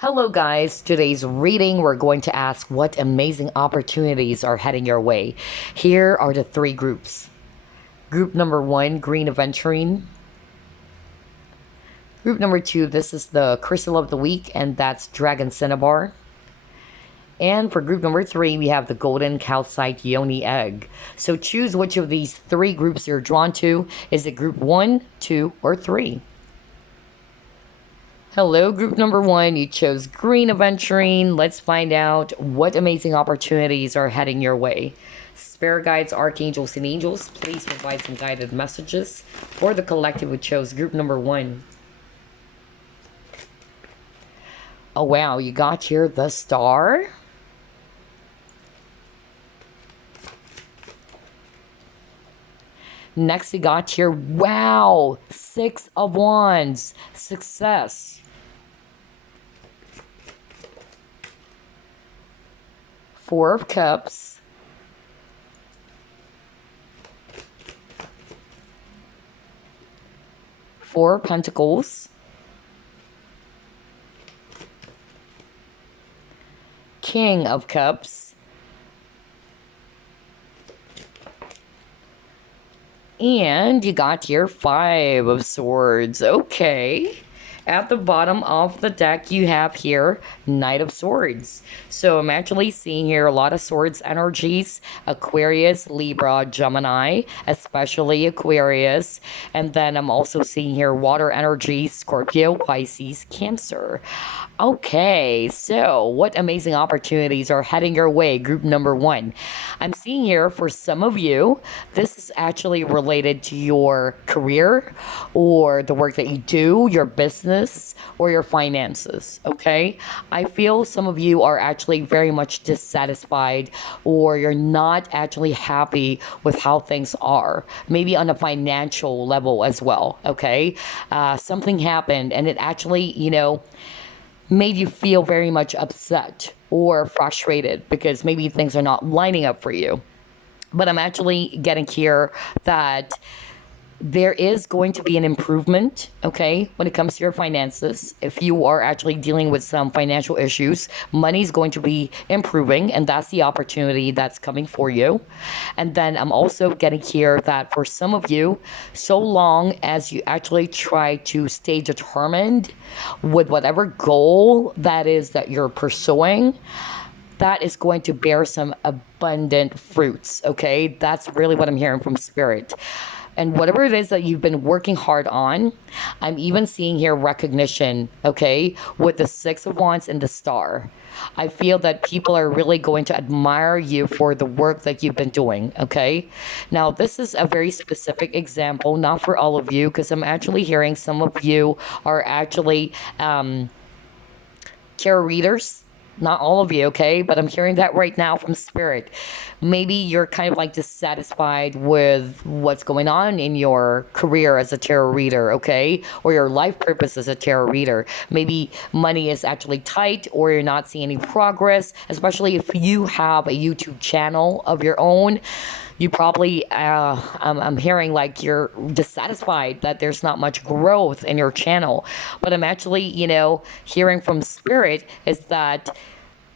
Hello, guys. Today's reading, we're going to ask what amazing opportunities are heading your way. Here are the three groups. Group number one, Green Aventurine. Group number two, this is the Crystal of the Week, and that's Dragon Cinnabar. And for group number three, we have the Golden Calcite Yoni Egg. So choose which of these three groups you're drawn to. Is it group one, two, or three? Hello, group number one. You chose Green Aventurine. Let's find out what amazing opportunities are heading your way. Spirit guides, archangels, and angels, please provide some guided messages for the collective who chose group number one. Oh, wow. You got here the Star. Next, we got here, wow, Six of Wands, success. Four of Cups. Four of Pentacles. King of Cups. And you got here Five of Swords. Okay. At the bottom of the deck, you have here Knight of Swords. So I'm actually seeing here a lot of swords energies. Aquarius, Libra, Gemini, especially Aquarius. And then I'm also seeing here water energies, Scorpio, Pisces, Cancer. Okay, so what amazing opportunities are heading your way, group number one? I'm seeing here for some of you, this is actually related to your career or the work that you do, your business, or your finances, okay? I feel some of you are actually very much dissatisfied or you're not actually happy with how things are, maybe on a financial level as well, okay? Something happened and it actually, made you feel very much upset or frustrated because maybe things are not lining up for you. But I'm actually getting here that there is going to be an improvement, okay, when it comes to your finances. If you are actually dealing with some financial issues, money is going to be improving, and that's the opportunity that's coming for you. And then I'm also getting here that for some of you, so long as you actually try to stay determined with whatever goal that is that you're pursuing, that is going to bear some abundant fruits, okay? That's really what I'm hearing from Spirit. And whatever it is that you've been working hard on, I'm even seeing here recognition, okay, with the Six of Wands and the Star. I feel that people are really going to admire you for the work that you've been doing, okay? Now, this is a very specific example, not for all of you, because I'm actually hearing some of you are actually tarot readers. Not all of you, okay? But I'm hearing that right now from Spirit. Maybe you're kind of like dissatisfied with what's going on in your career as a tarot reader, okay? Or your life purpose as a tarot reader. Maybe money is actually tight or you're not seeing any progress, especially if you have a YouTube channel of your own. You probably, I'm hearing like you're dissatisfied that there's not much growth in your channel. But I'm actually, hearing from Spirit is that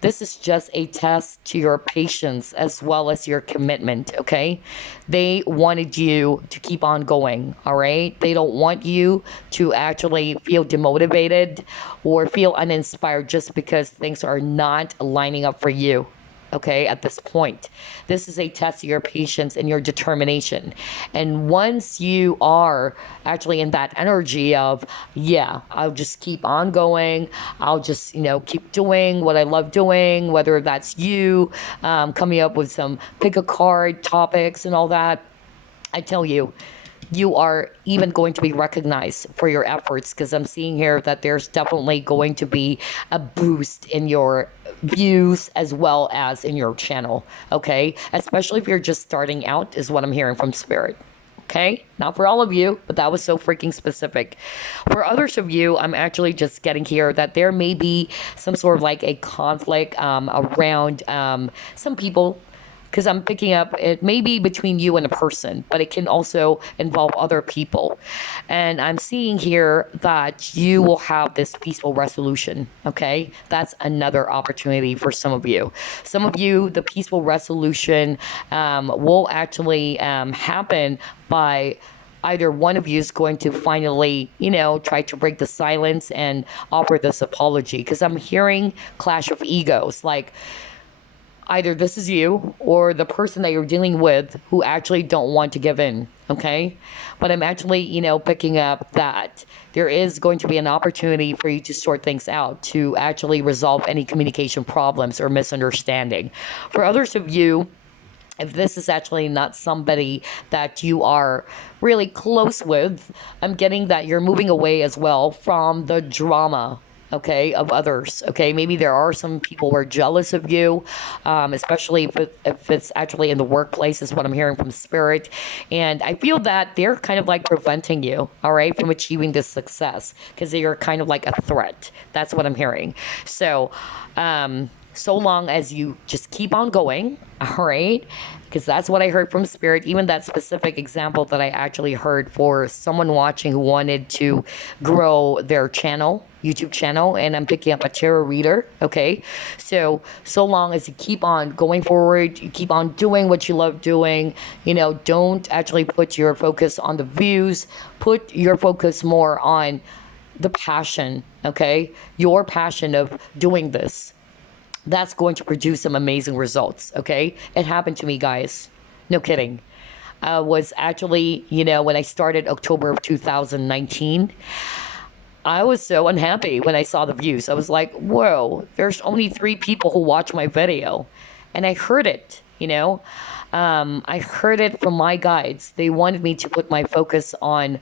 this is just a test to your patience as well as your commitment, okay? They wanted you to keep on going, all right? They don't want you to actually feel demotivated or feel uninspired just because things are not lining up for you. Okay, at this point, this is a test of your patience and your determination. And once you are actually in that energy of, yeah, I'll just keep on going, I'll just, keep doing what I love doing, whether that's you coming up with some pick a card topics and all that, I tell you, you are even going to be recognized for your efforts, because I'm seeing here that there's definitely going to be a boost in your views as well as in your channel, okay? Especially if you're just starting out is what I'm hearing from Spirit. Okay, not for all of you, but that was so freaking specific. For others of you, I'm actually just getting here that there may be some sort of like a conflict around some people because I'm picking up it may be between you and a person, but it can also involve other people. And I'm seeing here that you will have this peaceful resolution. Okay, that's another opportunity for some of you. Some of you, the peaceful resolution will actually happen by either one of you is going to finally, try to break the silence and offer this apology. Because I'm hearing clash of egos. Like, either this is you or the person that you're dealing with who actually don't want to give in. Okay. But I'm actually, picking up that there is going to be an opportunity for you to sort things out, to actually resolve any communication problems or misunderstanding. For others of you, if this is actually not somebody that you are really close with, I'm getting that you're moving away as well from the drama, okay, of others. Okay, maybe there are some people who are jealous of you, especially if it's actually in the workplace, is what I'm hearing from spirit. And I feel that they're kind of like preventing you, all right, from achieving this success, because you're kind of like a threat. That's what I'm hearing. So long as you just keep on going, all right? Because that's what I heard from spirit. Even that specific example that I actually heard for someone watching who wanted to grow their channel, YouTube channel, and I'm picking up a tarot reader, okay? So long as you keep on going forward, you keep on doing what you love doing, don't actually put your focus on the views, put your focus more on the passion, okay? Your passion of doing this. That's going to produce some amazing results, okay? It happened to me, guys. No kidding. Was actually, when I started October of 2019, I was so unhappy when I saw the views. I was like, whoa, there's only 3 people who watch my video. And I heard it, I heard it from my guides. They wanted me to put my focus on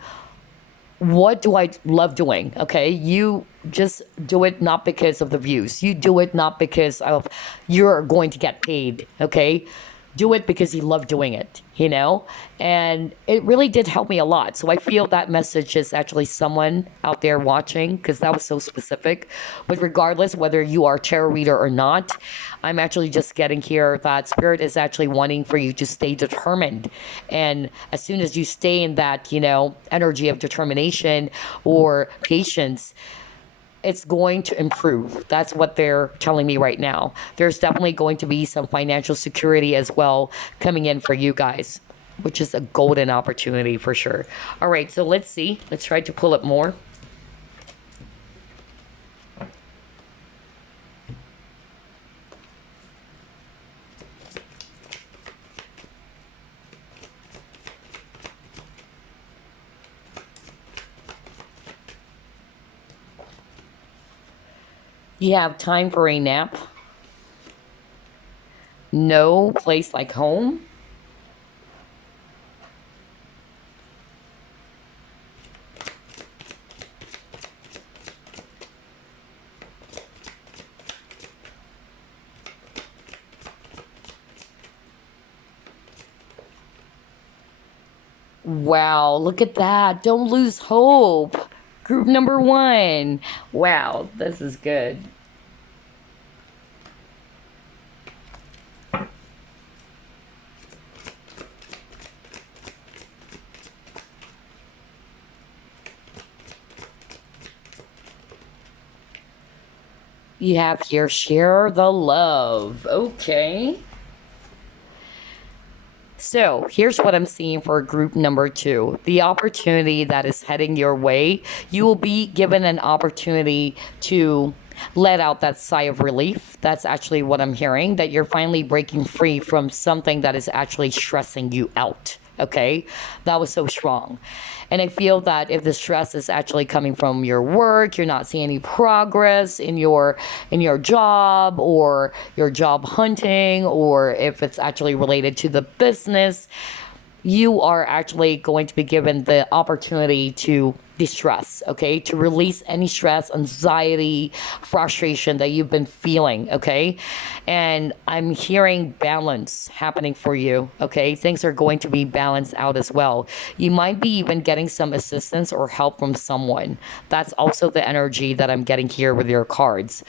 what do I love doing? Okay. You just do it not because of the views. You do it not because of you're going to get paid. Okay. Do it because you love doing it, and it really did help me a lot. So I feel that message is actually someone out there watching, because that was so specific. But regardless whether you are a tarot reader or not, I'm actually just getting here that spirit is actually wanting for you to stay determined. And as soon as you stay in that, energy of determination or patience, it's going to improve. That's what they're telling me right now. There's definitely going to be some financial security as well coming in for you guys, which is a golden opportunity for sure. All right, so let's see. Let's try to pull up more. You have time for a nap. No place like home. Wow, look at that. Don't lose hope. Group number 1. Wow, this is good. You have here, share the love. Okay. So here's what I'm seeing for group number 2. The opportunity that is heading your way, you will be given an opportunity to let out that sigh of relief. That's actually what I'm hearing, that you're finally breaking free from something that is actually stressing you out. Okay, that was so strong. And I feel that if the stress is actually coming from your work, you're not seeing any progress in your job or your job hunting, or if it's actually related to the business, you are actually going to be given the opportunity to de-stress, okay? To release any stress, anxiety, frustration that you've been feeling, okay? And I'm hearing balance happening for you, okay? Things are going to be balanced out as well. You might be even getting some assistance or help from someone. That's also the energy that I'm getting here with your cards.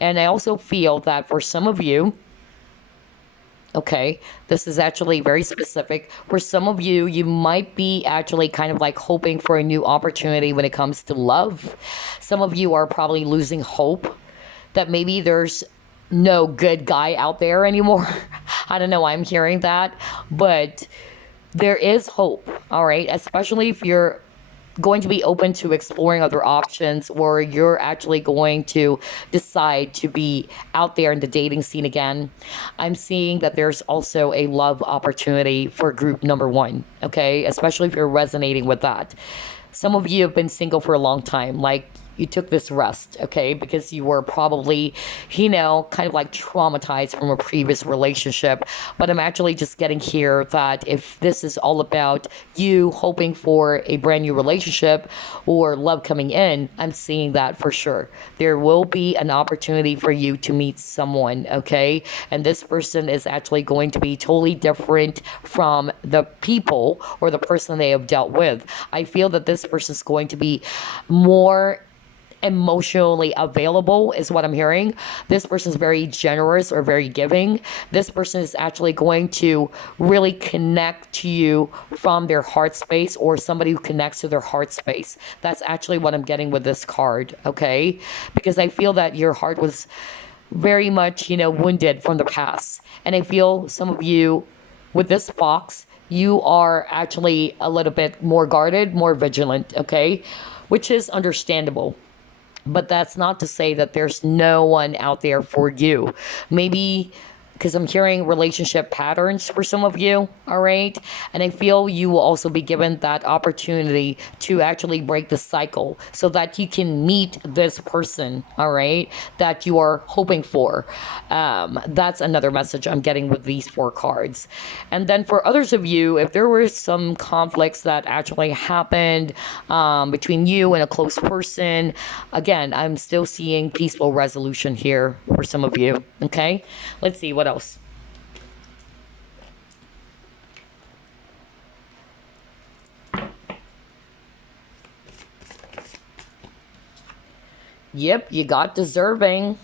And I also feel that for some of you, Okay, this is actually very specific. For some of you, you might be actually kind of like hoping for a new opportunity when it comes to love. Some of you are probably losing hope that maybe there's no good guy out there anymore. I don't know why I'm hearing that, but there is hope, all right? Especially if you're going to be open to exploring other options, or you're actually going to decide to be out there in the dating scene again. I'm seeing that there's also a love opportunity for group number one, okay? Especially if you're resonating with that. Some of you have been single for a long time, like you took this rest, okay, because you were probably, kind of like traumatized from a previous relationship. But I'm actually just getting here that if this is all about you hoping for a brand new relationship or love coming in, I'm seeing that for sure. There will be an opportunity for you to meet someone, okay? And this person is actually going to be totally different from the people or the person they have dealt with. I feel that this person is going to be more emotionally available is what I'm hearing. This person is very generous or very giving. This person is actually going to really connect to you from their heart space, or somebody who connects to their heart space. That's actually what I'm getting with this card, okay? Because I feel that your heart was very much, wounded from the past. And I feel some of you with this fox, you are actually a little bit more guarded, more vigilant, okay? Which is understandable. But that's not to say that there's no one out there for you. Maybe because I'm hearing relationship patterns for some of you, all right? And I feel you will also be given that opportunity to actually break the cycle so that you can meet this person, all right, that you are hoping for. That's another message I'm getting with these four cards. And then for others of you, if there were some conflicts that actually happened between you and a close person, again, I'm still seeing peaceful resolution here for some of you, okay? Let's see what else. Yep, you got deserving.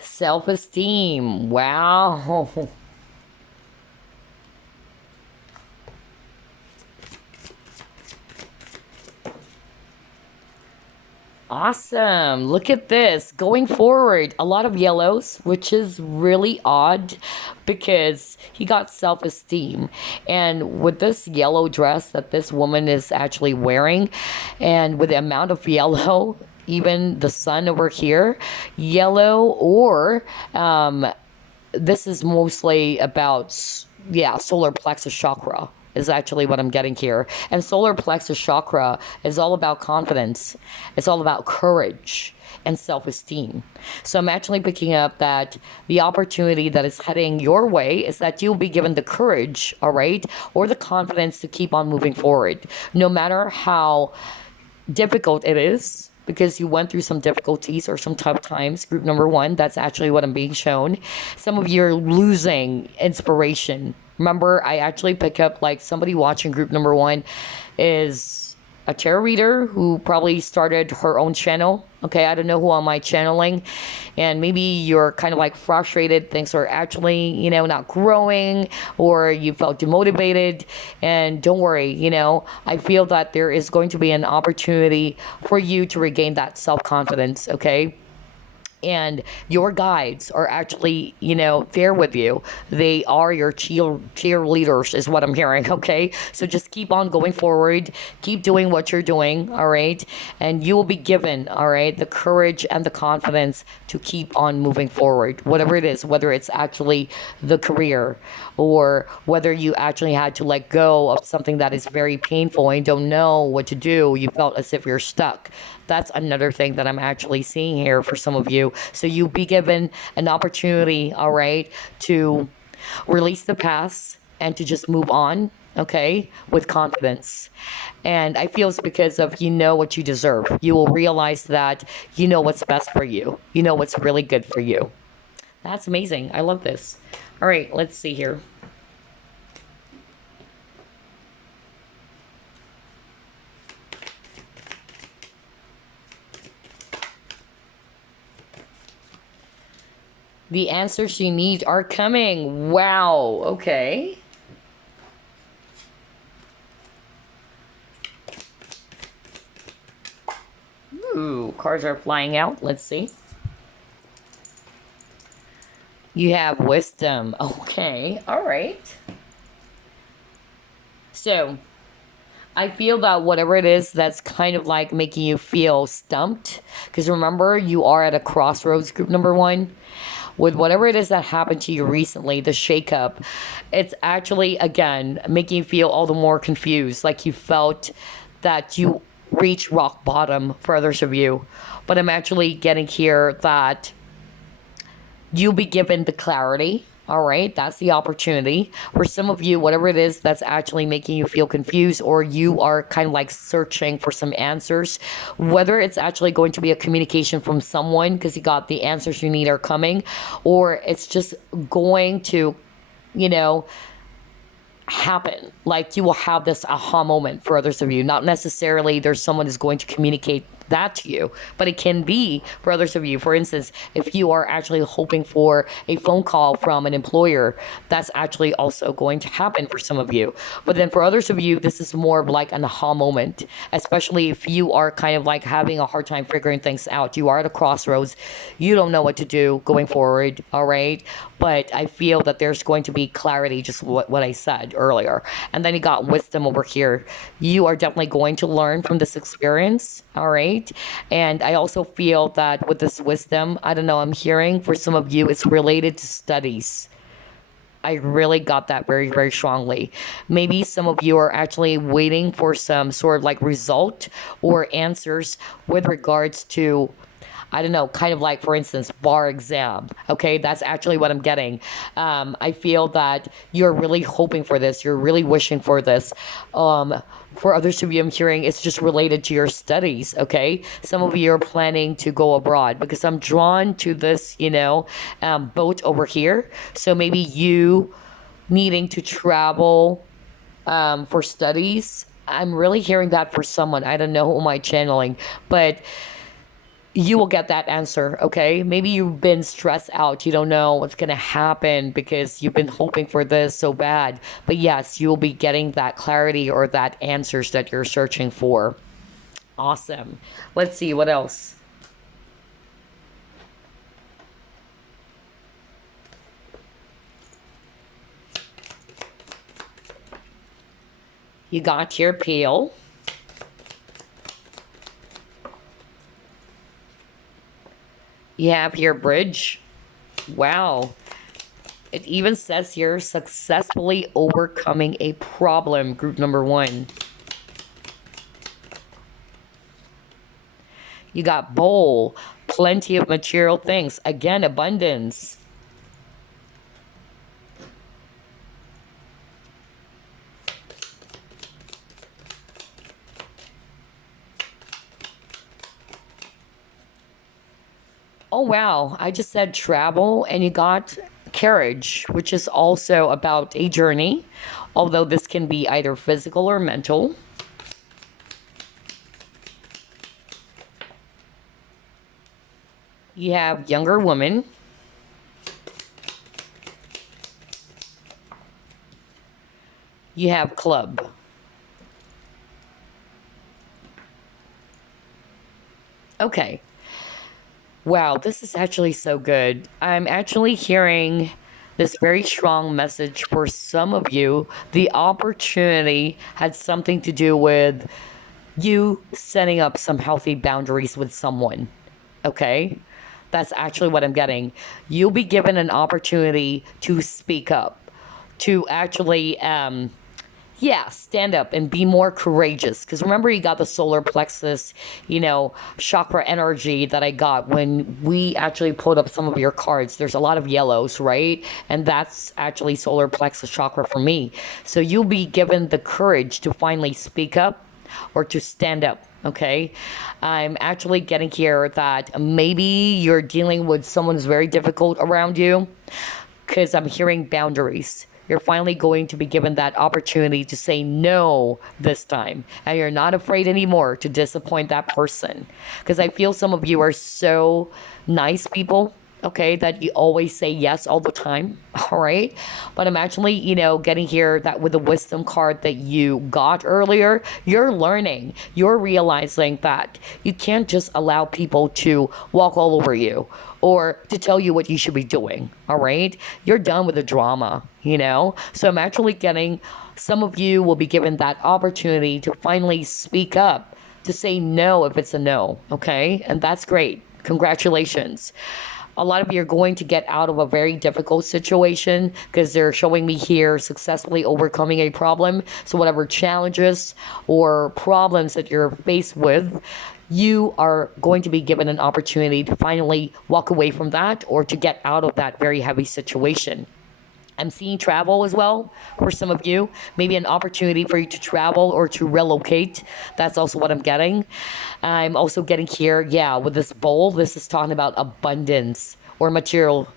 Self-esteem. Wow. Awesome. Look at this. Going forward, a lot of yellows, which is really odd because he got self-esteem. And with this yellow dress that this woman is actually wearing, and with the amount of yellow, even the sun over here, yellow, or this is mostly about, yeah, solar plexus chakra is actually what I'm getting here. And solar plexus chakra is all about confidence. It's all about courage and self-esteem. So I'm actually picking up that the opportunity that is heading your way is that you'll be given the courage, all right, or the confidence to keep on moving forward, no matter how difficult it is, because you went through some difficulties or some tough times. Group number one, that's actually what I'm being shown. Some of you are losing inspiration. Remember, I actually pick up like somebody watching group number one is a tarot reader who probably started her own channel. Okay, I don't know who am I channeling. And maybe you're kind of like frustrated. Things are actually, not growing, or you felt demotivated. And don't worry, I feel that there is going to be an opportunity for you to regain that self-confidence, okay? And your guides are actually, there with you. They are your cheerleaders is what I'm hearing, okay? So just keep on going forward. Keep doing what you're doing, all right? And you will be given, all right, the courage and the confidence to keep on moving forward. Whatever it is, whether it's actually the career, or whether you actually had to let go of something that is very painful and don't know what to do. You felt as if you're stuck. That's another thing that I'm actually seeing here for some of you. So you'll be given an opportunity, all right, to release the past and to just move on, okay, with confidence. And I feel it's because of you know what you deserve. You will realize that you know what's best for you. You know what's really good for you. That's amazing. I love this. All right, let's see here. The answers you need are coming. Wow. Okay. Ooh, cards are flying out. Let's see. You have wisdom. Okay. All right. So, I feel that whatever it is that's kind of like making you feel stumped, because remember, you are at a crossroads, group number one. With whatever it is that happened to you recently, the shakeup, it's actually, again, making you feel all the more confused. Like you felt that you reached rock bottom for others of you. But I'm actually getting here that you'll be given the clarity. All right, that's the opportunity. For some of you, whatever it is that's actually making you feel confused, or you are kind of like searching for some answers, whether it's actually going to be a communication from someone because you got the answers you need are coming, or it's just going to, you know, happen. Like you will have this aha moment for others of you. Not necessarily there's someone who's going to communicate that to you, but it can be for others of you. For instance, if you are actually hoping for a phone call from an employer, that's actually also going to happen for some of you. But then for others of you, this is more of like an aha moment, especially if you are kind of like having a hard time figuring things out. You are at a crossroads. You don't know what to do going forward. All right. But I feel that there's going to be clarity, just what I said earlier. And then you got wisdom over here. You are definitely going to learn from this experience. All right. And I also feel that with this wisdom, I don't know, I'm hearing for some of you, it's related to studies. I really got that very, very strongly. Maybe some of you are actually waiting for some sort of like result or answers with regards to, I don't know, kind of like, for instance, bar exam. Okay, that's actually what I'm getting. I feel that you're really hoping for this. You're really wishing for this. For others of you, I'm hearing it's just related to your studies. Okay, some of you are planning to go abroad because I'm drawn to this, boat over here. So maybe you needing to travel for studies. I'm really hearing that for someone. I don't know who am I channeling, but you will get that answer, okay? Maybe you've been stressed out. You don't know what's going to happen because you've been hoping for this so bad. But yes, you'll be getting that clarity or that answers that you're searching for. Awesome. Let's see, what else? You got your peel. You have your bridge. Wow. It even says here, successfully overcoming a problem, group number one. You got bowl, plenty of material things. Again, abundance. Oh, wow. I just said travel and you got carriage, which is also about a journey, although this can be either physical or mental. You have younger woman. You have club. Okay. Wow, this is actually so good. I'm actually hearing this very strong message for some of you. The opportunity had something to do with you setting up some healthy boundaries with someone. Okay? That's actually what I'm getting. You'll be given an opportunity to speak up, to actually yeah, stand up and be more courageous. Because remember, you got the solar plexus, chakra energy that I got when we actually pulled up some of your cards. There's a lot of yellows, right? And that's actually solar plexus chakra for me. So you'll be given the courage to finally speak up or to stand up. Okay, I'm actually getting here that maybe you're dealing with someone who's very difficult around you, because I'm hearing boundaries. You're finally going to be given that opportunity to say no this time. And you're not afraid anymore to disappoint that person. Because I feel some of you are so nice people. okay, that you always say yes all the time, all right? But I'm actually, getting here that with the wisdom card that you got earlier, you're learning, you're realizing that you can't just allow people to walk all over you or to tell you what you should be doing, all right? You're done with the drama. So I'm actually getting, some of you will be given that opportunity to finally speak up, to say no if it's a no, okay? And that's great. Congratulations. A lot of you are going to get out of a very difficult situation because they're showing me here successfully overcoming a problem. So whatever challenges or problems that you're faced with, you are going to be given an opportunity to finally walk away from that or to get out of that very heavy situation. I'm seeing travel as well for some of you. Maybe an opportunity for you to travel or to relocate. That's also what I'm getting. I'm also getting here, yeah, with this bowl, this is talking about abundance or material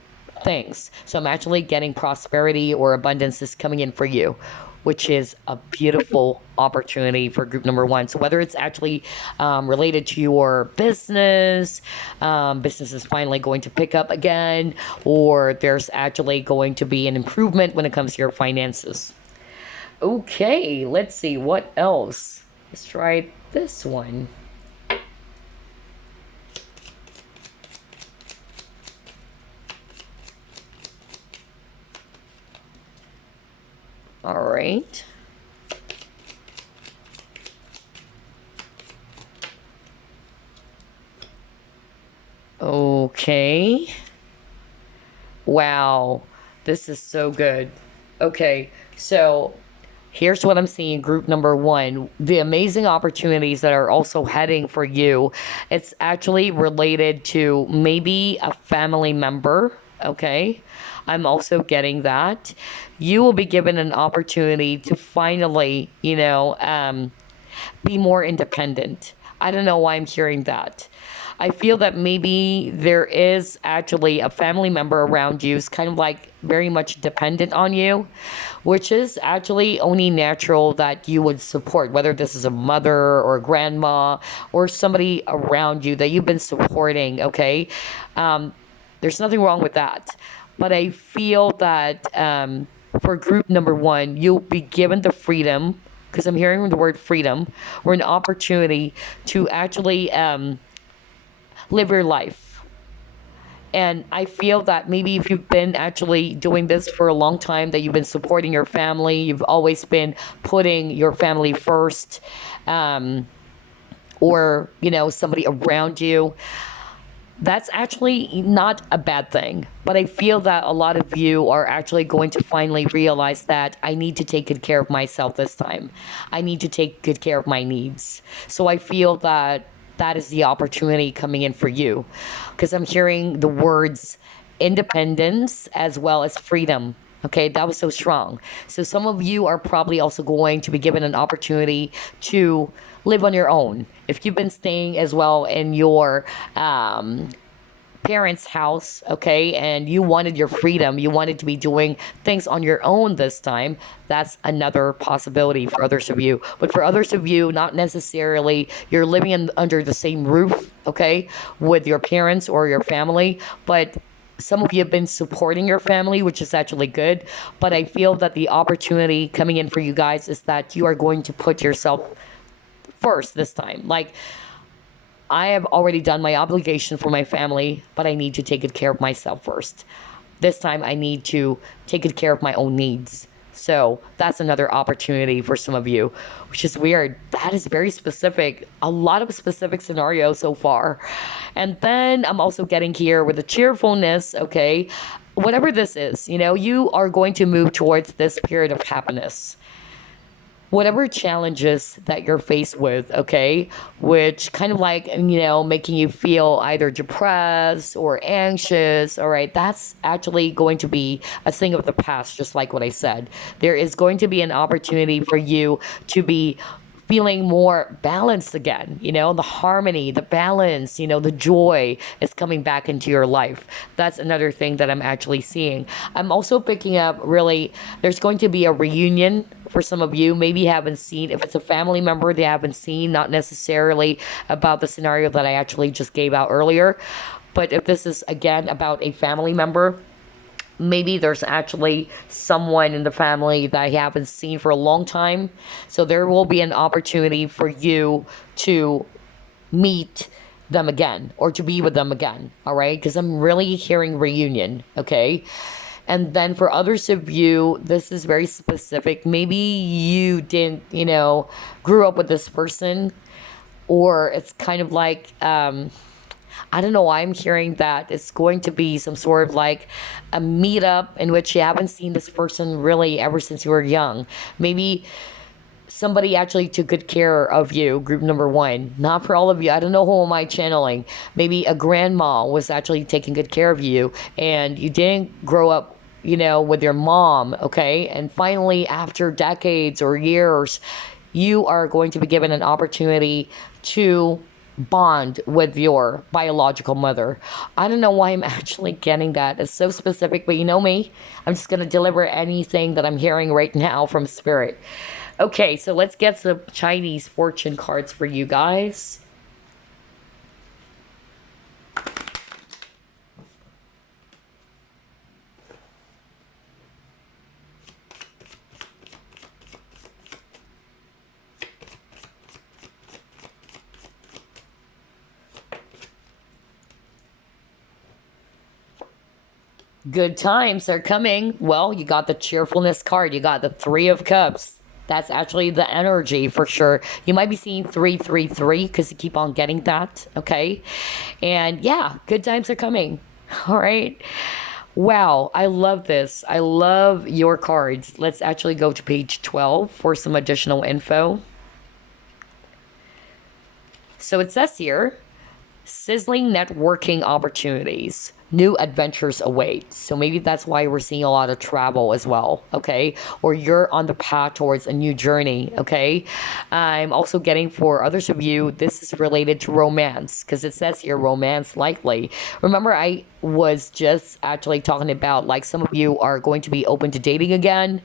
things. So I'm actually getting prosperity or abundance is coming in for you, which is a beautiful opportunity for group number one. So whether it's actually related to your business, business is finally going to pick up again, or there's actually going to be an improvement when it comes to your finances. Okay, let's see what else. Let's try this one. All right. Okay. Wow. This is so good. Okay. So here's what I'm seeing, group number one. The amazing opportunities that are also heading for you. It's actually related to maybe a family member. Okay. I'm also getting that. You will be given an opportunity to finally, be more independent. I don't know why I'm hearing that. I feel that maybe there is actually a family member around you who's kind of like very much dependent on you, which is actually only natural that you would support, whether this is a mother or a grandma or somebody around you that you've been supporting, okay? There's nothing wrong with that. But I feel that for group number one, you'll be given the freedom, because I'm hearing the word freedom, or an opportunity to actually live your life. And I feel that maybe if you've been actually doing this for a long time, that you've been supporting your family, you've always been putting your family first, or, somebody around you, that's actually not a bad thing. But I feel that a lot of you are actually going to finally realize that I need to take good care of myself this time. I need to take good care of my needs. So I feel that that is the opportunity coming in for you, because I'm hearing the words independence as well as freedom. Okay, that was so strong. So some of you are probably also going to be given an opportunity to live on your own. If you've been staying as well in your parents' house, okay, and you wanted your freedom, you wanted to be doing things on your own this time, that's another possibility for others of you. But for others of you, not necessarily you're living under the same roof, okay, with your parents or your family, but some of you have been supporting your family, which is actually good. But I feel that the opportunity coming in for you guys is that you are going to put yourself first this time. Like, I have already done my obligation for my family, but I need to take good care of myself first. This time I need to take good care of my own needs. So that's another opportunity for some of you, which is weird. That is very specific. A lot of specific scenarios so far. And then I'm also getting here with the cheerfulness, okay? Whatever this is, you are going to move towards this period of happiness. Whatever challenges that you're faced with, okay, which kind of like, making you feel either depressed or anxious, all right, that's actually going to be a thing of the past, just like what I said. There is going to be an opportunity for you to be feeling more balanced again, the harmony, the balance, the joy is coming back into your life. That's another thing that I'm actually seeing. I'm also picking up, really, there's going to be a reunion for some of you. Maybe you haven't seen, if it's a family member they haven't seen, not necessarily about the scenario that I actually just gave out earlier, But if this is again about a family member, maybe there's actually someone in the family that you haven't seen for a long time. So there will be an opportunity for you to meet them again or to be with them again. All right. Because I'm really hearing reunion. Okay. And then for others of you, this is very specific. Maybe you didn't, grew up with this person, or it's kind of like, I don't know why I'm hearing that it's going to be some sort of like a meetup in which you haven't seen this person really ever since you were young. Maybe somebody actually took good care of you, group number one. Not for all of you. I don't know who am I channeling. Maybe a grandma was actually taking good care of you and you didn't grow up, with your mom, okay? And finally, after decades or years, you are going to be given an opportunity to bond with your biological mother. I don't know why I'm actually getting that. It's so specific, but you know me. I'm just going to deliver anything that I'm hearing right now from spirit. Okay, so let's get some Chinese fortune cards for you guys. Good times are coming. Well, you got the cheerfulness card. You got the Three of Cups. That's actually the energy for sure. You might be seeing 333 because you keep on getting that. Okay. And yeah, good times are coming. All right. Wow. I love this. I love your cards. Let's actually go to page 12 for some additional info. So it says here, sizzling networking opportunities. New adventures await. So maybe that's why we're seeing a lot of travel as well, okay? Or you're on the path towards a new journey, okay? I'm also getting for others of you, this is related to romance because it says here romance likely. Remember, I was just actually talking about like some of you are going to be open to dating again.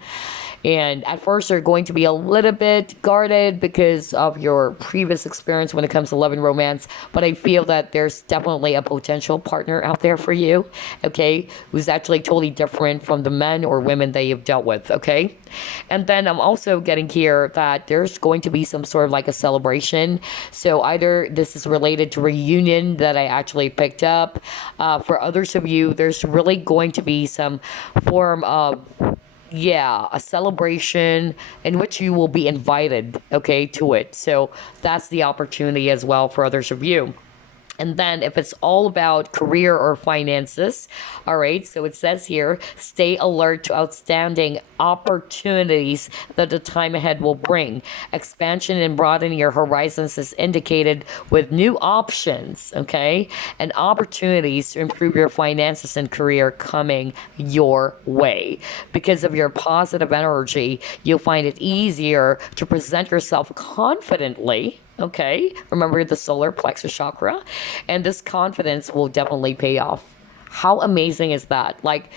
And at first, you're going to be a little bit guarded because of your previous experience when it comes to love and romance. But I feel that there's definitely a potential partner out there for you, okay, who's actually totally different from the men or women that you've dealt with, okay? And then I'm also getting here that there's going to be some sort of like a celebration. So either this is related to reunion that I actually picked up. For others of you, there's really going to be some form of a celebration in which you will be invited, okay, to it. So that's the opportunity as well for others of you. And then if it's all about career or finances, all right, so it says here, stay alert to outstanding opportunities that the time ahead will bring. Expansion and broadening your horizons is indicated with new options, okay, and opportunities to improve your finances and career coming your way. Because of your positive energy, you'll find it easier to present yourself confidently. Okay, remember the solar plexus chakra, and this confidence will definitely pay off. How amazing is that? Like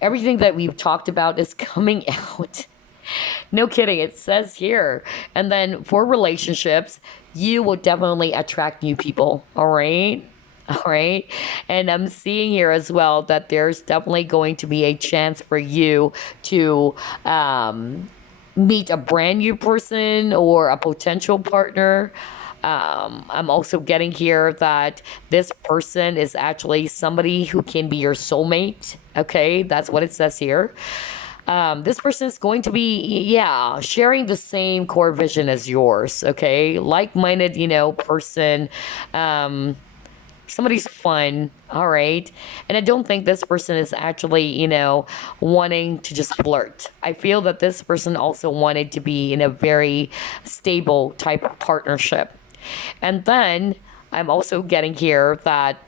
everything that we've talked about is coming out. No kidding, it says here. And then for relationships, you will definitely attract new people. All right. All right. And I'm seeing here as well that there's definitely going to be a chance for you to meet a brand new person or a potential partner. I'm also getting here that this person is actually somebody who can be your soulmate. Okay, that's what it says here. This person is going to be, sharing the same core vision as yours. Okay, like-minded, person. Somebody's fun, all right? And I don't think this person is actually, wanting to just flirt. I feel that this person also wanted to be in a very stable type of partnership. And then I'm also getting here that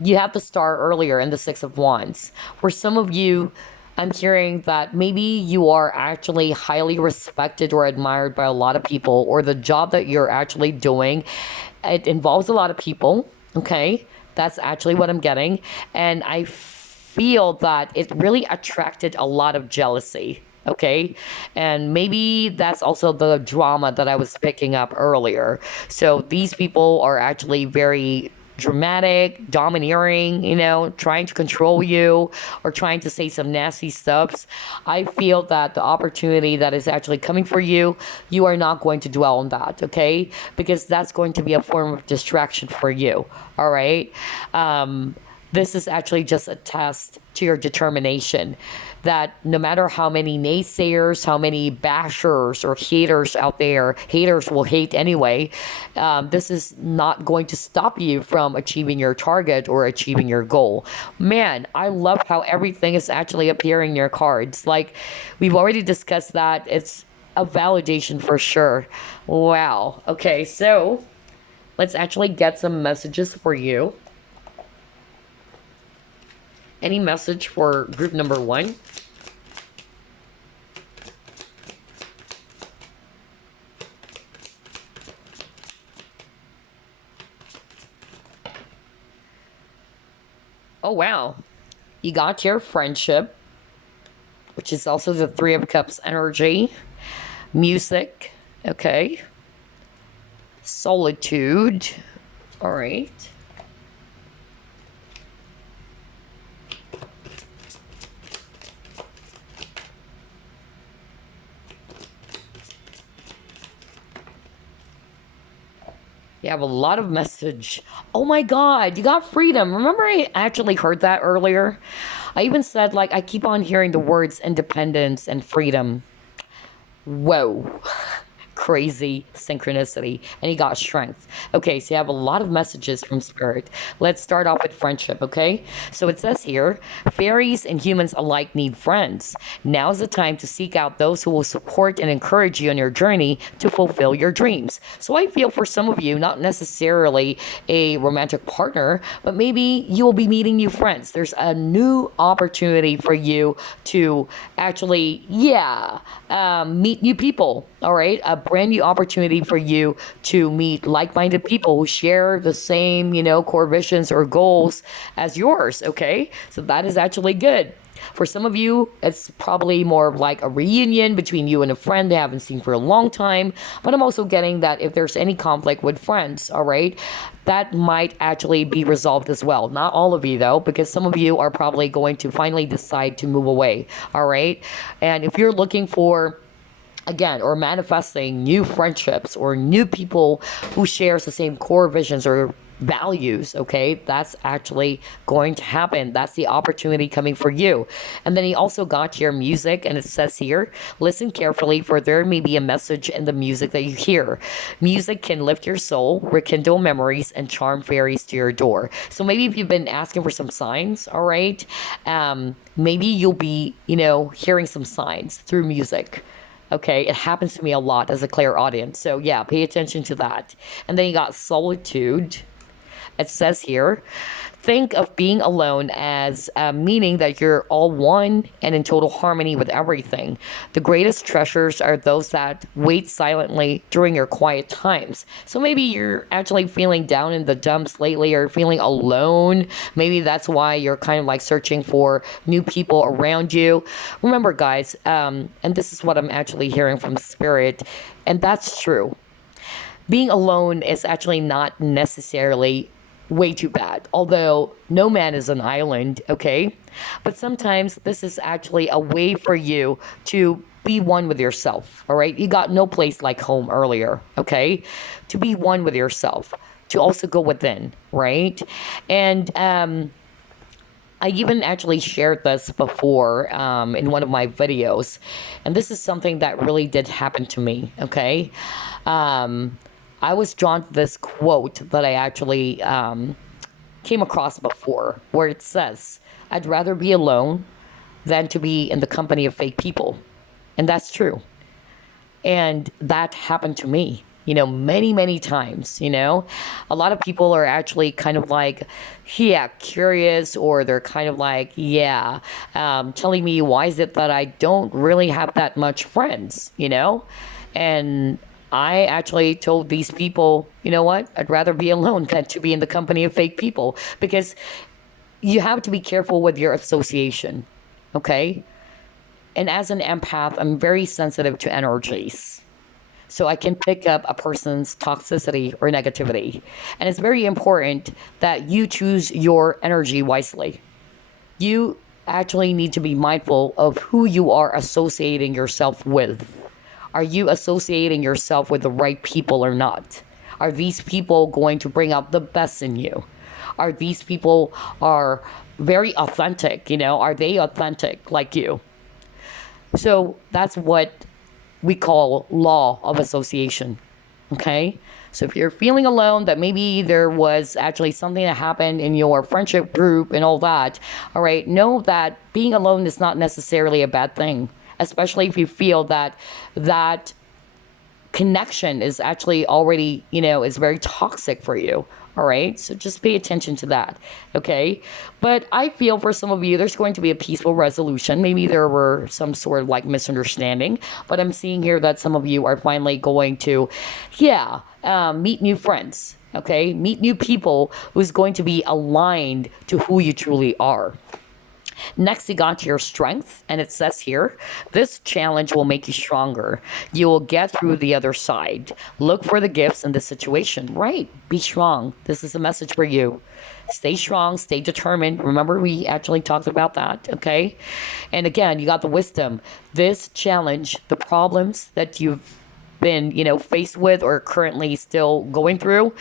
you have to start earlier in the Six of Wands. For some of you, I'm hearing that maybe you are actually highly respected or admired by a lot of people, or the job that you're actually doing, it involves a lot of people, okay? That's actually what I'm getting. And I feel that it really attracted a lot of jealousy, okay? And maybe that's also the drama that I was picking up earlier. So these people are actually very dramatic, domineering, trying to control you or trying to say some nasty stuff, I feel that the opportunity that is actually coming for you, you are not going to dwell on that, okay? Because that's going to be a form of distraction for you, all right? This is actually just a test to your determination that no matter how many naysayers, how many bashers or haters out there, haters will hate anyway, this is not going to stop you from achieving your target or achieving your goal. Man, I love how everything is actually appearing in your cards. Like, we've already discussed that. It's a validation for sure. Wow. Okay, so let's actually get some messages for you. Any message for group number 1? Oh, wow. You got your friendship, which is also the Three of Cups energy. Music, okay. Solitude, all right. You have a lot of message. Oh my God, you got freedom. Remember I actually heard that earlier? I even said, like, I keep on hearing the words independence and freedom. Whoa. Crazy synchronicity. And you got strength. Okay, so you have a lot of messages from Spirit. Let's start off with friendship, okay? So it says here, fairies and humans alike need friends. Now's the time to seek out those who will support and encourage you on your journey to fulfill your dreams. So I feel for some of you, not necessarily a romantic partner, but maybe you will be meeting new friends. There's a new opportunity for you to actually, meet new people, all right? A brand new opportunity for you to meet like-minded people who share the same, core visions or goals as yours, okay? So that is actually good. For some of you, it's probably more of like a reunion between you and a friend they haven't seen for a long time. But I'm also getting that if there's any conflict with friends, all right, that might actually be resolved as well. Not all of you, though, because some of you are probably going to finally decide to move away, all right? And if you're looking for, again, or manifesting new friendships or new people who shares the same core visions or values, okay, that's actually going to happen. That's the opportunity coming for you. And then he also got your music, and it says here, listen carefully, for there may be a message in the music that you hear. Music can lift your soul, rekindle memories, and charm fairies to your door. So maybe if you've been asking for some signs, all right, maybe you'll be, hearing some signs through music. Okay, it happens to me a lot as a clairaudient. So yeah, pay attention to that. And then you got solitude. It says here, think of being alone as meaning that you're all one and in total harmony with everything. The greatest treasures are those that wait silently during your quiet times. So maybe you're actually feeling down in the dumps lately or feeling alone. Maybe that's why you're kind of like searching for new people around you. Remember, guys, and this is what I'm actually hearing from Spirit, and that's true. Being alone is actually not necessarily way too bad, although no man is an island, okay? But sometimes this is actually a way for you to be one with yourself, all right? You got no place like home earlier, okay? To be one with yourself, to also go within, right? And I even actually shared this before in one of my videos, and this is something that really did happen to me, okay? I was drawn to this quote that I actually came across before, where it says, I'd rather be alone than to be in the company of fake people. And that's true. And that happened to me, many, many times, A lot of people are actually kind of like, curious, or they're kind of like, telling me, why is it that I don't really have that much friends, And I actually told these people, you know what? I'd rather be alone than to be in the company of fake people, because you have to be careful with your association, okay? And as an empath, I'm very sensitive to energies. so I can pick up a person's toxicity or negativity. And it's very important that you choose your energy wisely. You actually need to be mindful of who you are associating yourself with. Are you associating yourself with the right people or not? Are these people going to bring out the best in you? Are these people are very authentic, are they authentic like you? So that's what we call law of association. Okay? So if you're feeling alone, that maybe there was actually something that happened in your friendship group and all that, all right, know that being alone is not necessarily a bad thing, especially if you feel that that connection is actually already, is very toxic for you. All right, so just pay attention to that, okay? But I feel for some of you, there's going to be a peaceful resolution. Maybe there were some sort of like misunderstanding, but I'm seeing here that some of you are finally going to, meet new friends, okay? Meet new people who's going to be aligned to who you truly are. Next, you got your strength, and it says here, this challenge will make you stronger. You will get through the other side. Look for the gifts in this situation. Right, be strong. This is a message for you. Stay strong, stay determined. Remember, we actually talked about that, okay? And again, you got the wisdom. This challenge, the problems that you've been, faced with or currently still going through,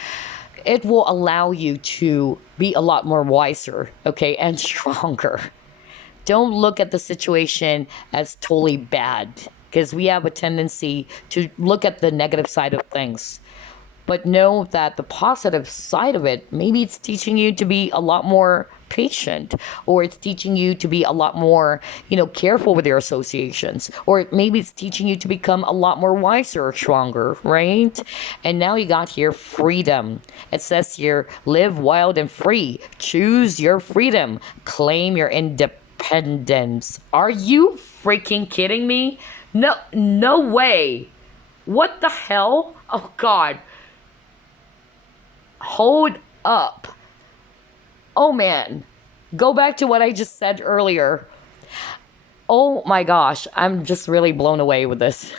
it will allow you to be a lot more wiser, okay, and stronger. Don't look at the situation as totally bad, because we have a tendency to look at the negative side of things. But know that the positive side of it, maybe it's teaching you to be a lot more patient, or it's teaching you to be a lot more, careful with your associations, or maybe it's teaching you to become a lot more wiser or stronger, right? And now you got here freedom. It says here, live wild and free. Choose your freedom. Claim your independence. Are you freaking kidding me? No way. What the hell? Oh God. Hold up. Oh man. Go back to what I just said earlier. Oh my gosh. I'm just really blown away with this.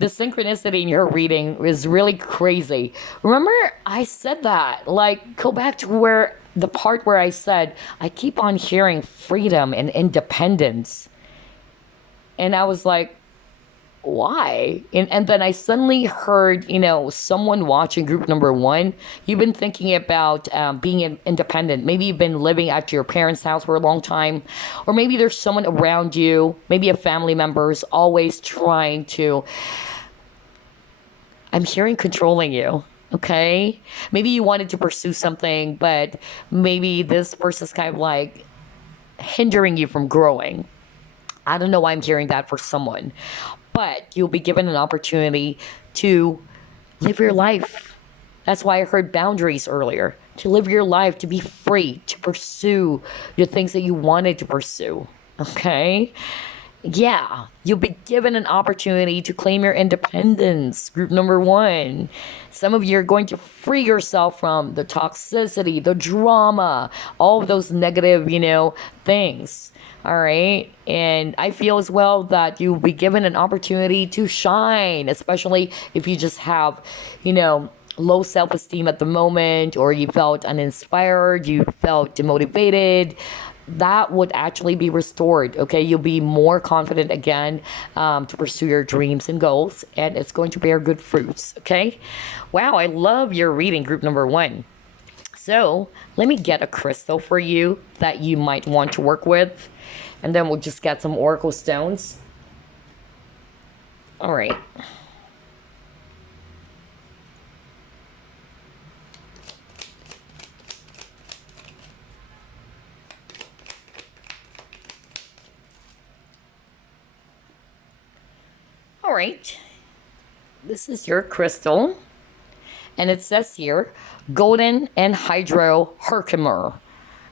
The synchronicity in your reading is really crazy. Remember, I said that. Like, go back to where the part where I said, I keep on hearing freedom and independence. And I was like, why? And then I suddenly heard, someone watching group number 1. You've been thinking about being independent. Maybe you've been living at your parents' house for a long time. Or maybe there's someone around you, maybe a family member is always trying to, I'm hearing controlling you. Okay? Maybe you wanted to pursue something, but maybe this person's kind of like hindering you from growing. I don't know why I'm hearing that for someone. But you'll be given an opportunity to live your life. That's why I heard boundaries earlier. To live your life, to be free, to pursue the things that you wanted to pursue. Okay? Yeah, you'll be given an opportunity to claim your independence. Group number 1. Some of you are going to free yourself from the toxicity, the drama, all of those negative, things. All right. And I feel as well that you'll be given an opportunity to shine, especially if you just have, low self-esteem at the moment, or you felt uninspired, you felt demotivated. That would actually be restored. Okay. You'll be more confident again to pursue your dreams and goals, and it's going to bear good fruits. Okay. Wow. I love your reading, group number 1. So let me get a crystal for you that you might want to work with. And then we'll just get some oracle stones. All right. All right. This is your crystal. And it says here, golden and hydro herkimer.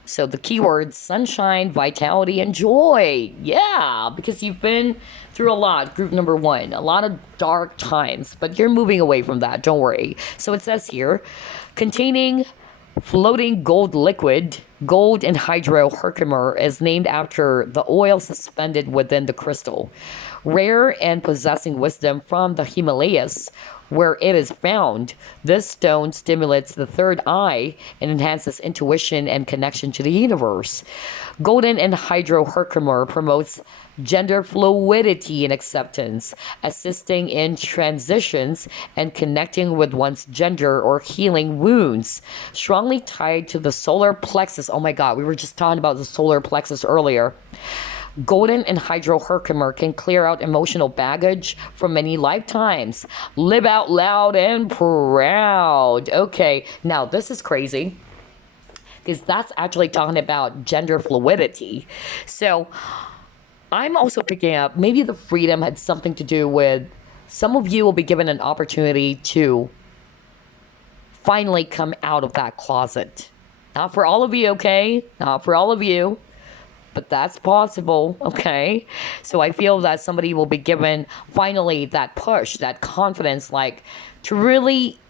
So the keywords, sunshine, vitality, and joy. Yeah, because you've been through a lot, group number 1. A lot of dark times, but you're moving away from that. Don't worry. So it says here, containing floating gold liquid, gold and hydro herkimer is named after the oil suspended within the crystal. Rare and possessing wisdom from the Himalayas, where it is found. This stone stimulates the third eye and enhances intuition and connection to the universe. Golden anhydrohydrocarbon promotes gender fluidity and acceptance, assisting in transitions and connecting with one's gender or healing wounds. Strongly tied to the solar plexus. Oh my God, we were just talking about the solar plexus earlier. Golden anhydrohydrocarbon can clear out emotional baggage from many lifetimes. Live out loud and proud. Okay, now this is crazy, because that's actually talking about gender fluidity. So I'm also picking up maybe the freedom had something to do with some of you will be given an opportunity to finally come out of that closet. Not for all of you, okay? Not for all of you, but that's possible, okay? So I feel that somebody will be given finally that push, that confidence, like to really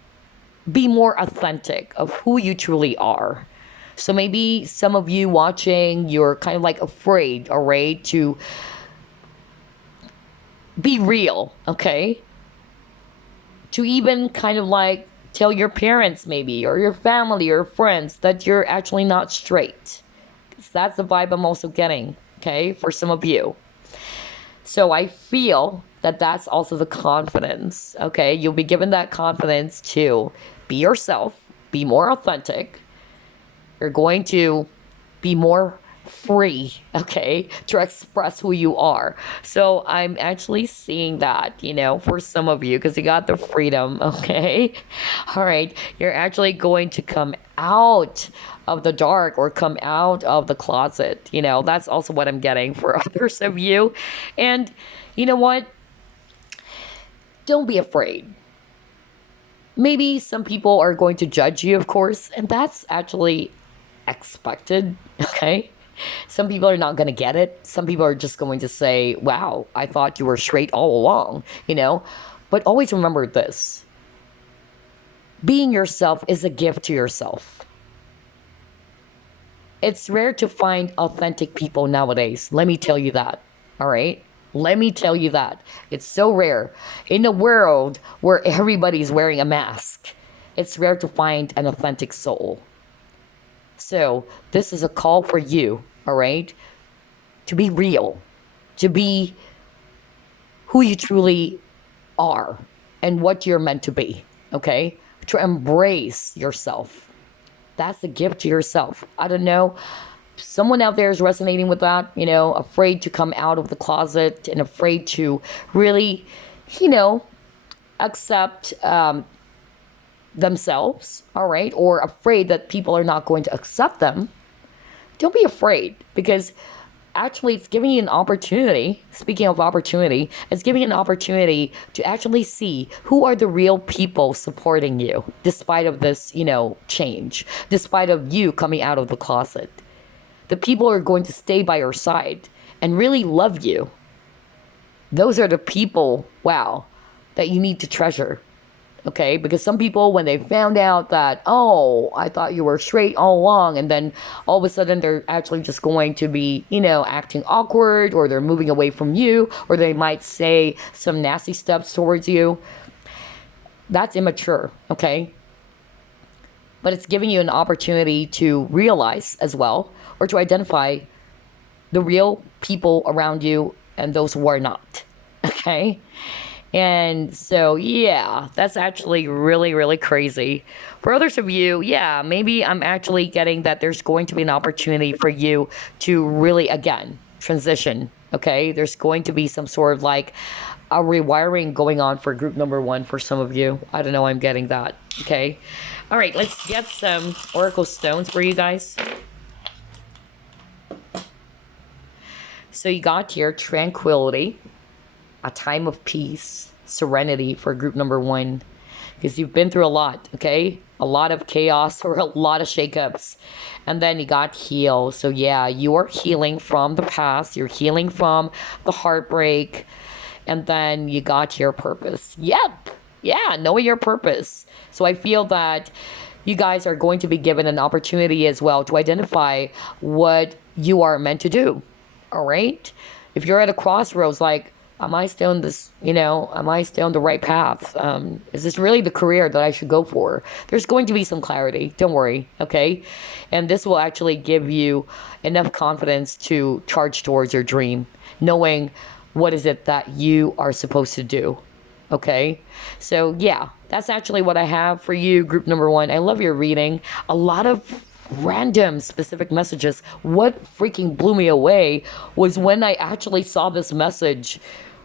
be more authentic of who you truly are. So maybe some of you watching, you're kind of like afraid, all right, to be real, okay? To even kind of like tell your parents maybe, or your family or friends that you're actually not straight. That's the vibe I'm also getting, okay, for some of you. So I feel that that's also the confidence, okay? You'll be given that confidence to be yourself, be more authentic. You're going to be more free, okay, to express who you are. So I'm actually seeing that, you know, for some of you, because you got the freedom, okay? All right, you're actually going to come out of the dark or come out of the closet. You know, that's also what I'm getting for others of you. And you know what? Don't be afraid. Maybe some people are going to judge you, of course, and that's actually expected, okay? Some people are not going to get it. Some people are just going to say, wow, I thought you were straight all along, you know? But always remember this. Being yourself is a gift to yourself. It's rare to find authentic people nowadays. Let me tell you that, all right? Let me tell you that. It's so rare. In a world where everybody's wearing a mask, it's rare to find an authentic soul. So this is a call for you, all right? To be real, to be who you truly are and what you're meant to be, okay? To embrace yourself. That's a gift to yourself. I don't know. Someone out there is resonating with that, you know, afraid to come out of the closet and afraid to really, you know, accept themselves, all right? Or afraid that people are not going to accept them. Don't be afraid, because actually it's giving you an opportunity. Speaking of opportunity, it's giving you an opportunity to actually see who are the real people supporting you despite of this, you know, change, despite of you coming out of the closet. The people are going to stay by your side and really love you. Those are the people, wow, that you need to treasure. Okay, because some people, when they found out that, oh, I thought you were straight all along, and then all of a sudden they're actually just going to be, you know, acting awkward, or they're moving away from you, or they might say some nasty steps towards you. That's immature, okay? But it's giving you an opportunity to realize as well, or to identify the real people around you and those who are not, okay? And so, yeah, that's actually really, really crazy. For others of you, yeah, maybe I'm actually getting that there's going to be an opportunity for you to really, again, transition, okay? There's going to be some sort of like a rewiring going on for group number one for some of you. I don't know, I'm getting that, okay? All right, let's get some oracle stones for you guys. So you got here tranquility, a time of peace, serenity for group number one, because you've been through a lot, okay? A lot of chaos or a lot of shakeups. And then you got heal. So yeah, you are healing from the past. You're healing from the heartbreak. And then you got your purpose. Yep. Yeah, knowing your purpose. So I feel that you guys are going to be given an opportunity as well to identify what you are meant to do. All right? If you're at a crossroads, like, Am I still in this, am I still on the right path? Is this really the career that I should go for? There's going to be some clarity. Don't worry, okay? And this will actually give you enough confidence to charge towards your dream, knowing what is it that you are supposed to do, okay? So, yeah, that's actually what I have for you, group number one. I love your reading. A lot of random specific messages. What freaking blew me away was when I actually saw this message,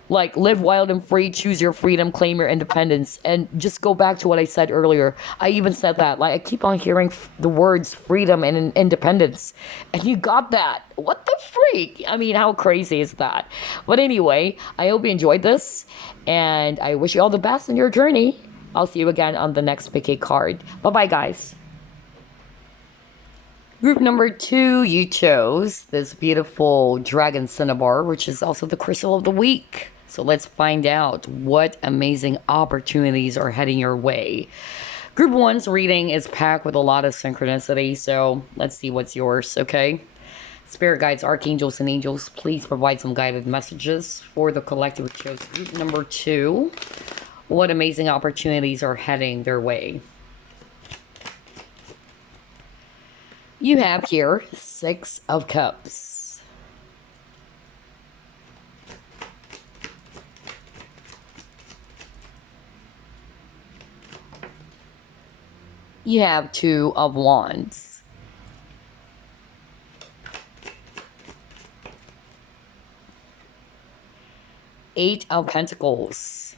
like, live wild and free, choose your freedom, claim your independence. And just go back to what I said earlier. I even said that, like, I keep on hearing the words freedom and independence, and you got that. What the freak? I mean, how crazy is that? But anyway, I hope you enjoyed this, and I wish you all the best in your journey. I'll see you again on the next picky card. Bye bye, guys. Group number two, you chose this beautiful dragon Cinnabar, which is also the crystal of the week. So let's find out what amazing opportunities are heading your way. Group one's reading is packed with a lot of synchronicity, so let's see what's yours, okay? Spirit guides, archangels, and angels, please provide some guided messages for the collective who chose group number two. What amazing opportunities are heading their way? You have here Six of Cups. You have Two of Wands. Eight of Pentacles.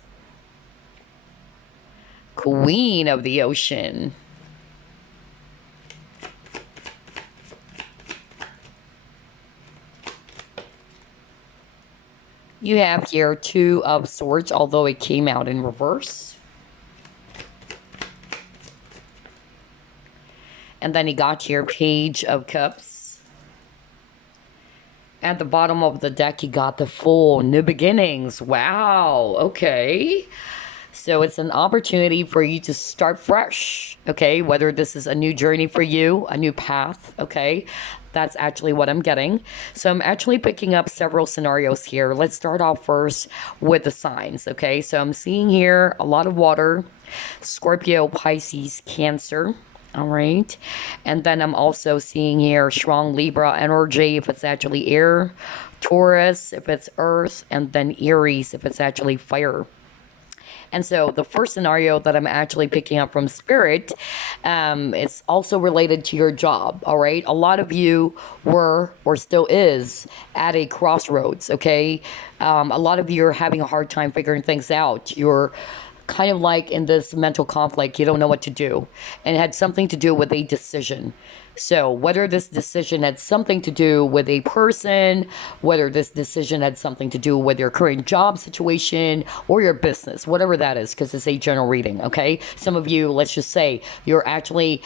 Queen of the Ocean. You have here Two of Swords, although it came out in reverse. And then you got here Page of Cups. At the bottom of the deck, you got the Fool, New Beginnings. Wow, okay. So it's an opportunity for you to start fresh, okay? Whether this is a new journey for you, a new path, okay? That's actually what I'm getting. So I'm actually picking up several scenarios here. Let's start off first with the signs, okay? So I'm seeing here a lot of water, Scorpio, Pisces, Cancer, all right? And then I'm also seeing here strong Libra energy if it's actually air, Taurus if it's earth, and then Aries if it's actually fire. And so the first scenario that I'm actually picking up from Spirit, it's also related to your job, all right? A lot of you were, or still is, at a crossroads, okay? A lot of you are having a hard time figuring things out. You're kind of like in this mental conflict. You don't know what to do. And it had something to do with a decision. So whether this decision had something to do with a person, whether this decision had something to do with your current job situation or your business, whatever that is, because it's a general reading, okay? Some of you, let's just say, you're actually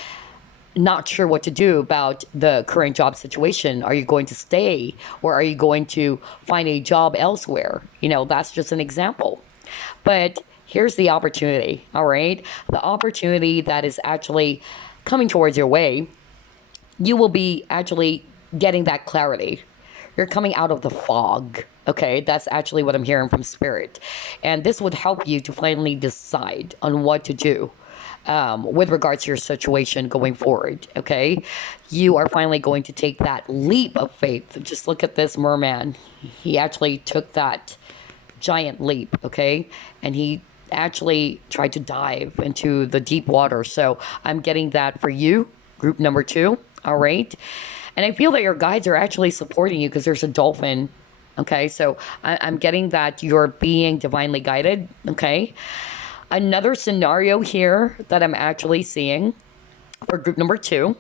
not sure what to do about the current job situation. Are you going to stay, or are you going to find a job elsewhere? You know, that's just an example. But here's the opportunity, all right? The opportunity that is actually coming towards your way. You will be actually getting that clarity. You're coming out of the fog, okay? That's actually what I'm hearing from Spirit. And this would help you to finally decide on what to do with regards to your situation going forward, okay? You are finally going to take that leap of faith. Just look at this merman. He actually took that giant leap, okay? And he actually tried to dive into the deep water. So I'm getting that for you, group number two. All right. And I feel that your guides are actually supporting you because there's a dolphin. Okay. So I'm getting that you're being divinely guided. Okay. Another scenario here that I'm actually seeing for group number two,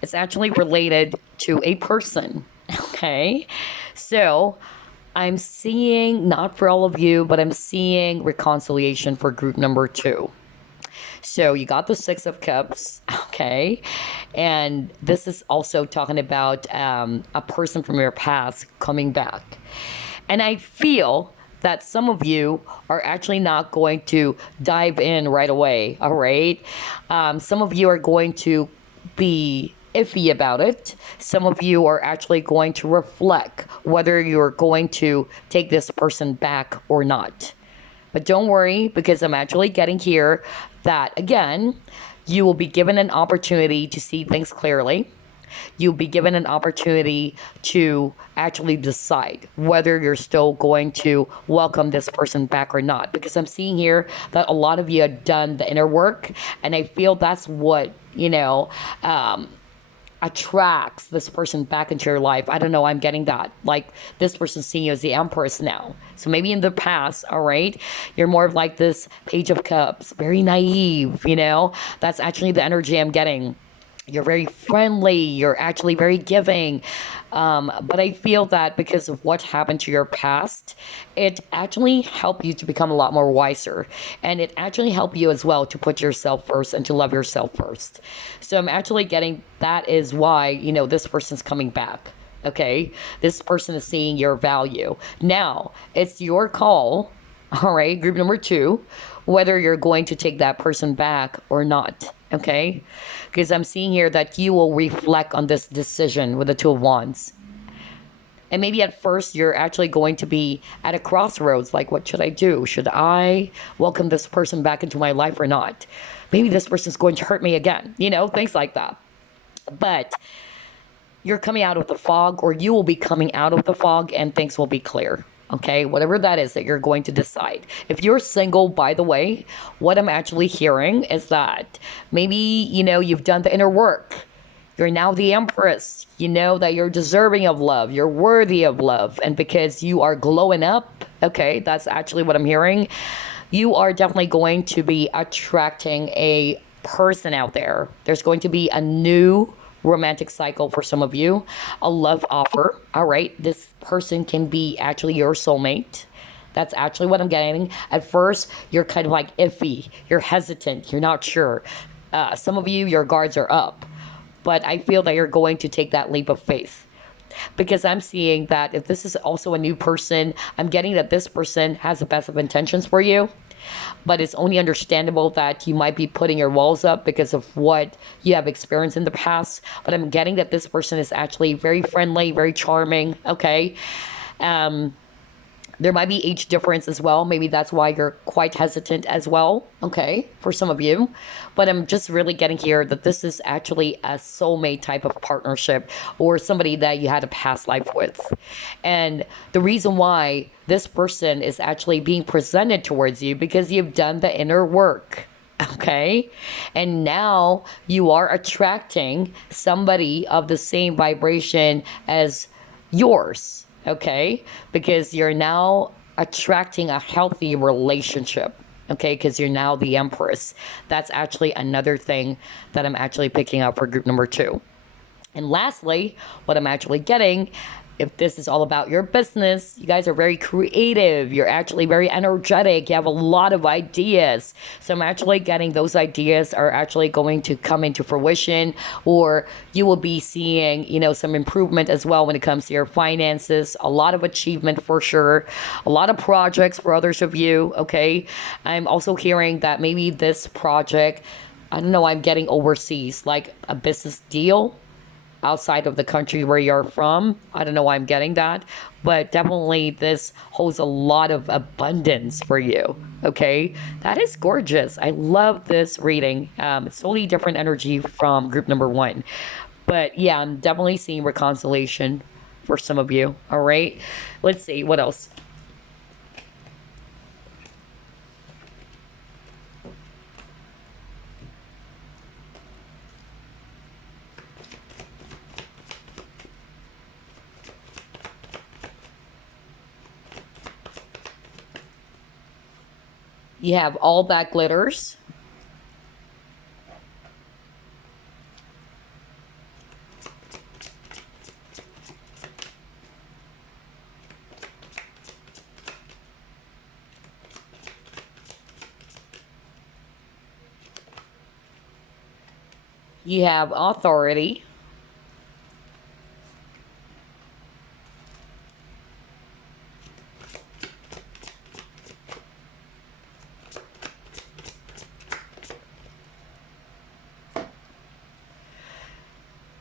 it's actually related to a person. Okay. So I'm seeing, not for all of you, but I'm seeing reconciliation for group number two. So you got the Six of Cups, okay? And this is also talking about a person from your past coming back. And I feel that some of you are actually not going to dive in right away, all right? Some of you are going to be iffy about it. Some of you are actually going to reflect whether you're going to take this person back or not. But don't worry, because I'm actually getting here that, again, you will be given an opportunity to see things clearly. You'll be given an opportunity to actually decide whether you're still going to welcome this person back or not. Because I'm seeing here that a lot of you have done the inner work, and I feel that's what, attracts this person back into your life. I don't know, I'm getting that. Like, this person's seeing you as the Empress now. So maybe in the past, all right, you're more of like this Page of Cups, very naive, That's actually the energy I'm getting. You're very friendly. You're actually very giving. But I feel that because of what happened to your past, it actually helped you to become a lot more wiser. And it actually helped you as well to put yourself first and to love yourself first. So I'm actually getting that is why, this person's coming back. Okay? This person is seeing your value. Now, it's your call. All right, group number 2, whether you're going to take that person back or not. Okay, because I'm seeing here that you will reflect on this decision with the 2 of Wands. And maybe at first you're actually going to be at a crossroads, like, what should I do? Should I welcome this person back into my life or not? Maybe this person's going to hurt me again, things like that. But you're coming out of the fog, or you will be coming out of the fog, and things will be clear. Okay, whatever that is that you're going to decide. If you're single, by the way, what I'm actually hearing is that maybe, you've done the inner work. You're now the Empress. You know that you're deserving of love. You're worthy of love. And because you are glowing up, okay, that's actually what I'm hearing. You are definitely going to be attracting a person out there. There's going to be a new romantic cycle for some of you, a love offer. All right, this person can be actually your soulmate. That's actually what I'm getting. At first, you're kind of like iffy, you're hesitant, you're not sure. Some of you, your guards are up, but I feel that you're going to take that leap of faith. Because I'm seeing that if this is also a new person, I'm getting that this person has the best of intentions for you. But it's only understandable that you might be putting your walls up because of what you have experienced in the past. But I'm getting that this person is actually very friendly, very charming, okay? There might be age difference as well. Maybe that's why you're quite hesitant as well, okay, for some of you. But I'm just really getting here that this is actually a soulmate type of partnership, or somebody that you had a past life with. And the reason why this person is actually being presented towards you, because you've done the inner work. Okay, and now you are attracting somebody of the same vibration as yours. Okay, because you're now attracting a healthy relationship. Okay, because you're now the Empress. That's actually another thing that I'm actually picking up for group number 2. And lastly, what I'm actually getting, if this is all about your business, you guys are very creative. You're actually very energetic. You have a lot of ideas. So I'm actually getting those ideas are actually going to come into fruition, or you will be seeing, some improvement as well when it comes to your finances. A lot of achievement for sure. A lot of projects for others of you, okay? I'm also hearing that maybe this project, I don't know, I'm getting overseas, like a business deal outside of the country where you're from. I don't know why I'm getting that, but definitely this holds a lot of abundance for you. Okay, that is gorgeous. I love this reading. It's totally different energy from group number 1, but yeah, I'm definitely seeing reconciliation for some of you. All right, let's see what else. You have all that glitters. You have authority.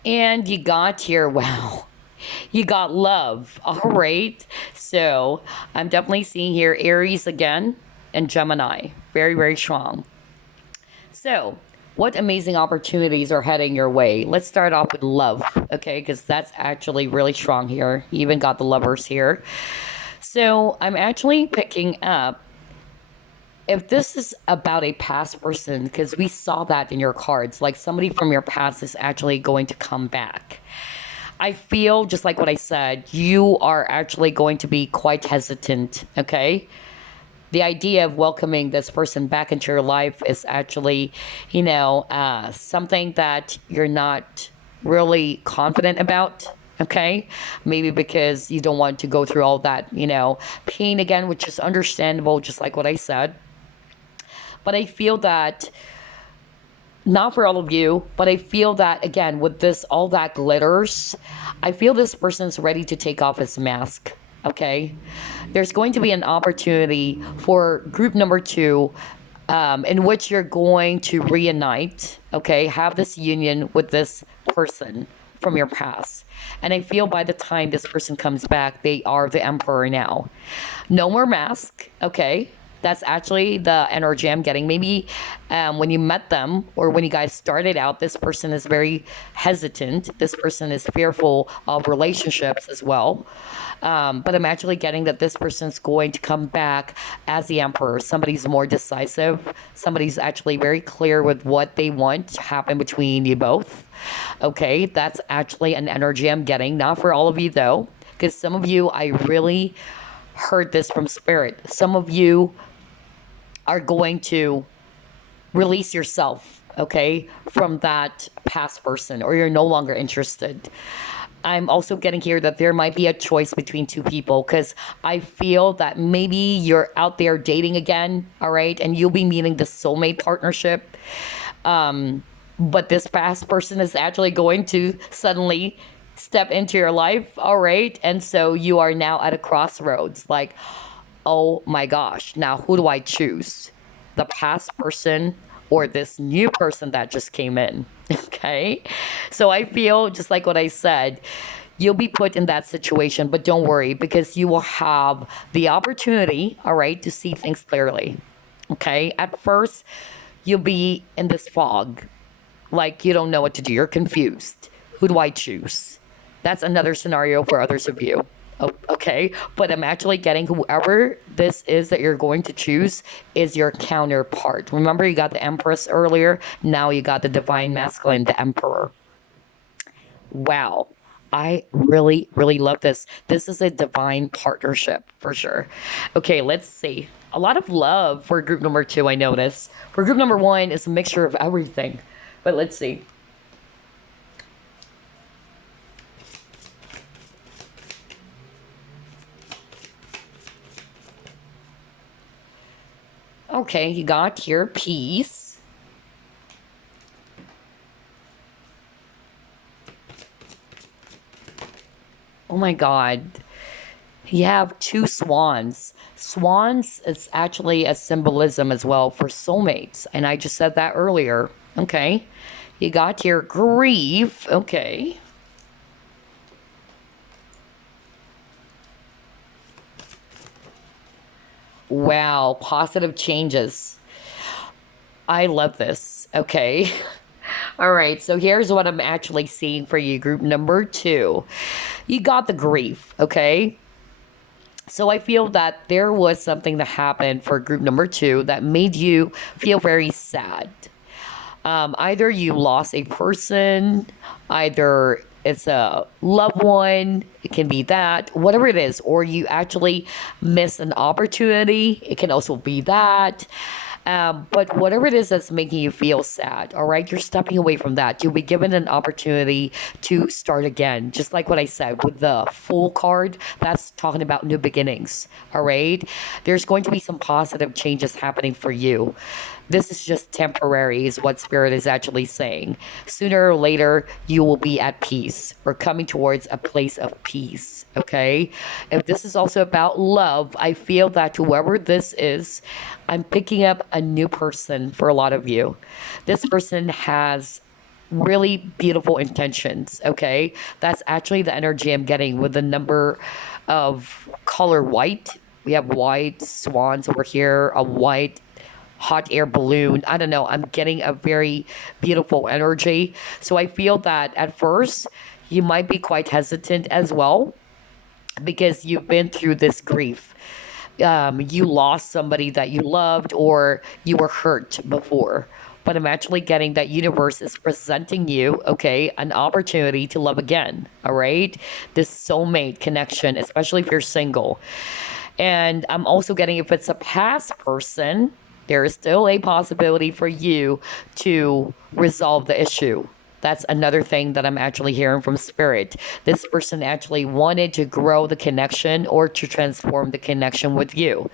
And you got here, wow. You got love. All right. So I'm definitely seeing here Aries again and Gemini. Very, very strong. So, what amazing opportunities are heading your way? Let's start off with love, okay? Because that's actually really strong here. You even got the lovers here. So, I'm actually picking up if this is about a past person, because we saw that in your cards, like somebody from your past is actually going to come back. I feel just like what I said, you are actually going to be quite hesitant, okay? The idea of welcoming this person back into your life is actually, something that you're not really confident about. Okay, maybe because you don't want to go through all that, pain again, which is understandable, just like what I said. But I feel that not for all of you, but I feel that again, with this, all that glitters, I feel this person's ready to take off his mask. Okay, there's going to be an opportunity for group number two, in which you're going to reunite, okay, have this union with this person from your past. And I feel by the time this person comes back, they are the emperor now. No more mask, okay? That's actually the energy I'm getting. Maybe when you met them or when you guys started out, this person is very hesitant. This person is fearful of relationships as well. But I'm actually getting that this person's going to come back as the emperor. Somebody's more decisive. Somebody's actually very clear with what they want to happen between you both. Okay, that's actually an energy I'm getting. Not for all of you though, because some of you, I really heard this from spirit. Some of you are going to release yourself, okay, from that past person, or you're no longer interested. I'm also getting here that there might be a choice between two people, because I feel that maybe you're out there dating again, all right, and you'll be meeting the soulmate partnership. But this past person is actually going to suddenly step into your life, all right, and so you are now at a crossroads, like, oh my gosh, now who do I choose? The past person or this new person that just came in? Okay. So I feel just like what I said, you'll be put in that situation, but don't worry because you will have the opportunity, all right, to see things clearly. Okay. At first, you'll be in this fog, like you don't know what to do. You're confused. Who do I choose? That's another scenario for others of you. Oh, okay, but I'm actually getting whoever this is that you're going to choose is your counterpart. Remember, you got the Empress earlier. Now you got the Divine Masculine, the Emperor. Wow. I really, really love this. This is a divine partnership for sure. Okay, let's see. A lot of love for group number two, I notice. For group number one, it's a mixture of everything. But let's see. Okay, you got your piece. Oh my god. You have two swans. Swans is actually a symbolism as well for soulmates. And I just said that earlier. Okay. You got your grief. Okay. Wow, positive changes. I love this. Okay. All right, so here's what I'm actually seeing for you, group number two. You got the grief, okay? So I feel that there was something that happened for group number two that made you feel very sad. Either you lost a person, either it's a loved one, it can be that, whatever it is, or you actually missed an opportunity, it can also be that. But whatever it is that's making you feel sad, all right, you're stepping away from that. You'll be given an opportunity to start again. Just like what I said with the Fool card, that's talking about new beginnings, all right? There's going to be some positive changes happening for you. This is just temporary, is what Spirit is actually saying. Sooner or later, you will be at peace or coming towards a place of peace, okay? If this is also about love, I feel that whoever this is, I'm picking up a new person for a lot of you. This person has really beautiful intentions, okay? That's actually the energy I'm getting with the number of color white. We have white swans over here, a white hot air balloon. I don't know. I'm getting a very beautiful energy. So I feel that at first you might be quite hesitant as well because you've been through this grief. You lost somebody that you loved or you were hurt before. But I'm actually getting that universe is presenting you, okay, an opportunity to love again, all right? This soulmate connection, especially if you're single. And I'm also getting if it's a past person, there is still a possibility for you to resolve the issue. That's another thing that I'm actually hearing from spirit. This person actually wanted to grow the connection or to transform the connection with you.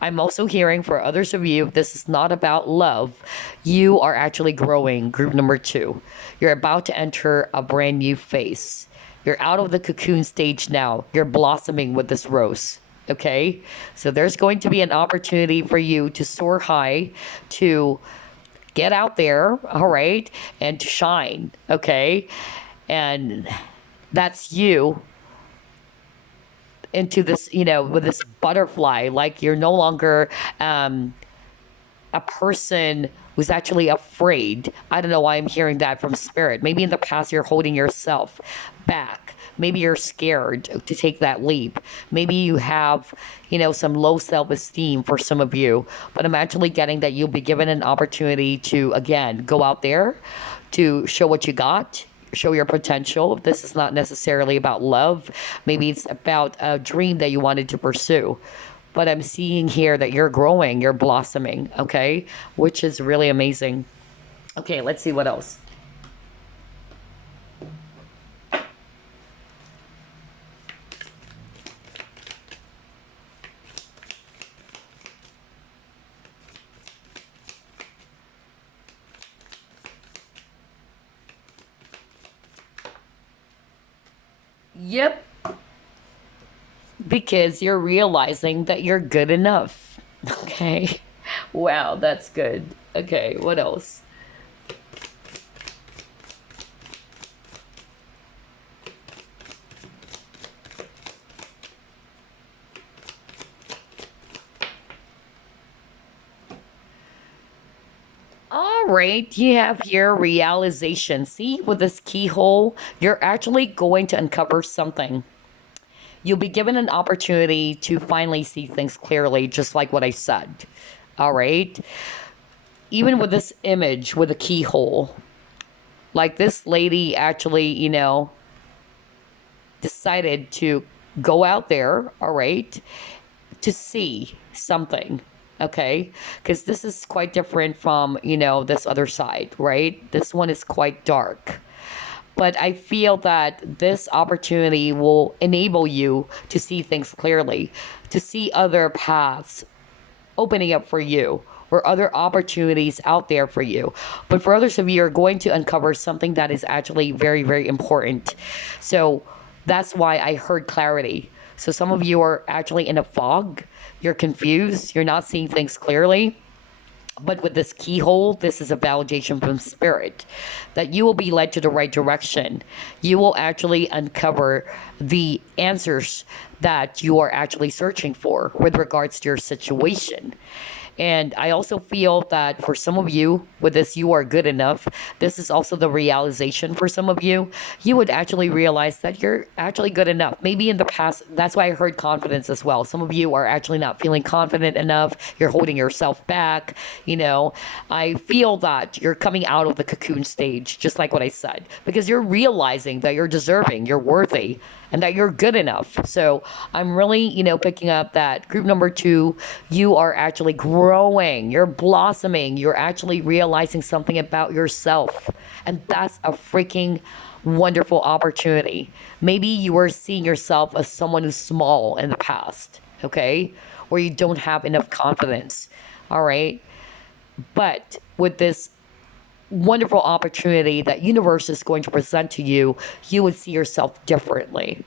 I'm also hearing for others of you, this is not about love. You are actually growing, group number 2. You're about to enter a brand new phase. You're out of the cocoon stage now. You're blossoming with this rose. Okay? So there's going to be an opportunity for you to soar high, to get out there, all right, and to shine, okay? And that's you into this, with this butterfly, like you're no longer a person who's actually afraid. I don't know why I'm hearing that from spirit. Maybe in the past you're holding yourself back. Maybe you're scared to take that leap. Maybe you have, some low self-esteem for some of you. But I'm actually getting that you'll be given an opportunity to, again, go out there to show what you got, show your potential. This is not necessarily about love. Maybe it's about a dream that you wanted to pursue. But I'm seeing here that you're growing, you're blossoming, okay? Which is really amazing. Okay, let's see what else. Yep. Because you're realizing that you're good enough. Okay. Wow, that's good. Okay, what else? All right, you have here realization. See, with this keyhole, you're actually going to uncover something. You'll be given an opportunity to finally see things clearly, just like what I said. All right. Even with this image with a keyhole, like this lady actually, decided to go out there, all right, to see something. Okay. Because this is quite different from, this other side, right? This one is quite dark. But I feel that this opportunity will enable you to see things clearly, to see other paths opening up for you or other opportunities out there for you. But for others of you, you're going to uncover something that is actually very, very important. So that's why I heard clarity. So some of you are actually in a fog. You're confused. You're not seeing things clearly. But with this keyhole, this is a validation from spirit that you will be led to the right direction. You will actually uncover the answers that you are actually searching for with regards to your situation. And I also feel that for some of you, with this, you are good enough. This is also the realization for some of you. You would actually realize that you're actually good enough. Maybe in the past, that's why I heard confidence as well. Some of you are actually not feeling confident enough. You're holding yourself back. I feel that you're coming out of the cocoon stage, just like what I said, because you're realizing that you're deserving, you're worthy, and that you're good enough. So I'm really, picking up that group number 2, you are actually growing, you're blossoming, you're actually realizing something about yourself. And that's a freaking wonderful opportunity. Maybe you were seeing yourself as someone who's small in the past, okay? Or you don't have enough confidence, all right? But with this wonderful opportunity that universe is going to present to you, you would see yourself differently.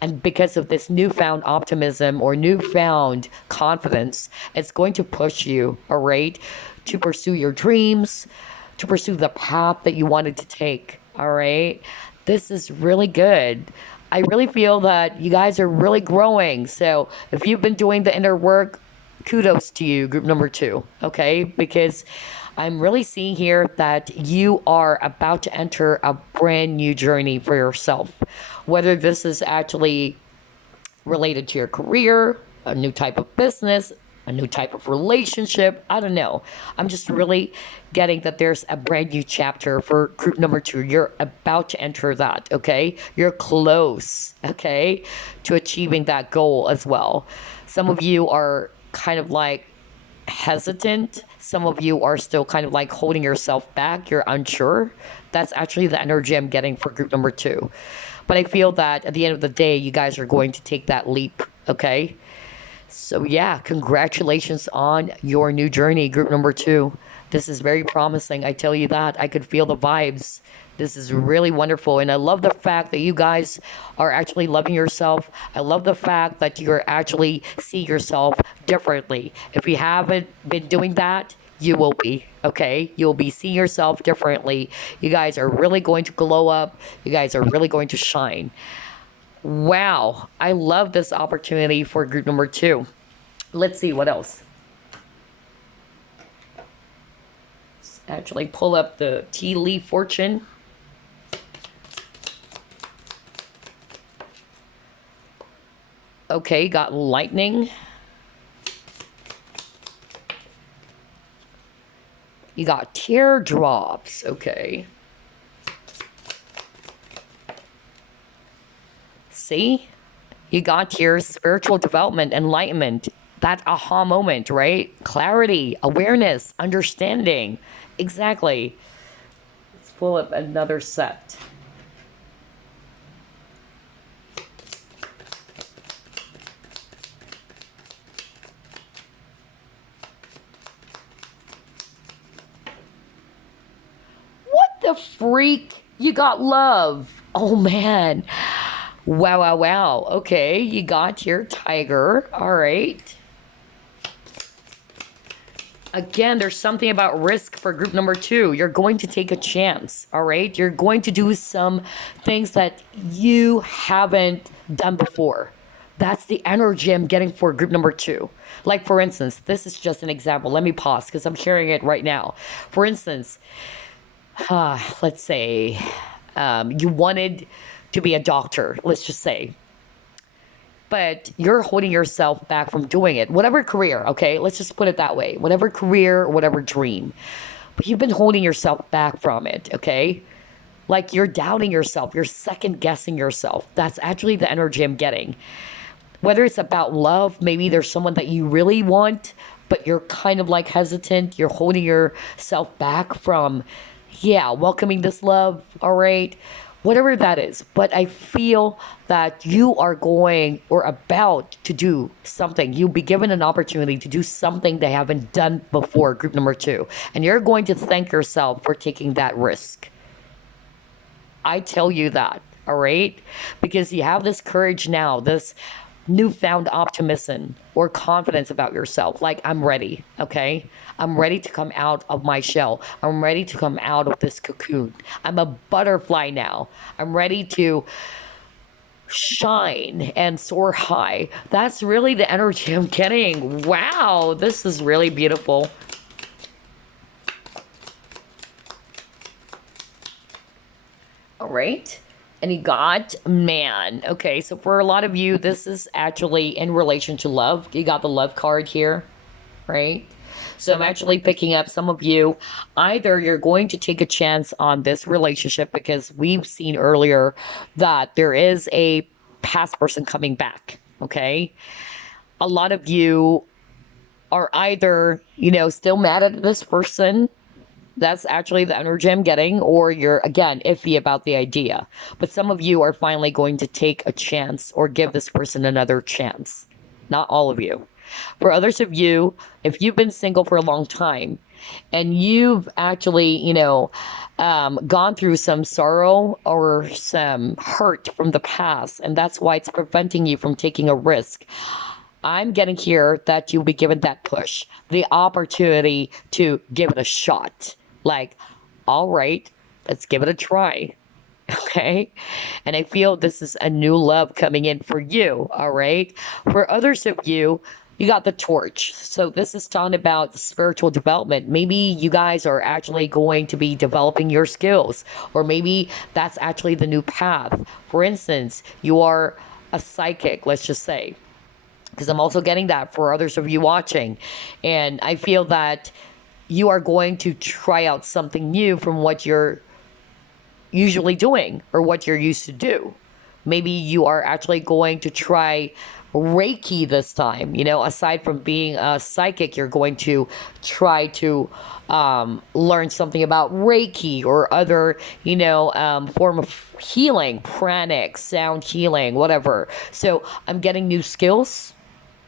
And because of this newfound optimism or newfound confidence, it's going to push you, all right, to pursue your dreams, to pursue the path that you wanted to take. All right. This is really good. I really feel that you guys are really growing. So if you've been doing the inner work, kudos to you, group number 2. Okay. Because I'm really seeing here that you are about to enter a brand new journey for yourself. Whether this is actually related to your career, a new type of business, a new type of relationship, I don't know. I'm just really getting that there's a brand new chapter for group number 2. You're about to enter that, okay? You're close, okay, to achieving that goal as well. Some of you are kind of like hesitant. Some of you are still kind of like holding yourself back. You're unsure. That's actually the energy I'm getting for group number 2. But I feel that at the end of the day, you guys are going to take that leap, okay? So yeah, congratulations on your new journey, group number 2. This is very promising. I tell you that. I could feel the vibes. This is really wonderful. And I love the fact that you guys are actually loving yourself. I love the fact that you're actually seeing yourself differently. If you haven't been doing that, you will be, okay? You'll be seeing yourself differently. You guys are really going to glow up. You guys are really going to shine. Wow, I love this opportunity for group number 2. Let's see what else. Let's actually pull up the tea leaf fortune. Okay, got lightning. You got teardrops, okay. See? You got your spiritual development, enlightenment, that aha moment, right? Clarity, awareness, understanding. Exactly. Let's pull up another set. What the freak? You got love. Oh, man. Wow, wow, wow. Okay, you got your tiger. All right. Again, there's something about risk for group number 2. You're going to take a chance, all right? You're going to do some things that you haven't done before. That's the energy I'm getting for group number 2. Like, for instance, this is just an example. Let me pause because I'm sharing it right now. For instance, let's say you wanted to be a doctor, let's just say. But you're holding yourself back from doing it. Whatever career, okay? Let's just put it that way. Whatever career, whatever dream. But you've been holding yourself back from it, okay? Like you're doubting yourself. You're second guessing yourself. That's actually the energy I'm getting. Whether it's about love, maybe there's someone that you really want, but you're kind of like hesitant. You're holding yourself back from, welcoming this love, all right? Whatever that is. But I feel that you are going or about to do something. You'll be given an opportunity to do something they haven't done before, group number 2. And you're going to thank yourself for taking that risk. I tell you that, all right? Because you have this courage now, this newfound optimism or confidence about yourself. Like, I'm ready, okay? I'm ready to come out of my shell. I'm ready to come out of this cocoon. I'm a butterfly now. I'm ready to shine and soar high. That's really the energy I'm getting. Wow, this is really beautiful. All right. And you got man. Okay, so for a lot of you, this is actually in relation to love. You got the love card here, right? So I'm actually picking up some of you. Either you're going to take a chance on this relationship because we've seen earlier that there is a past person coming back, okay? A lot of you are either, still mad at this person. That's actually the energy I'm getting, or you're, again, iffy about the idea. But some of you are finally going to take a chance or give this person another chance. Not all of you. For others of you, if you've been single for a long time and you've actually, gone through some sorrow or some hurt from the past, and that's why it's preventing you from taking a risk, I'm getting here that you'll be given that push, the opportunity to give it a shot. Like, all right, let's give it a try. Okay. And I feel this is a new love coming in for you. All right. For others of you, you got the torch. So this is talking about spiritual development. Maybe you guys are actually going to be developing your skills, or maybe that's actually the new path. For instance, you are a psychic, let's just say, because I'm also getting that for others of you watching. And I feel that you are going to try out something new from what you're usually doing or what you're used to do. Maybe you are actually going to try Reiki this time. You know, aside from being a psychic, you're going to try to learn something about Reiki or other, form of healing, pranic, sound healing, whatever. So I'm getting new skills.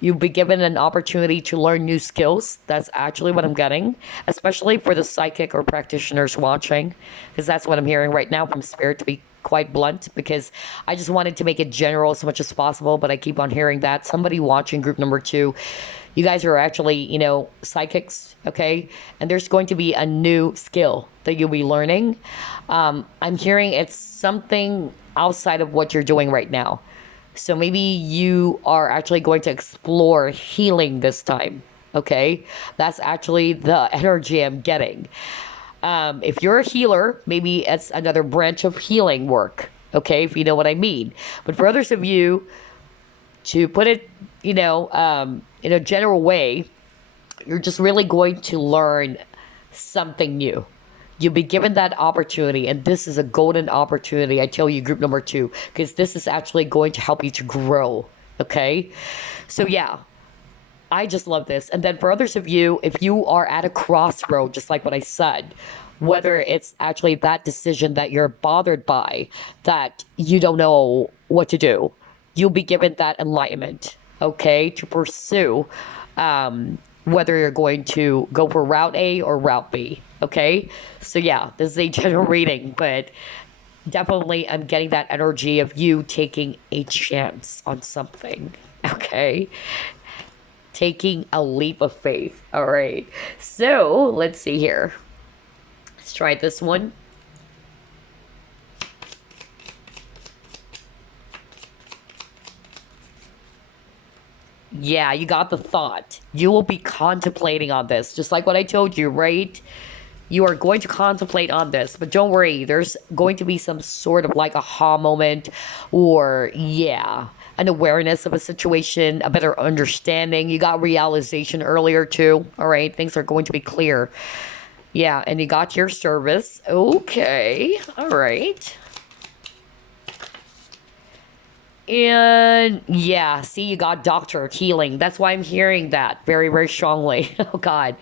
You'll be given an opportunity to learn new skills. That's actually what I'm getting, especially for the psychic or practitioners watching, because that's what I'm hearing right now from Spirit, to be quite blunt, because I just wanted to make it general as much as possible, but I keep on hearing that. Somebody watching group number 2, you guys are actually, psychics, okay? And there's going to be a new skill that you'll be learning. I'm hearing it's something outside of what you're doing right now. So maybe you are actually going to explore healing this time, okay? That's actually the energy I'm getting. If you're a healer, maybe it's another branch of healing work, okay? If you know what I mean. But for others of you, to put it, in a general way, you're just really going to learn something new. You'll be given that opportunity, and this is a golden opportunity, I tell you, group number 2, because this is actually going to help you to grow, okay? So yeah, I just love this. And then for others of you, if you are at a crossroad, just like what I said, whether it's actually that decision that you're bothered by, that you don't know what to do, you'll be given that enlightenment, okay, to pursue whether you're going to go for route A or route B. Okay, so yeah, this is a general reading, but definitely I'm getting that energy of you taking a chance on something. Okay, taking a leap of faith. All right, so let's see here. Let's try this one. Yeah, you got the thought. You will be contemplating on this, just like what I told you, right? You are going to contemplate on this, but don't worry, there's going to be some sort of like aha moment, or yeah, an awareness of a situation, a better understanding. You got realization earlier too. All right, things are going to be clear. Yeah, and you got your service. Okay, all right. And yeah, see, you got doctor healing. That's why I'm hearing that very, very strongly. Oh God.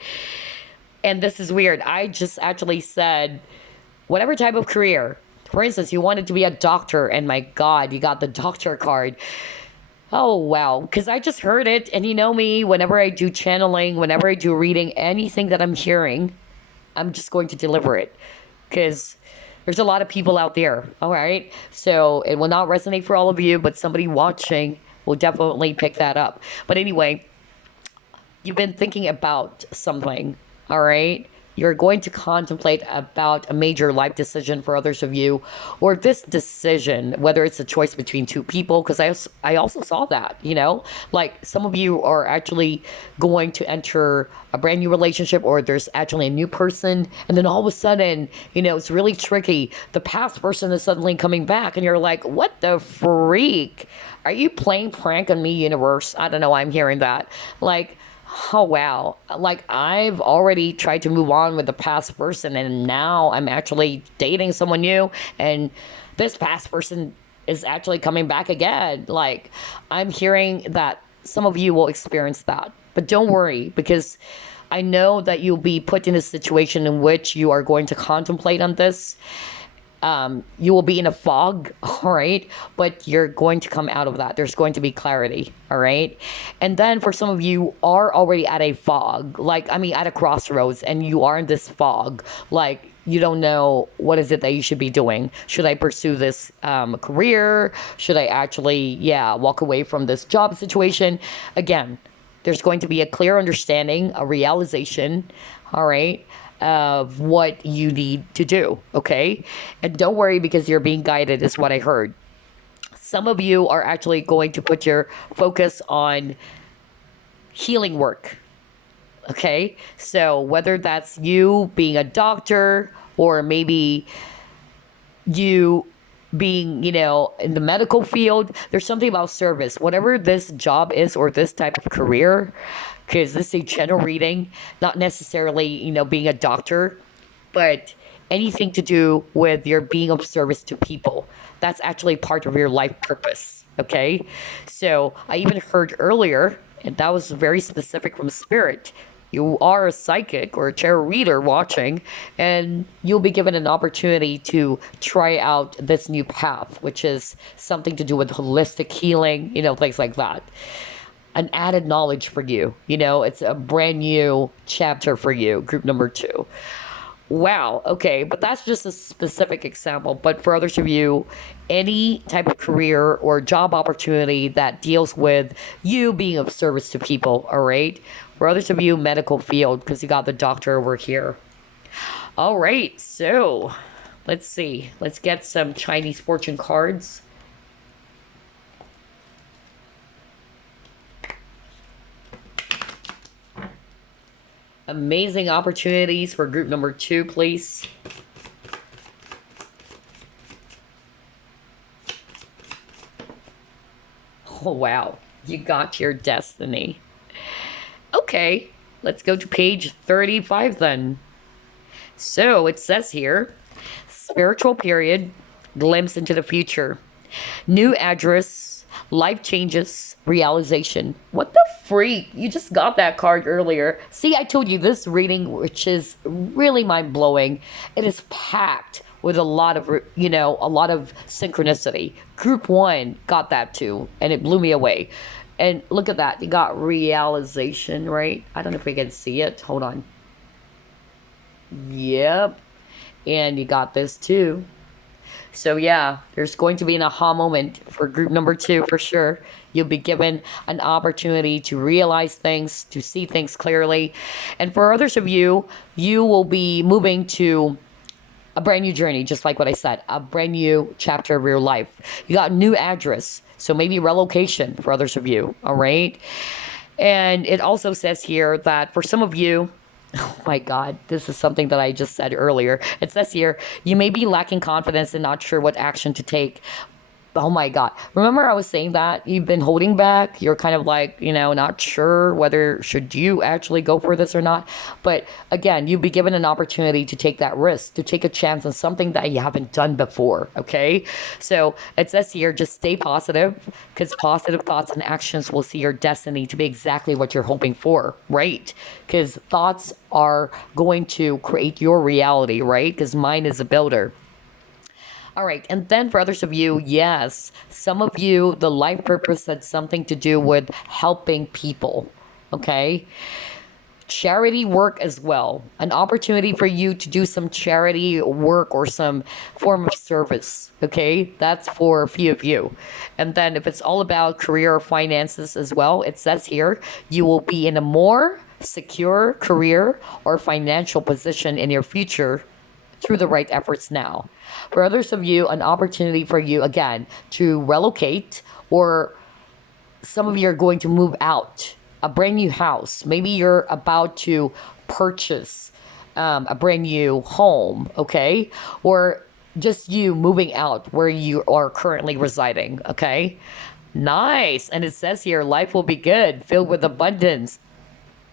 And this is weird. I just actually said, whatever type of career. For instance, you wanted to be a doctor, and my God, you got the doctor card. Oh, wow. Because I just heard it, and you know me, whenever I do channeling, whenever I do reading, anything that I'm hearing, I'm just going to deliver it. Because there's a lot of people out there, all right? So it will not resonate for all of you, but somebody watching will definitely pick that up. But anyway, you've been thinking about something. All right, you're going to contemplate about a major life decision for others of you, or this decision, whether it's a choice between two people, because I also saw that, like some of you are actually going to enter a brand new relationship, or there's actually a new person, and then all of a sudden, it's really tricky. The past person is suddenly coming back, and you're like, what the freak? Are you playing prank on me, universe? I don't know, I'm hearing that. Like, oh wow, like I've already tried to move on with the past person, and now I'm actually dating someone new, and this past person is actually coming back again. Like, I'm hearing that some of you will experience that, but don't worry, because I know that you'll be put in a situation in which you are going to contemplate on this. You will be in a fog, all right? But you're going to come out of that. There's going to be clarity, all right? And then for some of you are already at a fog, at a crossroads, and you are in this fog, like you don't know what is it that you should be doing. Should I pursue this career? Should I actually, walk away from this job situation? Again, there's going to be a clear understanding, a realization, all right? of what you need to do, okay? And don't worry because you're being guided, is what I heard. Some of you are actually going to put your focus on healing work, okay? So whether that's you being a doctor or maybe you being, in the medical field, there's something about service. Whatever this job is or this type of career, because this is a general reading, not necessarily, being a doctor, but anything to do with your being of service to people. That's actually part of your life purpose, okay? So I even heard earlier, and that was very specific from Spirit, you are a psychic or a tarot reader watching, and you'll be given an opportunity to try out this new path, which is something to do with holistic healing, things like that. An added knowledge for you. It's a brand new chapter for you, group number 2. Wow, okay, but that's just a specific example. But for others of you, any type of career or job opportunity that deals with you being of service to people, all right? For others of you, medical field, because you got the doctor over here. All right, so let's see. Let's get some Chinese fortune cards. Amazing opportunities for group number 2, please. Oh, wow. You got your destiny. Okay, let's go to page 35 then. So it says here, spiritual period, glimpse into the future. New address, life changes, realization. What the freak? You just got that card earlier. See, I told you this reading, which is really mind-blowing. It is packed with a lot of, a lot of synchronicity. Group 1 got that too, and it blew me away. And look at that. You got realization, right? I don't know if we can see it. Hold on. Yep. And you got this too. So yeah, there's going to be an aha moment for group number 2 for sure. You'll be given an opportunity to realize things, to see things clearly. And for others of you, you will be moving to a brand new journey, just like what I said, a brand new chapter of your life. You got a new address, so maybe relocation for others of you, all right? And it also says here that for some of you, oh my God, this is something that I just said earlier. It says here, you may be lacking confidence and not sure what action to take. Oh my God. Remember I was saying that you've been holding back. You're kind of like, not sure whether should you actually go for this or not. But again, you'll be given an opportunity to take that risk, to take a chance on something that you haven't done before. Okay. So it says here, just stay positive, because positive thoughts and actions will see your destiny to be exactly what you're hoping for. Right. Because thoughts are going to create your reality, right? Because mind is a builder. All right, and then for others of you, yes, some of you, the life purpose had something to do with helping people, okay? Charity work as well. An opportunity for you to do some charity work or some form of service, okay? That's for a few of you. And then if it's all about career or finances as well, it says here, you will be in a more secure career or financial position in your future through the right efforts now. For others of you, an opportunity for you, again, to relocate, or some of you are going to move out, a brand new house. Maybe you're about to purchase a brand new home, okay? Or just you moving out where you are currently residing, okay? Nice. And it says here, life will be good, filled with abundance.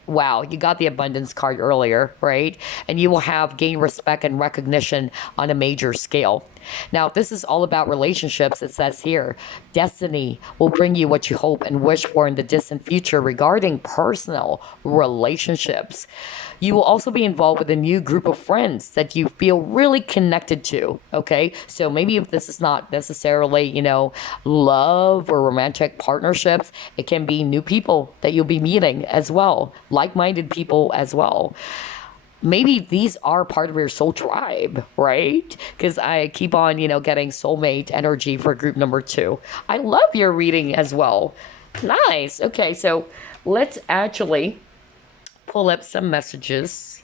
Wow, you got the abundance card earlier, right? And you will have gain respect and recognition on a major scale. Now, this is all about relationships. It says here, destiny will bring you what you hope and wish for in the distant future regarding personal relationships. You will also be involved with a new group of friends that you feel really connected to, okay? So maybe if this is not necessarily, love or romantic partnerships, it can be new people that you'll be meeting as well, like-minded people as well. Maybe these are part of your soul tribe, right? Because I keep on, getting soulmate energy for group number 2. I love your reading as well. Nice. Okay, so let's actually pull up some messages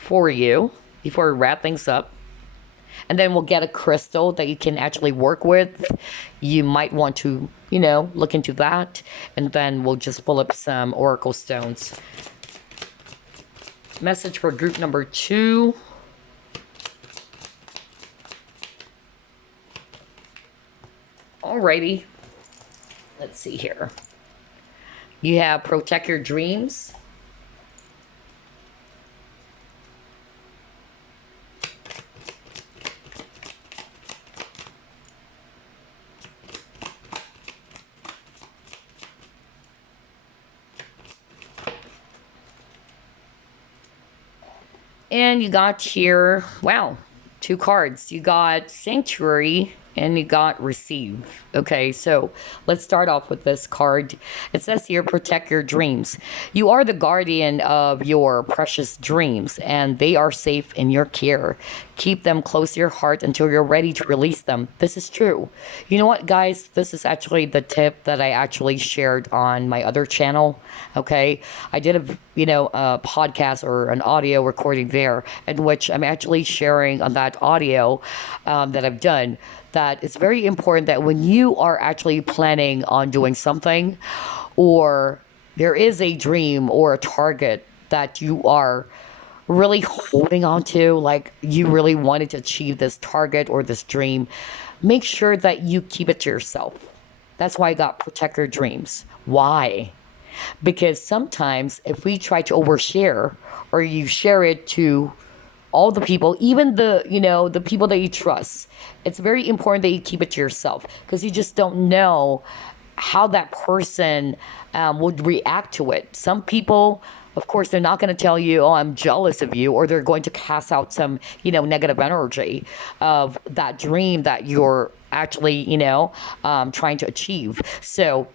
for you before we wrap things up. And then we'll get a crystal that you can actually work with. You might want to, look into that. And then we'll just pull up some oracle stones. Message for group number 2. Alrighty. Let's see here. You have protect your dreams. And you got here, wow, 2 cards. You got Sanctuary and you got Receive. Okay, so let's start off with this card. It says here, protect your dreams. You are the guardian of your precious dreams, and they are safe in your care. Keep them close to your heart until you're ready to release them. This is true. You know what, guys? This is actually the tip that I actually shared on my other channel. Okay, I did a podcast or an audio recording there, in which I'm actually sharing on that audio that I've done, that it's very important that when you are actually planning on doing something, or there is a dream or a target that you are really holding on to, like you really wanted to achieve this target or this dream, make sure that you keep it to yourself. That's why I got protect your dreams. Why? Because sometimes if we try to overshare, or you share it to all the people, even the people that you trust, it's very important that you keep it to yourself, because you just don't know how that person would react to it. Some people, of course, they're not going to tell you, oh, I'm jealous of you, or they're going to cast out some, negative energy of that dream that you're actually, trying to achieve. So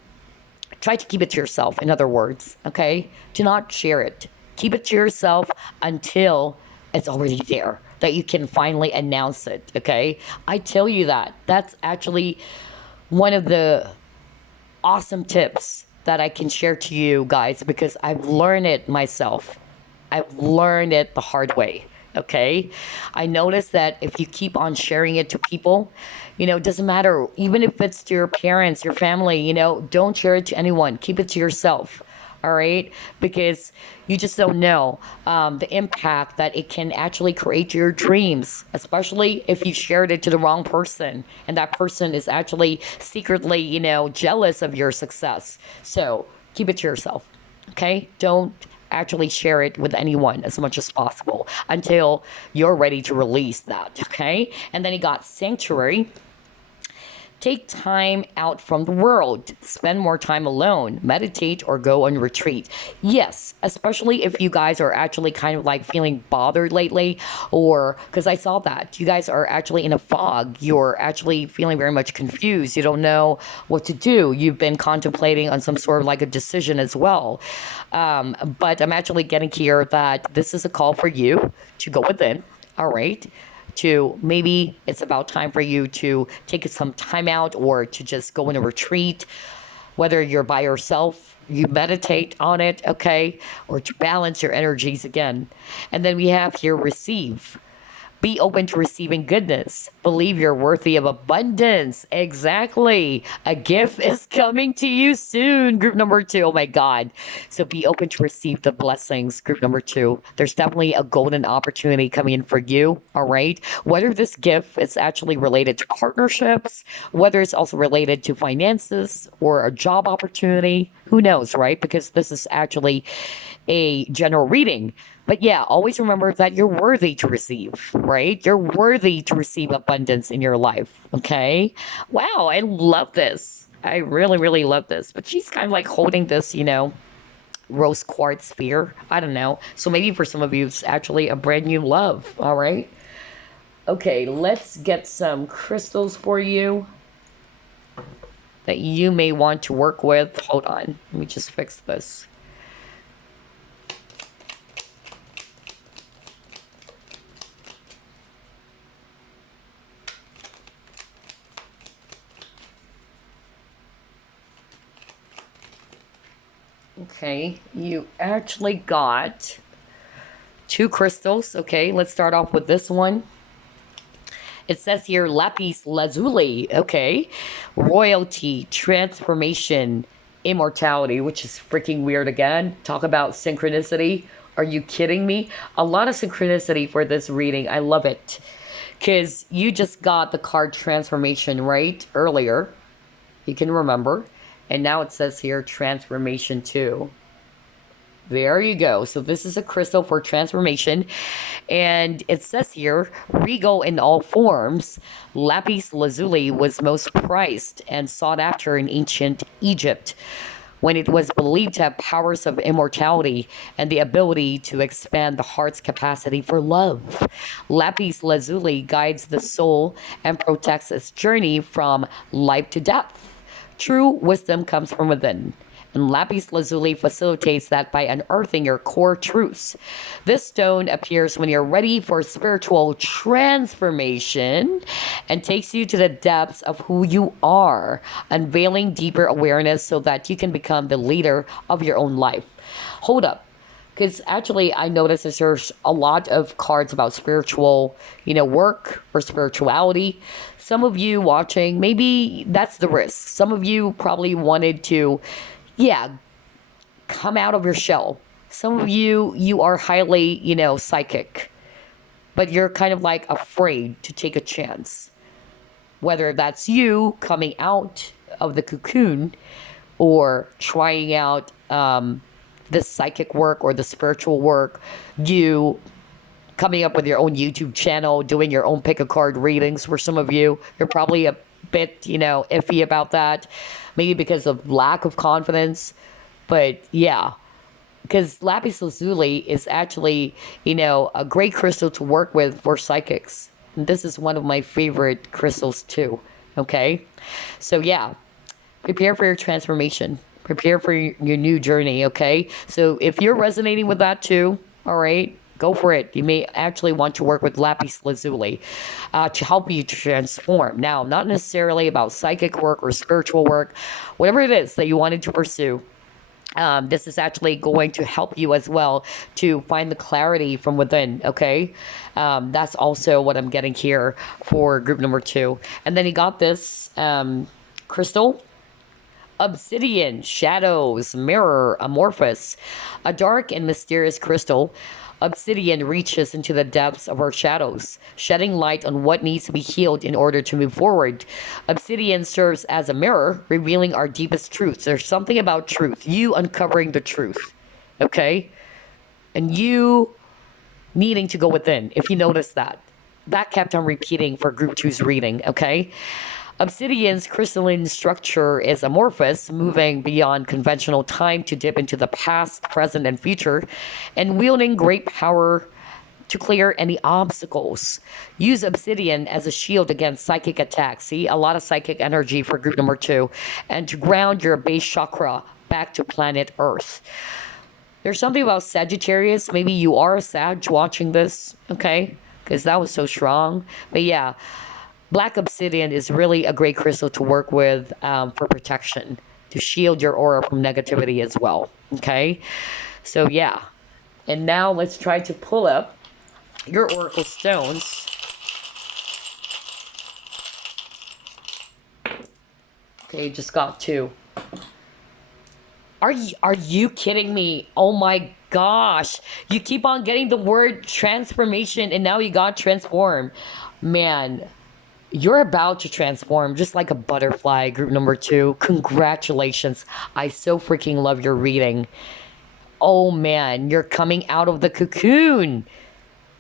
try to keep it to yourself, in other words, okay? Do not share it. Keep it to yourself until it's already there, that you can finally announce it, okay? I tell you that. That's actually one of the awesome tips that I can share to you guys, because I've learned it myself. I've learned it the hard way, okay? I noticed that if you keep on sharing it to people, it doesn't matter, even if it's to your parents, your family, don't share it to anyone. Keep it to yourself. All right, because you just don't know the impact that it can actually create to your dreams, especially if you shared it to the wrong person and that person is actually secretly, jealous of your success. So keep it to yourself, okay? Don't actually share it with anyone as much as possible until you're ready to release that, okay? And then you got Sanctuary. Take time out from the world. Spend more time alone. Meditate or go on retreat. Yes, especially if you guys are actually kind of like feeling bothered lately, or because I saw that you guys are actually in a fog. You're actually feeling very much confused. You don't know what to do. You've been contemplating on some sort of like a decision as well. But I'm actually getting here that this is a call for you to go within. All right. To maybe it's about time for you to take some time out, or to just go in a retreat, whether you're by yourself, you meditate on it, okay, or to balance your energies again. And then we have here Receive. Be open to receiving goodness. Believe you're worthy of abundance. Exactly. A gift is coming to you soon. Group number 2. Oh my God. So be open to receive the blessings. Group number 2. There's definitely a golden opportunity coming in for you. All right. Whether this gift is actually related to partnerships, whether it's also related to finances or a job opportunity, who knows, right? Because this is actually a general reading. But yeah, always remember that you're worthy to receive, right? You're worthy to receive abundance in your life, okay? Wow, I love this. I really, really love this. But she's kind of like holding this, rose quartz sphere. I don't know. So maybe for some of you, it's actually a brand new love, all right? Okay, let's get some crystals for you that you may want to work with. Hold on. Let me just fix this. Okay, you actually got 2 crystals. Okay, let's start off with this one. It says here lapis lazuli. Okay, royalty, transformation, immortality, which is freaking weird again. Talk about synchronicity. Are you kidding me? A lot of synchronicity for this reading. I love it. Because you just got the card transformation right earlier. You can remember. And now it says here transformation 2. There you go. So this is a crystal for transformation. And it says here, regal in all forms, lapis lazuli was most prized and sought after in ancient Egypt, when it was believed to have powers of immortality and the ability to expand the heart's capacity for love. Lapis lazuli guides the soul and protects its journey from life to death. True wisdom comes from within, and lapis lazuli facilitates that by unearthing your core truths. This stone appears when you're ready for spiritual transformation and takes you to the depths of who you are, unveiling deeper awareness so that you can become the leader of your own life. Hold up. Because actually, I noticed that there's a lot of cards about spiritual, work or spirituality. Some of you watching, maybe that's the risk. Some of you probably wanted to come out of your shell. Some of you are highly, psychic, but you're kind of like afraid to take a chance. Whether that's you coming out of the cocoon or trying out the psychic work or the spiritual work, you coming up with your own YouTube channel, doing your own pick a card readings. For some of you, you're probably a bit, iffy about that. Maybe because of lack of confidence. But yeah, because lapis lazuli is actually, a great crystal to work with for psychics. And this is one of my favorite crystals too. Okay. So yeah, prepare for your transformation. Prepare for your new journey. Okay. So if you're resonating with that too, all right, go for it. You may actually want to work with lapis lazuli to help you to transform. Now, not necessarily about psychic work or spiritual work, whatever it is that you wanted to pursue. This is actually going to help you as well to find the clarity from within, okay? That's also what I'm getting here for group number 2. And then you got this crystal. Obsidian, shadows, mirror, amorphous. A dark and mysterious crystal. Obsidian reaches into the depths of our shadows, shedding light on what needs to be healed in order to move forward. Obsidian serves as a mirror, revealing our deepest truths. There's something about truth, you uncovering the truth, okay? And you needing to go within, if you notice that. That kept on repeating for group 2's reading, okay? Obsidian's crystalline structure is amorphous, moving beyond conventional time to dip into the past, present, and future, and wielding great power to clear any obstacles. Use obsidian as a shield against psychic attacks. See, a lot of psychic energy for group number 2, and to ground your base chakra back to planet Earth. There's something about Sagittarius. Maybe you are a Sag watching this, okay? Because that was so strong. But yeah, black obsidian is really a great crystal to work with for protection, to shield your aura from negativity as well, okay? So yeah, and now let's try to pull up your oracle stones. Okay, just got 2. Are you kidding me? Oh my gosh, you keep on getting the word transformation and now you got transform. Man, you're about to transform just like a butterfly, group number 2. Congratulations. I so freaking love your reading. Oh man, you're coming out of the cocoon.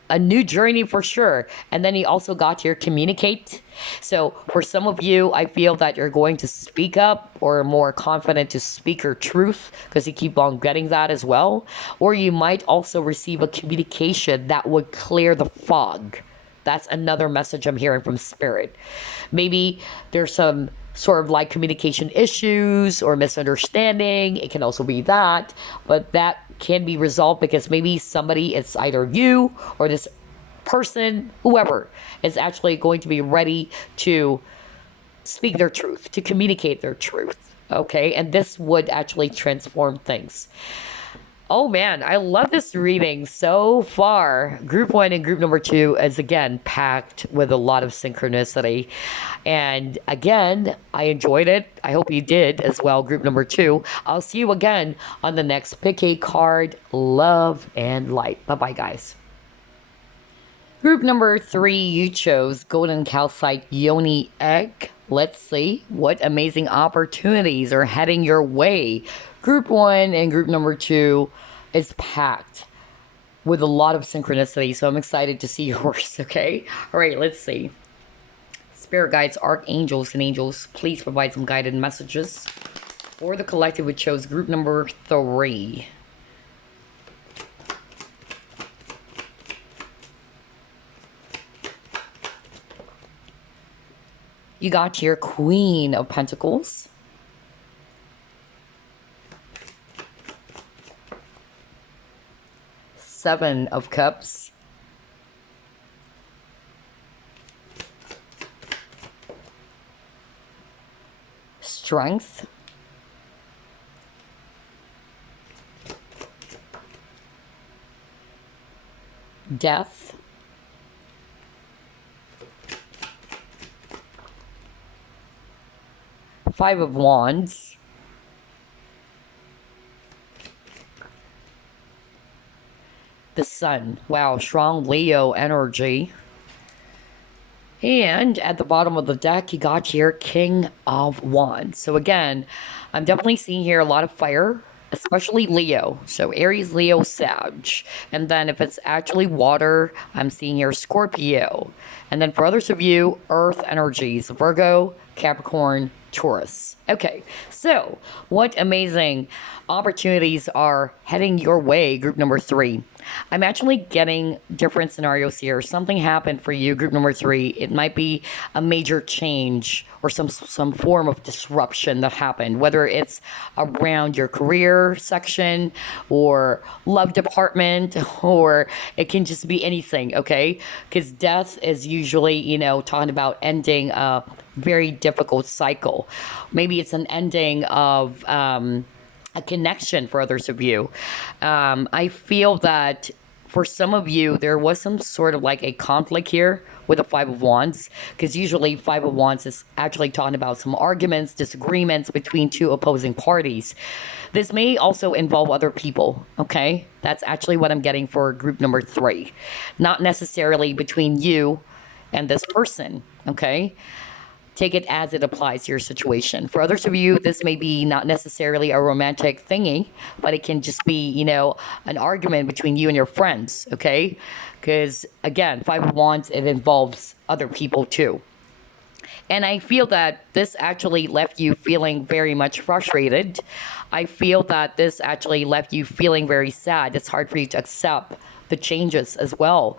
A new journey for sure. And then he also got here communicate. So for some of you, I feel that you're going to speak up or more confident to speak your truth because you keep on getting that as well. Or you might also receive a communication that would clear the fog. That's another message I'm hearing from Spirit. Maybe there's some sort of like communication issues or misunderstanding. It can also be that, but that can be resolved because maybe somebody, it's either you or this person, whoever, is actually going to be ready to speak their truth, to communicate their truth, okay? And this would actually transform things. Oh man, I love this reading so far. Group one and group number two is again packed with a lot of synchronicity. And again, I enjoyed it. I hope you did as well, group number two. I'll see you again on the next pick a card. Love and light. Bye bye, guys. Group number three, you chose Golden Calcite Yoni Egg. Let's see what amazing opportunities are heading your way. Group one and group number two is packed with a lot of synchronicity, so I'm excited to see yours, okay? All right, let's see. Spirit guides, archangels, and angels, please provide some guided messages for the collective, which chose group number three. You got your Queen of Pentacles. Seven of Cups. Strength. Death. Five of Wands. The Sun. Wow, strong Leo energy. And at the bottom of the deck, you got here King of Wands. So again, I'm definitely seeing here a lot of fire, especially Leo. So Aries, Leo, Sag. And then if it's actually water, I'm seeing here Scorpio. And then for others of you, Earth energies, Virgo, Capricorn, Taurus. Okay, so what amazing opportunities are heading your way, group number three. I'm actually getting different scenarios here. Something happened for you, group number three. It might be a major change or some form of disruption that happened, whether it's around your career section or love department, or it can just be anything, okay? Because death is usually, you know, talking about ending a very difficult cycle. Maybe it's an ending of a connection for others of you. I feel that for some of you, there was some sort of like a conflict here with the Five of Wands, because usually Five of Wands is actually talking about some arguments, disagreements between two opposing parties. This may also involve other people, okay? That's actually what I'm getting for group number three. Not necessarily between you and this person, okay? Take it as it applies to your situation. For others of you, this may be not necessarily a romantic thingy, but it can just be, you know, an argument between you and your friends, okay? Because, again, Five of Wands, it involves other people too. And I feel that this actually left you feeling very much frustrated. I feel that this actually left you feeling very sad. It's hard for you to accept the changes as well.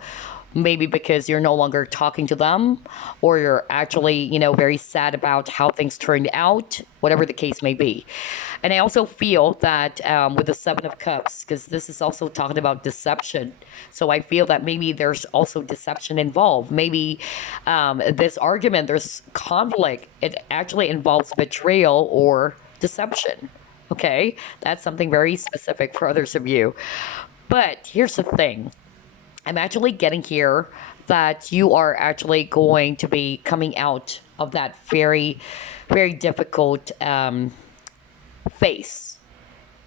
Maybe because you're no longer talking to them, or you're actually, you know, very sad about how things turned out, whatever the case may be. And I also feel that with the Seven of Cups, because this is also talking about deception. So I feel that maybe there's also deception involved. Maybe this argument, there's conflict. It actually involves betrayal or deception. Okay? That's something very specific for others of you. But here's the thing. I'm actually getting here that you are actually going to be coming out of that very, very difficult phase,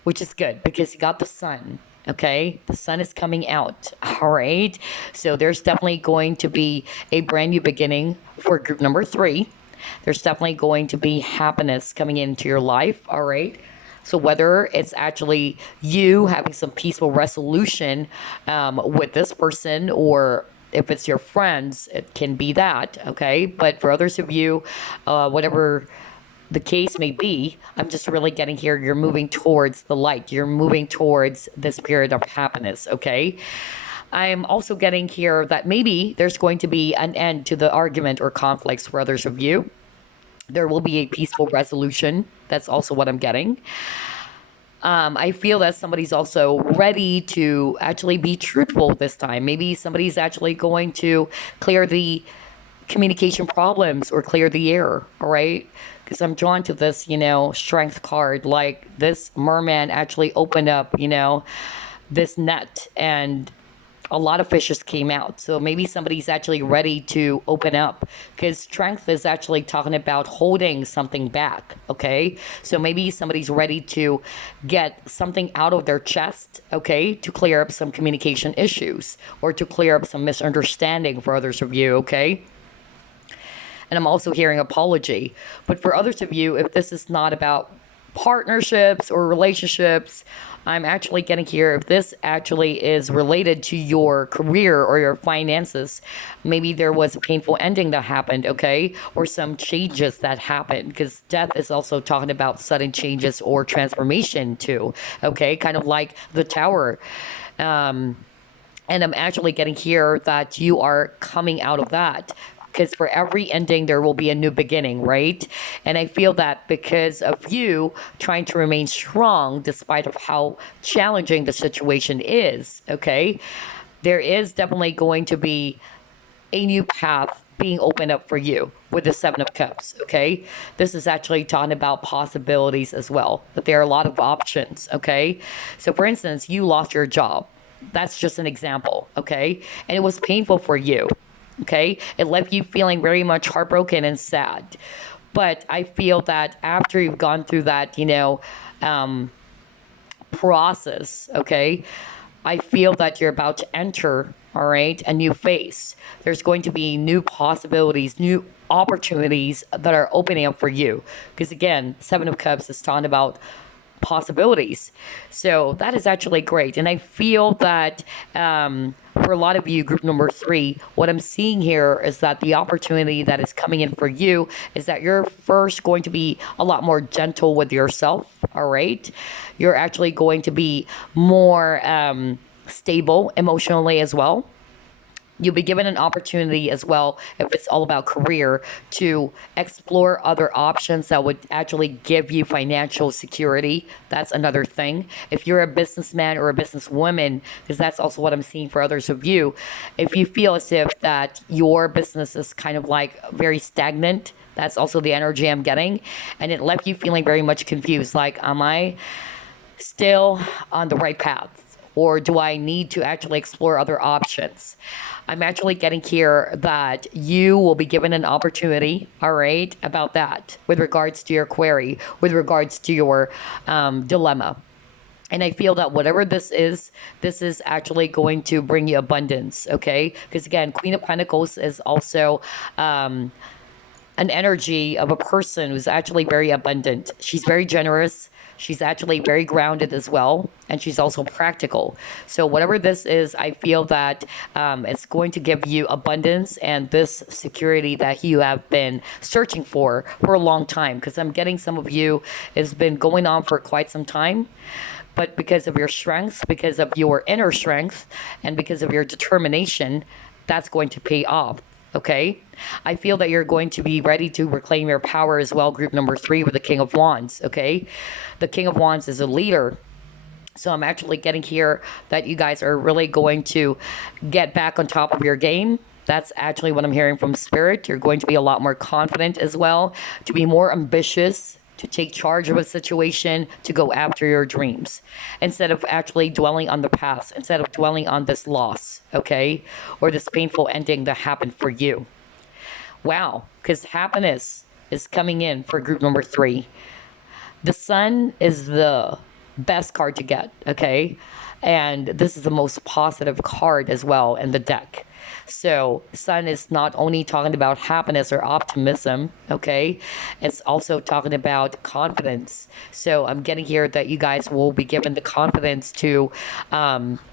which is good because you got the Sun, okay? The Sun is coming out, all right? So there's definitely going to be a brand new beginning for group number three. There's definitely going to be happiness coming into your life, all right? So whether it's actually you having some peaceful resolution with this person, or if it's your friends, it can be that, okay? But for others of you, whatever the case may be, I'm just really getting here, you're moving towards the light. You're moving towards this period of happiness, okay? I'm also getting here that maybe there's going to be an end to the argument or conflicts for others of you. There will be a peaceful resolution. That's also what I'm getting. I feel that somebody's also ready to actually be truthful this time. Maybe somebody's actually going to clear the communication problems or clear the air, all right? Because I'm drawn to this, you know, strength card. Like this merman actually opened up, you know, this net and a lot of fishes came out. So maybe somebody's actually ready to open up, because strength is actually talking about holding something back. Okay. So maybe somebody's ready to get something out of their chest. Okay. To clear up some communication issues or to clear up some misunderstanding for others of you. Okay. And I'm also hearing apology. But for others of you, if this is not about partnerships or relationships, I'm actually getting here, if this actually is related to your career or your finances, maybe there was a painful ending that happened, okay? Or some changes that happened, because death is also talking about sudden changes or transformation too, okay? Kind of like the tower. And I'm actually getting here that you are coming out of that, because for every ending there will be a new beginning, right? And I feel that because of you trying to remain strong despite of how challenging the situation is, okay, there is definitely going to be a new path being opened up for you with the Seven of Cups, okay? This is actually talking about possibilities as well, that there are a lot of options, okay? So for instance, you lost your job. That's just an example, okay? And it was painful for you. Okay, it left you feeling very much heartbroken and sad. But I feel that after you've gone through that, you know, process, okay, I feel that you're about to enter, all right, a new phase. There's going to be new possibilities, new opportunities that are opening up for you. Because again, Seven of Cups is talking about possibilities. So that is actually great. And I feel that for a lot of you, group number 3, what I'm seeing here is that the opportunity that is coming in for you is that you're first going to be a lot more gentle with yourself. All right. You're actually going to be more stable emotionally as well. You'll be given an opportunity as well, if it's all about career, to explore other options that would actually give you financial security. That's another thing. If you're a businessman or a businesswoman, because that's also what I'm seeing for others of you, if you feel as if that your business is kind of like very stagnant, that's also the energy I'm getting. And it left you feeling very much confused. Like, am I still on the right path? Or do I need to actually explore other options? I'm actually getting here that you will be given an opportunity, all right, about that with regards to your query, with regards to your dilemma. And I feel that whatever this is actually going to bring you abundance, okay? Because again, Queen of Pentacles is also an energy of a person who's actually very abundant. She's very generous. She's actually very grounded as well, and she's also practical. So whatever this is, I feel that it's going to give you abundance and this security that you have been searching for a long time. Because I'm getting some of you, it's been going on for quite some time. But because of your strengths, because of your inner strength, and because of your determination, that's going to pay off. Okay, I feel that you're going to be ready to reclaim your power as well, group number 3, with the King of Wands. Okay, the King of Wands is a leader. So I'm actually getting here that you guys are really going to get back on top of your game. That's actually what I'm hearing from Spirit. You're going to be a lot more confident as well, to be more ambitious, to take charge of a situation, to go after your dreams, instead of actually dwelling on the past, instead of dwelling on this loss, okay, or this painful ending that happened for you. Wow, because happiness is coming in for group number 3. The Sun is the best card to get, okay, and this is the most positive card as well in the deck. So Sun is not only talking about happiness or optimism, okay, it's also talking about confidence. So I'm getting here that you guys will be given the confidence to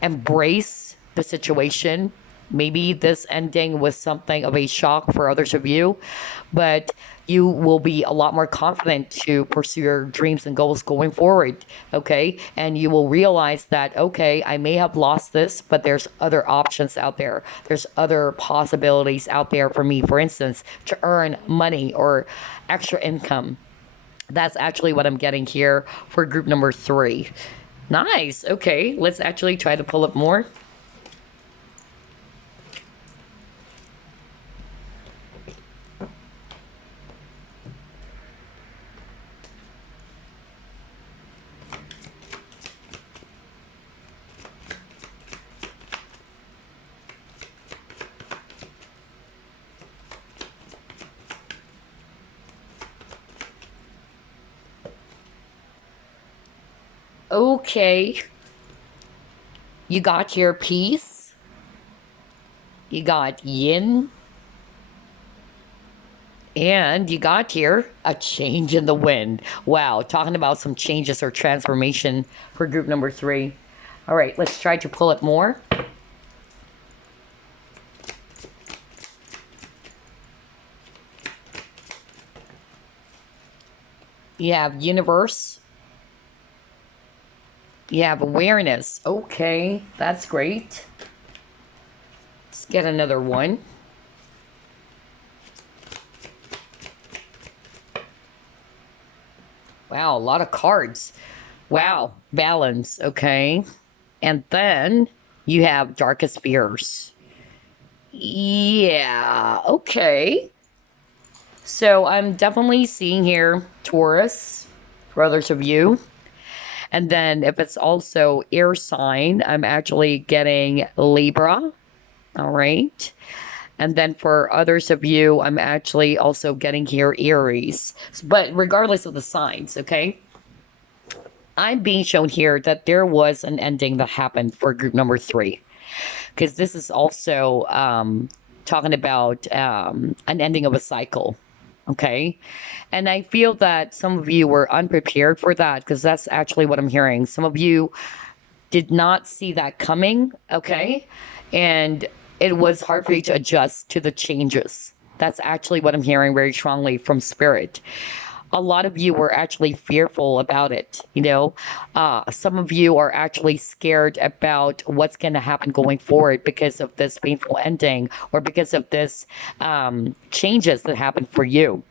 embrace the situation. Maybe this ending was something of a shock for others of you, but you will be a lot more confident to pursue your dreams and goals going forward, okay? And you will realize that, okay, I may have lost this, but there's other options out there. There's other possibilities out there for me, for instance, to earn money or extra income. That's actually what I'm getting here for group number 3. Nice. Okay, let's actually try to pull up more. Okay. You got your peace. You got yin. And you got here a change in the wind. Wow, talking about some changes or transformation for group number 3. All right, let's try to pull it more. You have universe. You have awareness. Okay, that's great. Let's get another one. Wow, a lot of cards. Wow, balance. Okay. And then you have darkest fears. Yeah, okay. So I'm definitely seeing here Taurus for others of you. And then if it's also air sign, I'm actually getting Libra. All right. And then for others of you, I'm actually also getting here Aries. But regardless of the signs, okay? I'm being shown here that there was an ending that happened for group number 3. Because this is also talking about an ending of a cycle. Okay. And I feel that some of you were unprepared for that because that's actually what I'm hearing. Some of you did not see that coming. Okay. And it was hard for you to adjust to the changes. That's actually what I'm hearing very strongly from spirit. A lot of you were actually fearful about it. You know, some of you are actually scared about what's going to happen going forward because of this painful ending or because of this changes that happen for you.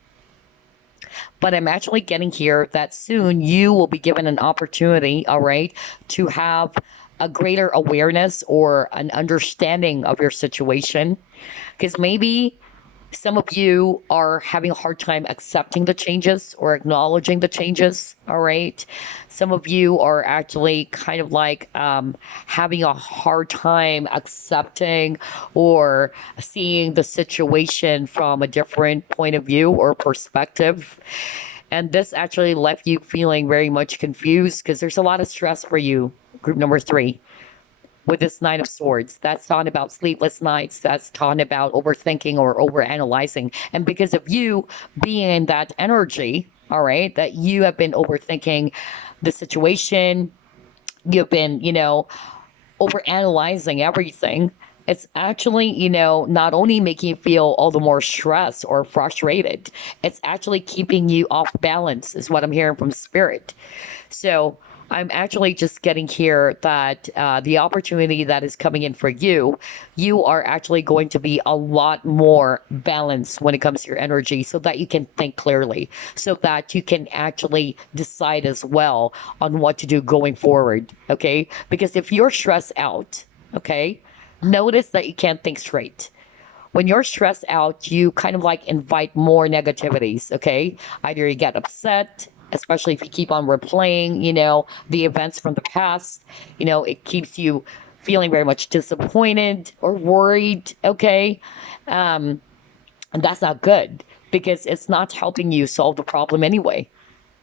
But I'm actually getting here that soon you will be given an opportunity, all right, to have a greater awareness or an understanding of your situation. Because maybe some of you are having a hard time accepting the changes or acknowledging the changes, all right? Some of you are actually kind of like having a hard time accepting or seeing the situation from a different point of view or perspective. And this actually left you feeling very much confused because there's a lot of stress for you, group number 3. With this Nine of Swords, that's talking about sleepless nights. That's talking about overthinking or overanalyzing. And because of you being in that energy, all right, that you have been overthinking the situation, you've been, you know, overanalyzing everything. It's actually, you know, not only making you feel all the more stressed or frustrated, it's actually keeping you off balance, is what I'm hearing from spirit. So I'm actually just getting here that the opportunity that is coming in for you, you are actually going to be a lot more balanced when it comes to your energy so that you can think clearly, so that you can actually decide as well on what to do going forward, okay? Because if you're stressed out, okay, notice that you can't think straight. When you're stressed out, you kind of like invite more negativities, okay? Either you get upset, especially if you keep on replaying, you know, the events from the past, you know, it keeps you feeling very much disappointed or worried, okay? And that's not good because it's not helping you solve the problem anyway.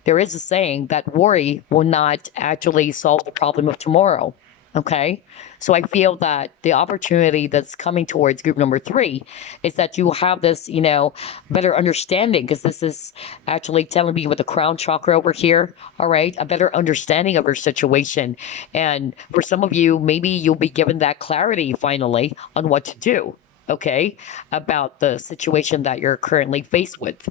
There is a saying that worry will not actually solve the problem of tomorrow. Okay. So I feel that the opportunity that's coming towards group number 3 is that you have this, you know, better understanding, because this is actually telling me with the crown chakra over here. All right. A better understanding of your situation. And for some of you, maybe you'll be given that clarity finally on what to do. Okay. About the situation that you're currently faced with.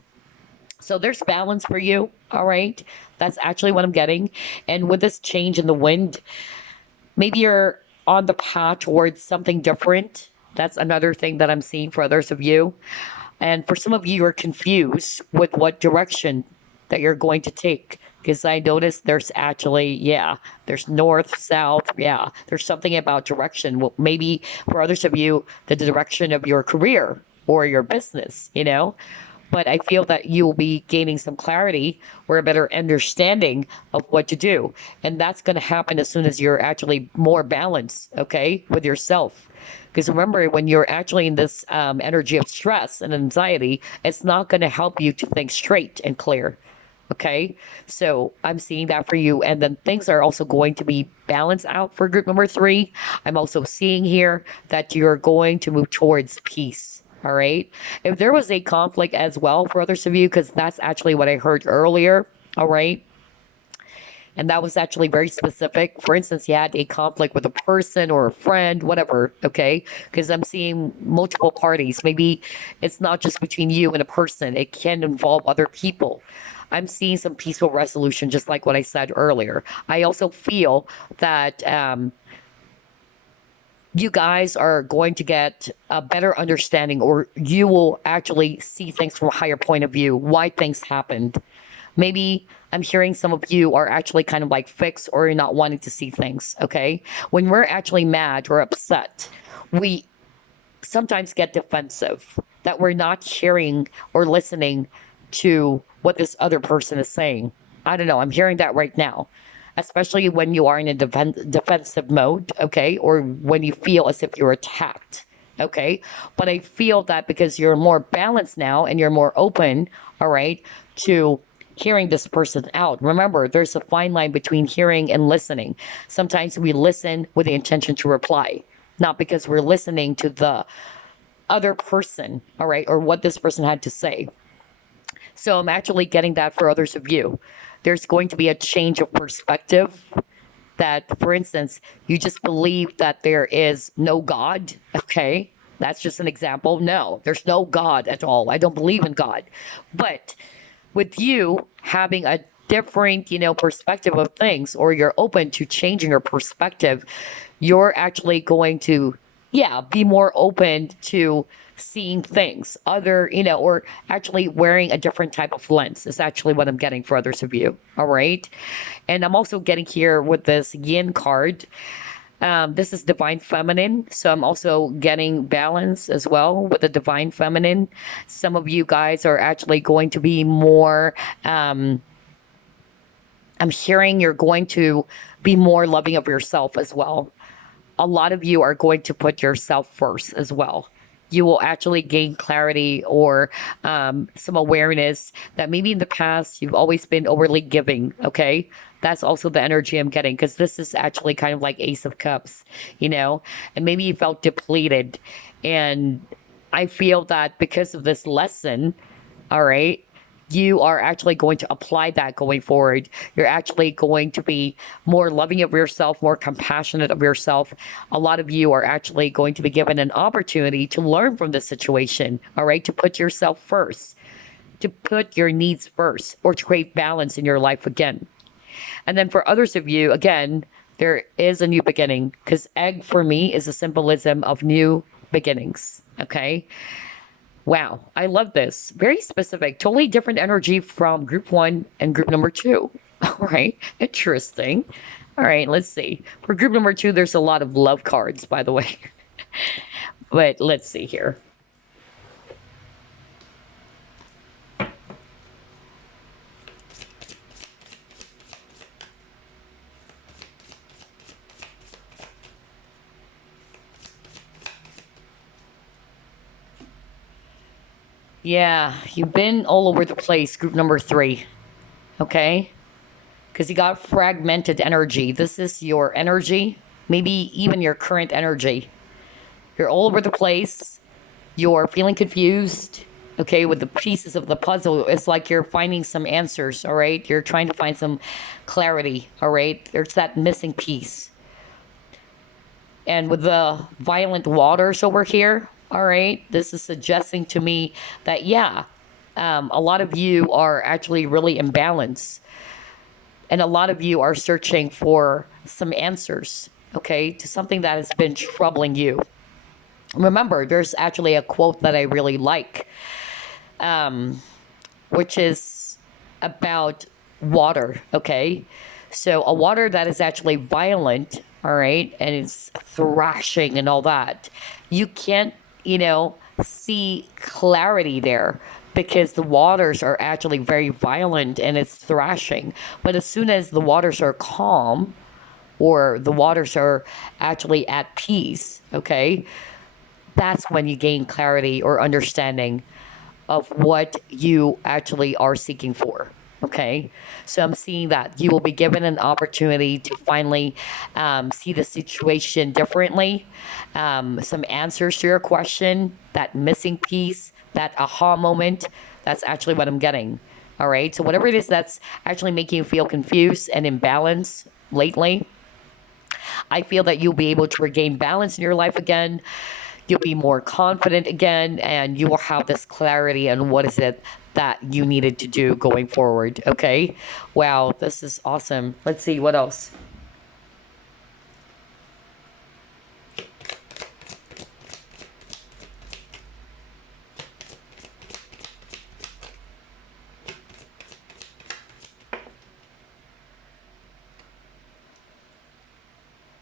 So there's balance for you. All right. That's actually what I'm getting. And with this change in the wind, maybe you're on the path towards something different. That's another thing that I'm seeing for others of you. And for some of you, you're confused with what direction that you're going to take. Because I noticed there's actually, yeah, there's north, south, yeah. There's something about direction. Well, maybe for others of you, the direction of your career or your business, you know. But I feel that you will be gaining some clarity or a better understanding of what to do. And that's going to happen as soon as you're actually more balanced, okay, with yourself. Because remember, when you're actually in this energy of stress and anxiety, it's not going to help you to think straight and clear. Okay, so I'm seeing that for you, and then things are also going to be balanced out for group number three. I'm also seeing here that you're going to move towards peace. All right, if there was a conflict as well for others of you, because that's actually what I heard earlier. All right, and that was actually very specific. For instance, you had a conflict with a person or a friend, whatever, okay? Because I'm seeing multiple parties. Maybe it's not just between you and a person, it can involve other people. I'm seeing some peaceful resolution, just like what I said earlier. I also feel that you guys are going to get a better understanding, or you will actually see things from a higher point of view, why things happened. Maybe I'm hearing some of you are actually kind of like fixed, or you're not wanting to see things, okay? When we're actually mad or upset, we sometimes get defensive, that we're not hearing or listening to what this other person is saying. I don't know, I'm hearing that right now. Especially when you are in a defensive mode, okay? Or when you feel as if you're attacked, okay? But I feel that because you're more balanced now and you're more open, all right, to hearing this person out. Remember, there's a fine line between hearing and listening. Sometimes we listen with the intention to reply, not because we're listening to the other person, all right, or what this person had to say. So I'm actually getting that for others of you. There's going to be a change of perspective, that, for instance, you just believe that there is no God, okay? That's just an example. No, there's no God at all. I don't believe in God. But with you having a different, perspective of things, or you're open to changing your perspective, you're actually going to, yeah, be more open to seeing things other, or actually wearing a different type of lens is actually what I'm getting for others of you. All right. And I'm also getting here with this yin card. This is divine feminine, so I'm also getting balance as well with the divine feminine. Some of you guys are actually going to be more, I'm hearing you're going to be more loving of yourself as well. A lot of you are going to put yourself first as well. You will actually gain clarity, or some awareness that maybe in the past you've always been overly giving, okay? That's also the energy I'm getting, because this is actually kind of like Ace of Cups, and maybe you felt depleted. And I feel that because of this lesson, all right, you are actually going to apply that going forward. You're actually going to be more loving of yourself, more compassionate of yourself. A lot of you are actually going to be given an opportunity to learn from this situation, all right, to put yourself first, to put your needs first, or to create balance in your life again. And then for others of you, again, there is a new beginning, because egg for me is a symbolism of new beginnings, okay? Wow, I love this. Very specific, totally different energy from group one and group number two. All right, interesting. All right, let's see. For group number two, there's a lot of love cards, by the way. But let's see here. Yeah, you've been all over the place, group number three. Okay? Because you got fragmented energy. This is your energy, maybe even your current energy. You're all over the place. You're feeling confused, okay, with the pieces of the puzzle. It's like you're finding some answers, all right? You're trying to find some clarity, all right? There's that missing piece. And with the violent waters over here, all right, this is suggesting to me that, yeah, a lot of you are actually really imbalanced. And a lot of you are searching for some answers, okay, to something that has been troubling you. Remember, there's actually a quote that I really like, which is about water, okay? So a water that is actually violent, all right, and it's thrashing and all that, you can't, see clarity there, because the waters are actually very violent and it's thrashing. But as soon as the waters are calm, or the waters are actually at peace, okay, that's when you gain clarity or understanding of what you actually are seeking for. Okay, so I'm seeing that you will be given an opportunity to finally see the situation differently, some answers to your question, that missing piece, that aha moment. That's actually what I'm getting. All right, so whatever it is that's actually making you feel confused and imbalanced lately, I feel that you'll be able to regain balance in your life again. You'll be more confident again, and you will have this clarity on what is it that you needed to do going forward. Okay, wow, this is awesome. Let's see what else.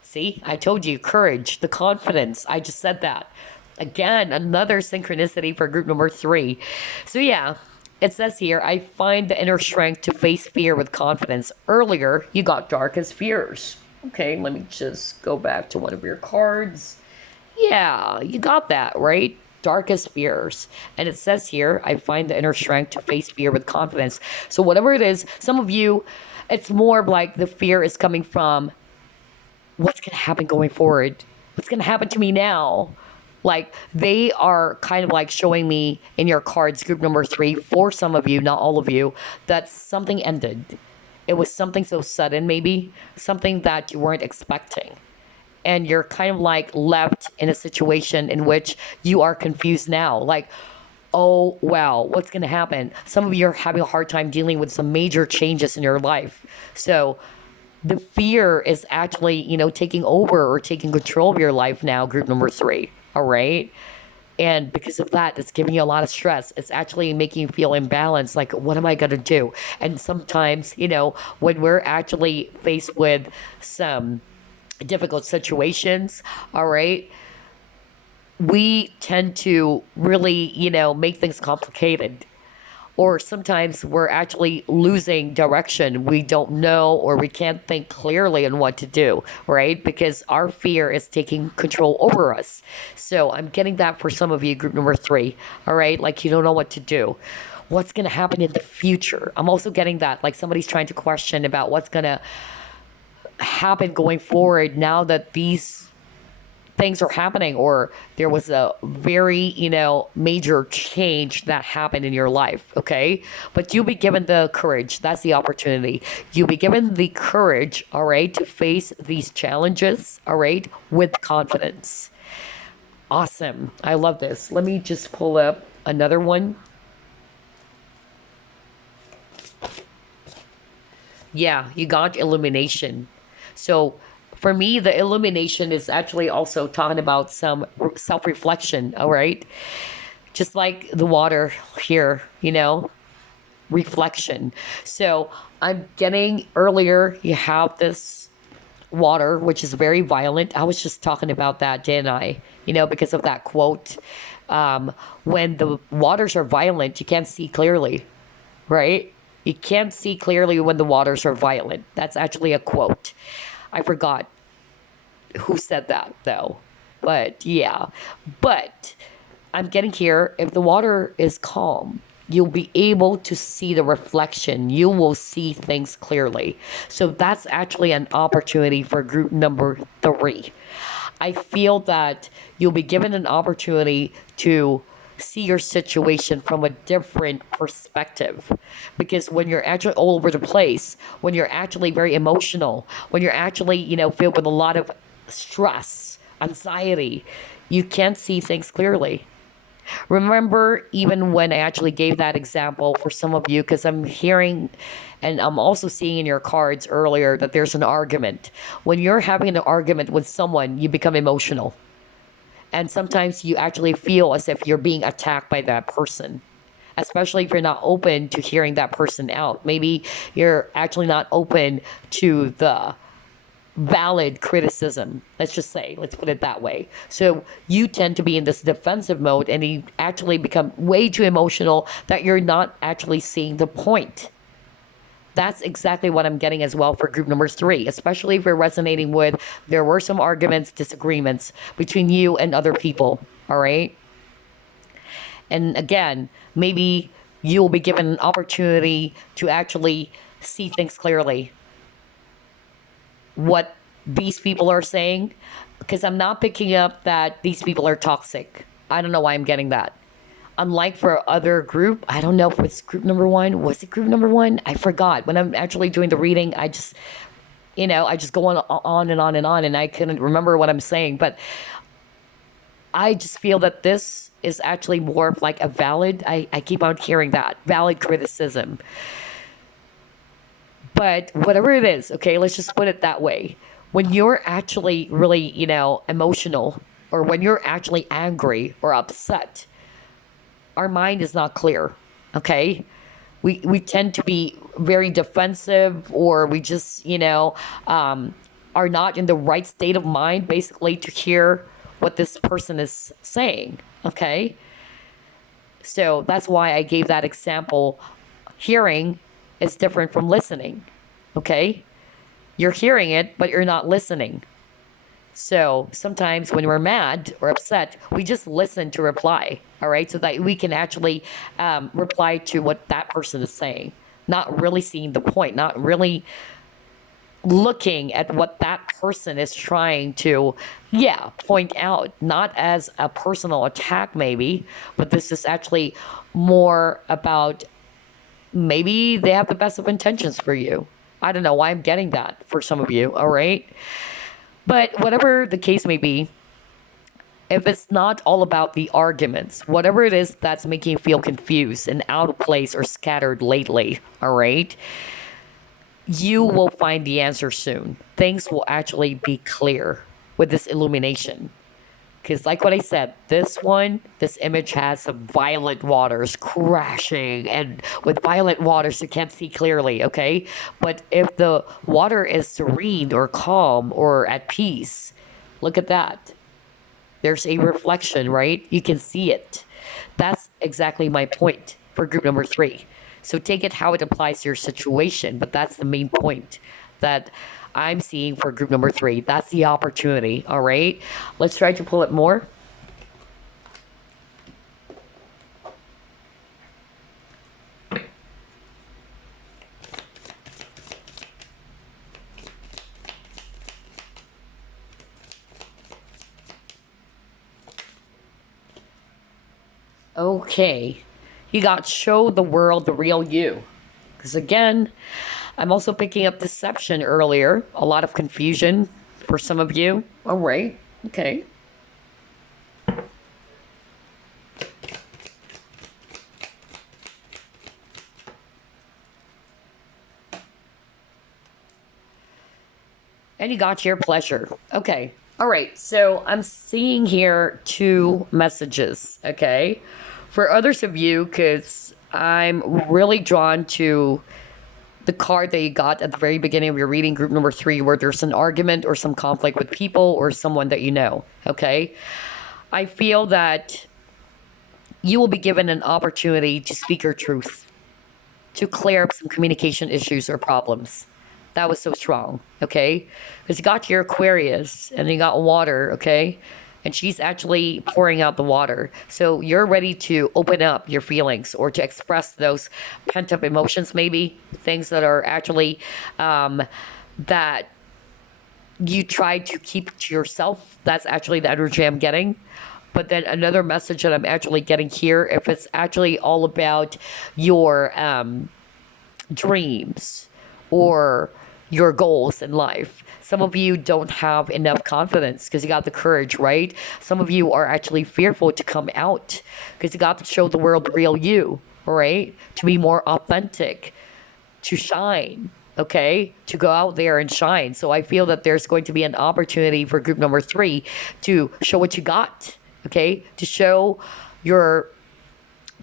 See, I told you, courage, the confidence. I just said that. Again, another synchronicity for group number 3. So, yeah, it says here, I find the inner strength to face fear with confidence. Earlier, you got darkest fears. Okay, let me just go back to one of your cards. Yeah, you got that, right? Darkest fears. And it says here, I find the inner strength to face fear with confidence. So, whatever it is, some of you, it's more like the fear is coming from what's going to happen going forward? What's going to happen to me now? Like, they are kind of like showing me in your cards, group number 3, for some of you, not all of you, that something ended. It was something so sudden, maybe something that you weren't expecting. And you're kind of like left in a situation in which you are confused now. Like, oh, wow, what's going to happen? Some of you are having a hard time dealing with some major changes in your life. So, the fear is actually, taking over or taking control of your life now, group number 3. All right. And because of that, it's giving you a lot of stress. It's actually making you feel imbalanced. Like, what am I going to do? And sometimes, when we're actually faced with some difficult situations, all right, we tend to really, make things complicated. Or sometimes we're actually losing direction. We don't know, or we can't think clearly on what to do, right? Because our fear is taking control over us. So I'm getting that for some of you, group number 3, all right? Like, you don't know what to do. What's going to happen in the future? I'm also getting that, like somebody's trying to question about what's going to happen going forward now that these things are happening, or there was a very, major change that happened in your life, okay? But you'll be given the courage. That's the opportunity. You'll be given the courage, all right, to face these challenges, all right, with confidence. Awesome. I love this. Let me just pull up another one. Yeah, you got illumination. So for me, the illumination is actually also talking about some self-reflection, all right? Just like the water here, reflection. So I'm getting earlier, you have this water, which is very violent. I was just talking about that, didn't I? Because of that quote. When the waters are violent, you can't see clearly, right? You can't see clearly when the waters are violent. That's actually a quote. I forgot who said that, though. But, yeah. But I'm getting here, if the water is calm, you'll be able to see the reflection. You will see things clearly. So that's actually an opportunity for group number 3. I feel that you'll be given an opportunity to see your situation from a different perspective. Because when you're actually all over the place, when you're actually very emotional, when you're actually, filled with a lot of stress, anxiety, you can't see things clearly. Remember, even when I actually gave that example for some of you, because I'm hearing and I'm also seeing in your cards earlier that there's an argument. When you're having an argument with someone, you become emotional. And sometimes you actually feel as if you're being attacked by that person, especially if you're not open to hearing that person out. Maybe you're actually not open to the valid criticism. Let's just say, let's put it that way. So you tend to be in this defensive mode and you actually become way too emotional that you're not actually seeing the point. That's exactly what I'm getting as well for group number 3, especially if you're resonating with there were some arguments, disagreements between you and other people, all right? And again, maybe you will be given an opportunity to actually see things clearly. What these people are saying, because I'm not picking up that these people are toxic. I don't know why I'm getting that. Unlike for other group, I don't know if it's group number one. Was it group number one? I forgot. When I'm actually doing the reading, I just, I just go on and on and on, and I couldn't remember what I'm saying. But I just feel that this is actually more of like a valid, I keep on hearing that, valid criticism. But whatever it is, okay, let's just put it that way. When you're actually really, emotional, or when you're actually angry or upset, our mind is not clear, okay? We tend to be very defensive, or we just, are not in the right state of mind, basically, to hear what this person is saying, okay? So that's why I gave that example. Hearing is different from listening, okay? You're hearing it, but you're not listening. So sometimes when we're mad or upset, we just listen to reply, all right? So that we can actually reply to what that person is saying, not really seeing the point, not really looking at what that person is trying to, point out, not as a personal attack maybe, but this is actually more about maybe they have the best of intentions for you. I don't know why I'm getting that for some of you, all right? But whatever the case may be, if it's not all about the arguments, whatever it is that's making you feel confused and out of place or scattered lately, all right, you will find the answer soon. Things will actually be clear with this illumination. Because like what I said, this image has some violent waters crashing, and with violent waters you can't see clearly, okay? But if the water is serene or calm or at peace, look at that. There's a reflection, right? You can see it. That's exactly my point for group number 3. So take it how it applies to your situation, but that's the main point that I'm seeing for group number 3. That's the opportunity, all right? Let's try to pull it more. Okay. You got show the world the real you. Because again, I'm also picking up deception earlier. A lot of confusion for some of you. All right. Okay. And you got your pleasure. Okay. All right. So I'm seeing here 2 messages. Okay. For others of you, because I'm really drawn to the card that you got at the very beginning of your reading, group number 3, where there's an argument or some conflict with people or someone that you know, okay? I feel that you will be given an opportunity to speak your truth, to clear up some communication issues or problems. That was so strong, okay? Because you got your Aquarius and you got water, okay? And she's actually pouring out the water. So you're ready to open up your feelings or to express those pent-up emotions, maybe things that are actually that you try to keep to yourself. That's actually the energy I'm getting. But then another message that I'm actually getting here, if it's actually all about your dreams or your goals in life. Some of you don't have enough confidence because you got the courage, right? Some of you are actually fearful to come out because you got to show the world the real you, right? To be more authentic, to shine, okay? To go out there and shine. So I feel that there's going to be an opportunity for group number 3 to show what you got, okay? To show your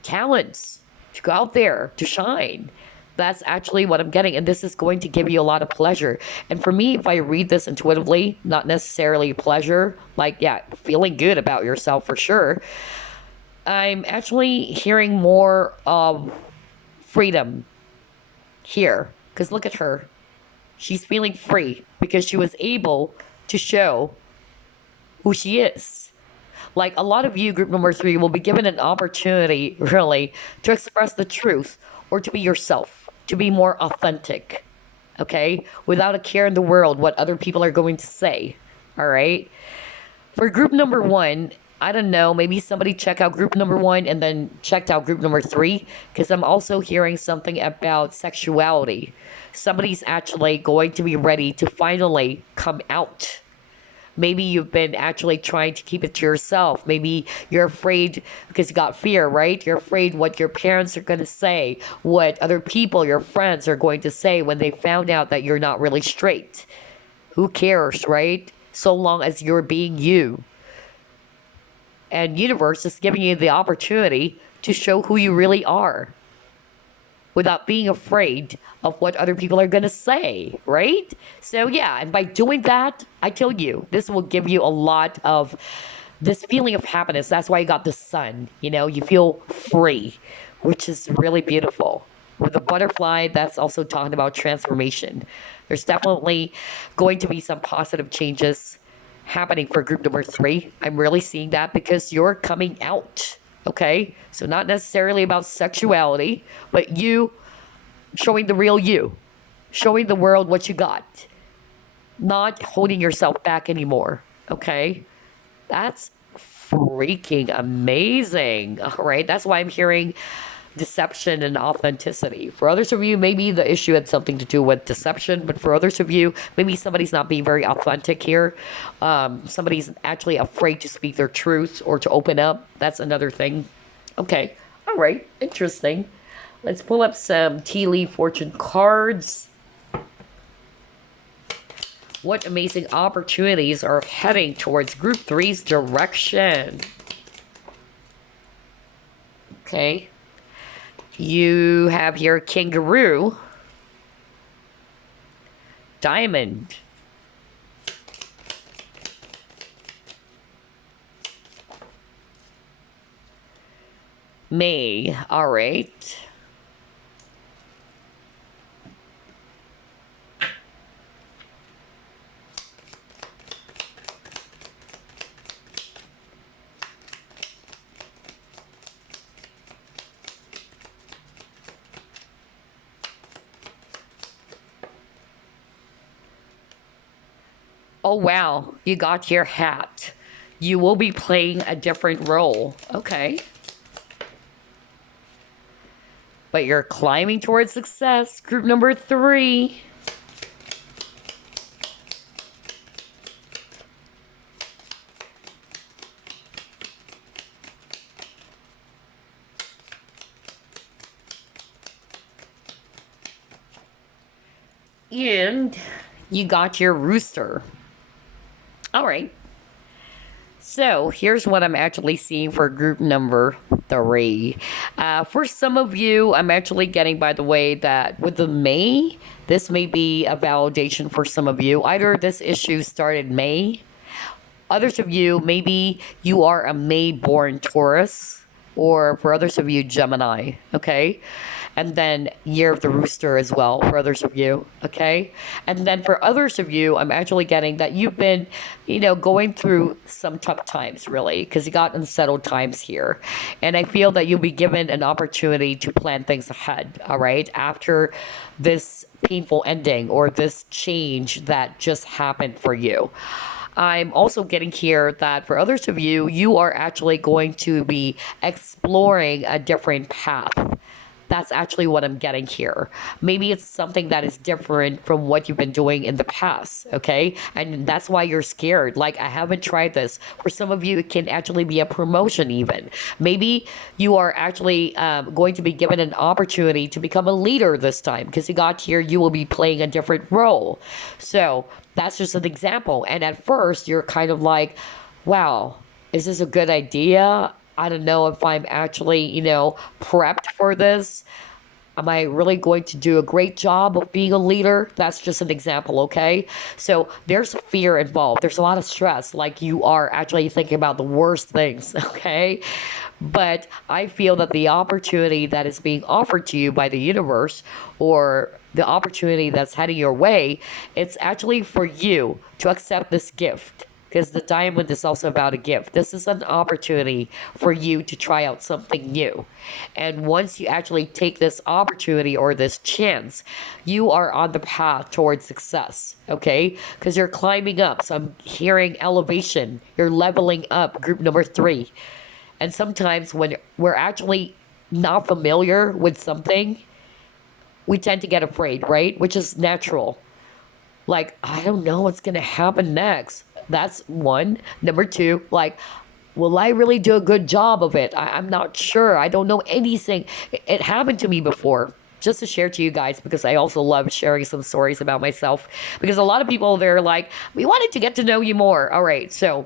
talents, to go out there, to shine. That's actually what I'm getting. And this is going to give you a lot of pleasure. And for me, if I read this intuitively, not necessarily pleasure, like, feeling good about yourself for sure, I'm actually hearing more of freedom here. Because look at her. She's feeling free because she was able to show who she is. Like a lot of you, group number 3, will be given an opportunity, really, to express the truth or to be yourself, to be more authentic, okay? Without a care in the world what other people are going to say, all right? For group number 1, I don't know, maybe somebody check out group number 1 and then checked out group number 3, because I'm also hearing something about sexuality. Somebody's actually going to be ready to finally come out. Maybe you've been actually trying to keep it to yourself. Maybe you're afraid because you got fear, right? You're afraid what your parents are going to say, what other people, your friends, are going to say when they found out that you're not really straight. Who cares, right? So long as you're being you. And universe is giving you the opportunity to show who you really are without being afraid of what other people are going to say, right? So yeah, and by doing that, I tell you, this will give you a lot of this feeling of happiness. That's why you got the sun, you know, you feel free, which is really beautiful. With the butterfly, that's also talking about transformation. There's definitely going to be some positive changes happening for group number 3. I'm really seeing that because you're coming out. Okay, so not necessarily about sexuality, but you showing the real you, showing the world what you got, not holding yourself back anymore. Okay, that's freaking amazing. All right, that's why I'm hearing deception and authenticity. For others of you, maybe the issue had something to do with deception, but for others of you, maybe somebody's not being very authentic here. Somebody's actually afraid to speak their truth or to open up. That's another thing. Okay, all right, interesting. Let's pull up some tea leaf fortune cards. What amazing opportunities are heading towards group 3's direction? Okay. You have here kangaroo, diamond, May. All right. Oh, wow. You got your hat. You will be playing a different role. Okay. But you're climbing towards success. Group number 3. And you got your rooster. All right. So here's what I'm actually seeing for group number 3. For some of you, I'm actually getting, by the way, that with the May, this may be a validation for some of you. Either this issue started May. Others of you, maybe you are a May-born Taurus. Or for others of you, Gemini. Okay. And then year of the rooster as well for others of you, okay? And then for others of you, I'm actually getting that you've been, going through some tough times, really, because you got unsettled times here. And I feel that you'll be given an opportunity to plan things ahead, all right? After this painful ending or this change that just happened for you. I'm also getting here that for others of you, you are actually going to be exploring a different path. That's actually what I'm getting here. Maybe it's something that is different from what you've been doing in the past, okay? And that's why you're scared. Like, I haven't tried this. For some of you, it can actually be a promotion even. Maybe you are actually going to be given an opportunity to become a leader this time because you got here, you will be playing a different role. So that's just an example. And at first, you're kind of like, wow, is this a good idea? I don't know if I'm actually, prepped for this. Am I really going to do a great job of being a leader? That's just an example, okay? So there's fear involved. There's a lot of stress, like you are actually thinking about the worst things, okay? But I feel that the opportunity that is being offered to you by the universe, or the opportunity that's heading your way, it's actually for you to accept this gift. because the diamond is also about a gift. This is an opportunity for you to try out something new. And once you actually take this opportunity or this chance, you are on the path towards success, okay? Because you're climbing up. So I'm hearing elevation. You're leveling up, group number 3. And sometimes when we're actually not familiar with something, we tend to get afraid, right? Which is natural. Like, I don't know what's going to happen next. That's one. Number two, like, will I really do a good job of it? I'm not sure. I don't know anything. It happened to me before. Just to share to you guys, because I also love sharing some stories about myself. Because a lot of people, they're like, we wanted to get to know you more. All right, so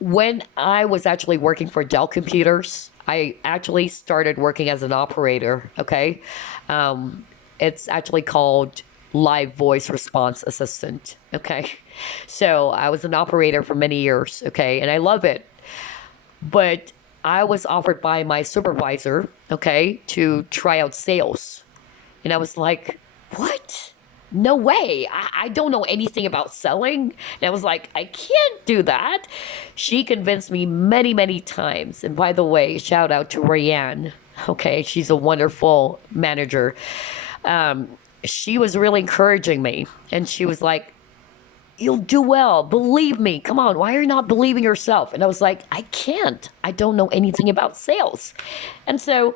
when I was actually working for Dell Computers, I actually started working as an operator, okay? It's actually called live voice response assistant, okay? So I was an operator for many years, okay? And I love it. But I was offered by my supervisor, okay, to try out sales. And I was like, what? No way. I don't know anything about selling. And I was like, I can't do that. She convinced me many, many times. And by the way, shout out to Rayanne. Okay, she's a wonderful manager. She was really encouraging me. And she was like, you'll do well. Believe me. Come on. Why are you not believing yourself? And I was like, I can't. I don't know anything about sales. And so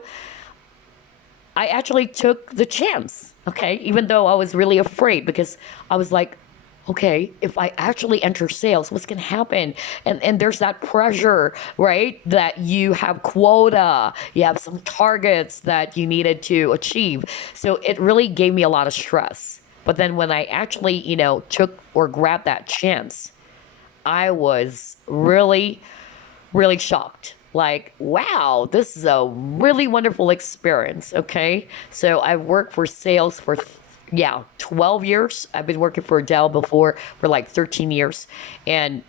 I actually took the chance, okay? Even though I was really afraid, because I was like, okay, if I actually enter sales, what's going to happen? And there's that pressure, right? That you have quota, you have some targets that you needed to achieve. So it really gave me a lot of stress. But then when I actually, took or grabbed that chance, I was really, really shocked. Like, wow, this is a really wonderful experience, okay? So I've worked for sales for, 12 years. I've been working for Dell before for like 13 years. And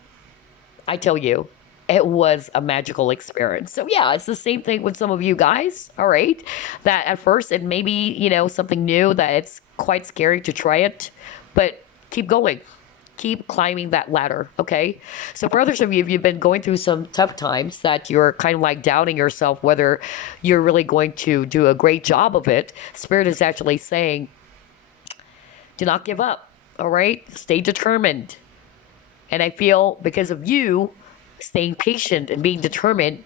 I tell you, it was a magical experience. So yeah, it's the same thing with some of you guys, all right? That at first it may be, something new, that it's quite scary to try it, but keep going. Keep climbing that ladder, okay? So for others of you, if you've been going through some tough times that you're kind of like doubting yourself whether you're really going to do a great job of it, Spirit is actually saying, do not give up, all right? Stay determined. And I feel because of you staying patient and being determined,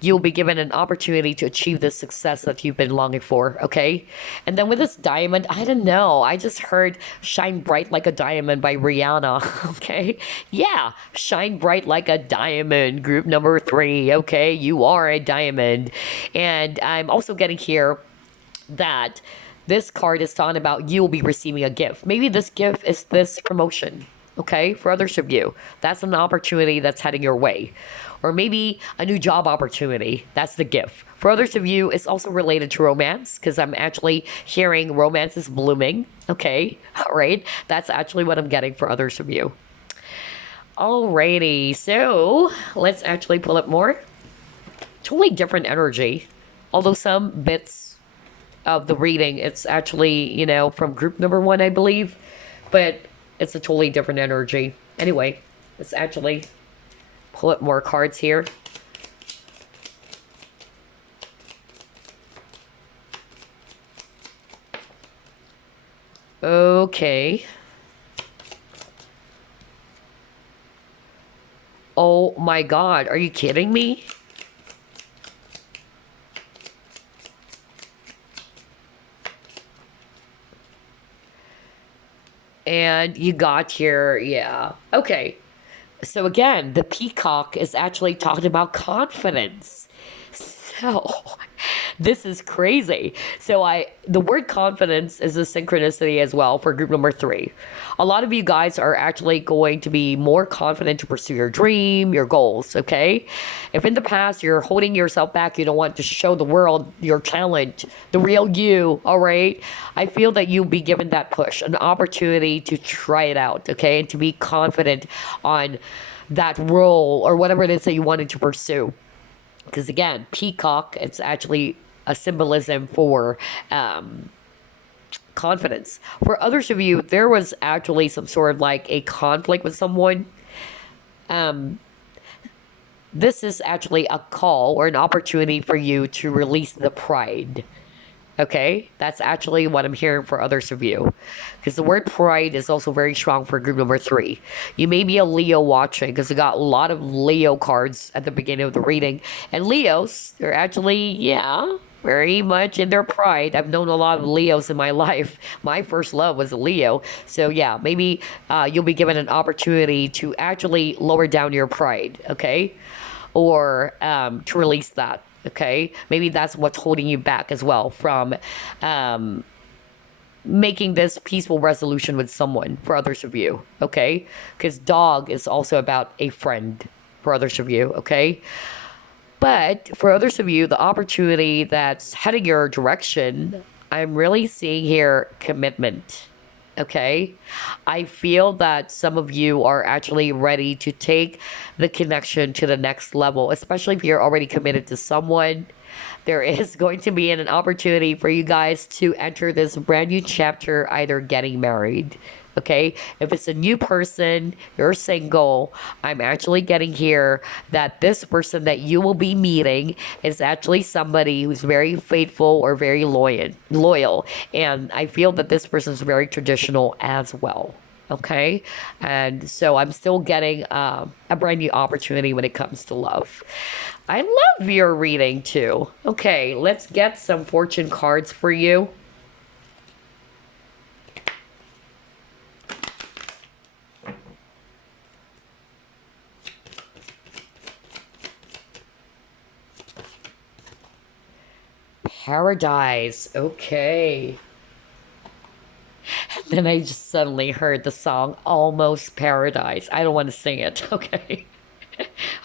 you'll be given an opportunity to achieve the success that you've been longing for, okay? And then with this diamond, I don't know. I just heard Shine Bright Like a Diamond by Rihanna, okay? Yeah, Shine Bright Like a Diamond, group number 3, okay? You are a diamond. And I'm also getting here that this card is talking about you will be receiving a gift. Maybe this gift is this promotion, okay? For others of you, that's an opportunity that's heading your way. Or maybe a new job opportunity. That's the gift. For others of you, it's also related to romance, because I'm actually hearing romance is blooming. Okay, all right. That's actually what I'm getting for others of you. Alrighty, so let's actually pull up more. Totally different energy. Although some bits of the reading, it's actually, from group number 1, I believe. But it's a totally different energy. Anyway, let's actually pull up more cards here. Okay. Oh my God, are you kidding me? And you got here, yeah. Okay. So again, the peacock is actually talking about confidence. So this is crazy. So the word confidence is a synchronicity as well for group number 3. A lot of you guys are actually going to be more confident to pursue your dream, your goals, okay? If in the past you're holding yourself back, you don't want to show the world your talent, the real you, all right? I feel that you'll be given that push, an opportunity to try it out, okay? And to be confident on that role or whatever it is that you wanted to pursue. Because again, peacock, it's actually a symbolism for confidence. For others of you, there was actually some sort of like a conflict with someone. Um, this is actually a call or an opportunity for you to release the pride. Okay, that's actually what I'm hearing for others of you. Because the word pride is also very strong for group number three. You may be a Leo watching because we got a lot of Leo cards at the beginning of the reading. And Leos, they're actually, yeah, very much in their pride. I've known a lot of Leos in my life. My first love was a Leo. So, yeah, maybe you'll be given an opportunity to actually lower down your pride, okay? Or to release that. Okay, maybe that's what's holding you back as well from making this peaceful resolution with someone for others of you. Okay, because dog is also about a friend for others of you. Okay, but for others of you, the opportunity that's heading your direction, I'm really seeing here commitment. Okay. I feel that some of you are actually ready to take the connection to the next level, especially if you're already committed to someone. There is going to be an opportunity for you guys to enter this brand new chapter, either getting married. Okay, if it's a new person, you're single, I'm actually getting here that this person that you will be meeting is actually somebody who's very faithful or very loyal. And I feel that this person is very traditional as well. Okay, and so I'm still getting a brand new opportunity when it comes to love. I love your reading too. Okay, let's get some fortune cards for you. Paradise. Okay. And then I just suddenly heard the song Almost Paradise. I don't want to sing it. Okay.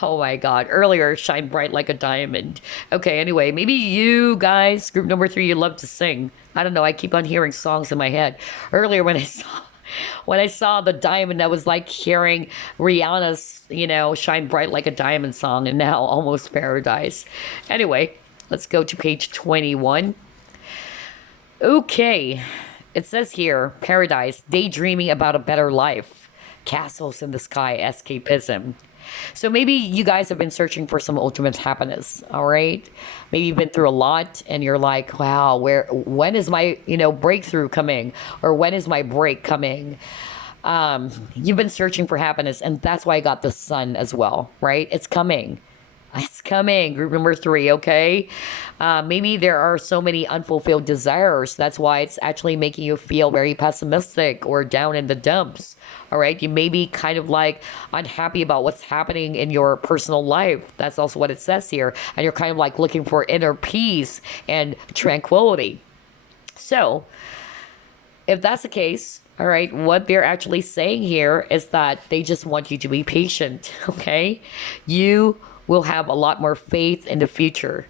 Oh my God. Earlier, Shine Bright Like a Diamond. Okay, anyway, maybe you guys, group number three, you love to sing. I don't know. I keep on hearing songs in my head. Earlier, when I saw the diamond, I was like hearing Rihanna's, Shine Bright Like a Diamond song, and now Almost Paradise. Anyway, let's go to page 21. Okay. It says here, paradise, daydreaming about a better life, castles in the sky, escapism. So maybe you guys have been searching for some ultimate happiness, all right? Maybe you've been through a lot and you're like, wow, when is my, breakthrough coming? Or when is my break coming? You've been searching for happiness, and that's why I got the sun as well, right? It's coming. It's coming, group number three, okay? Maybe there are so many unfulfilled desires. That's why it's actually making you feel very pessimistic or down in the dumps, all right? You may be kind of like unhappy about what's happening in your personal life. That's also what it says here. And you're kind of like looking for inner peace and tranquility. So, if that's the case, all right, what they're actually saying here is that they just want you to be patient, okay? You will have a lot more faith in the future.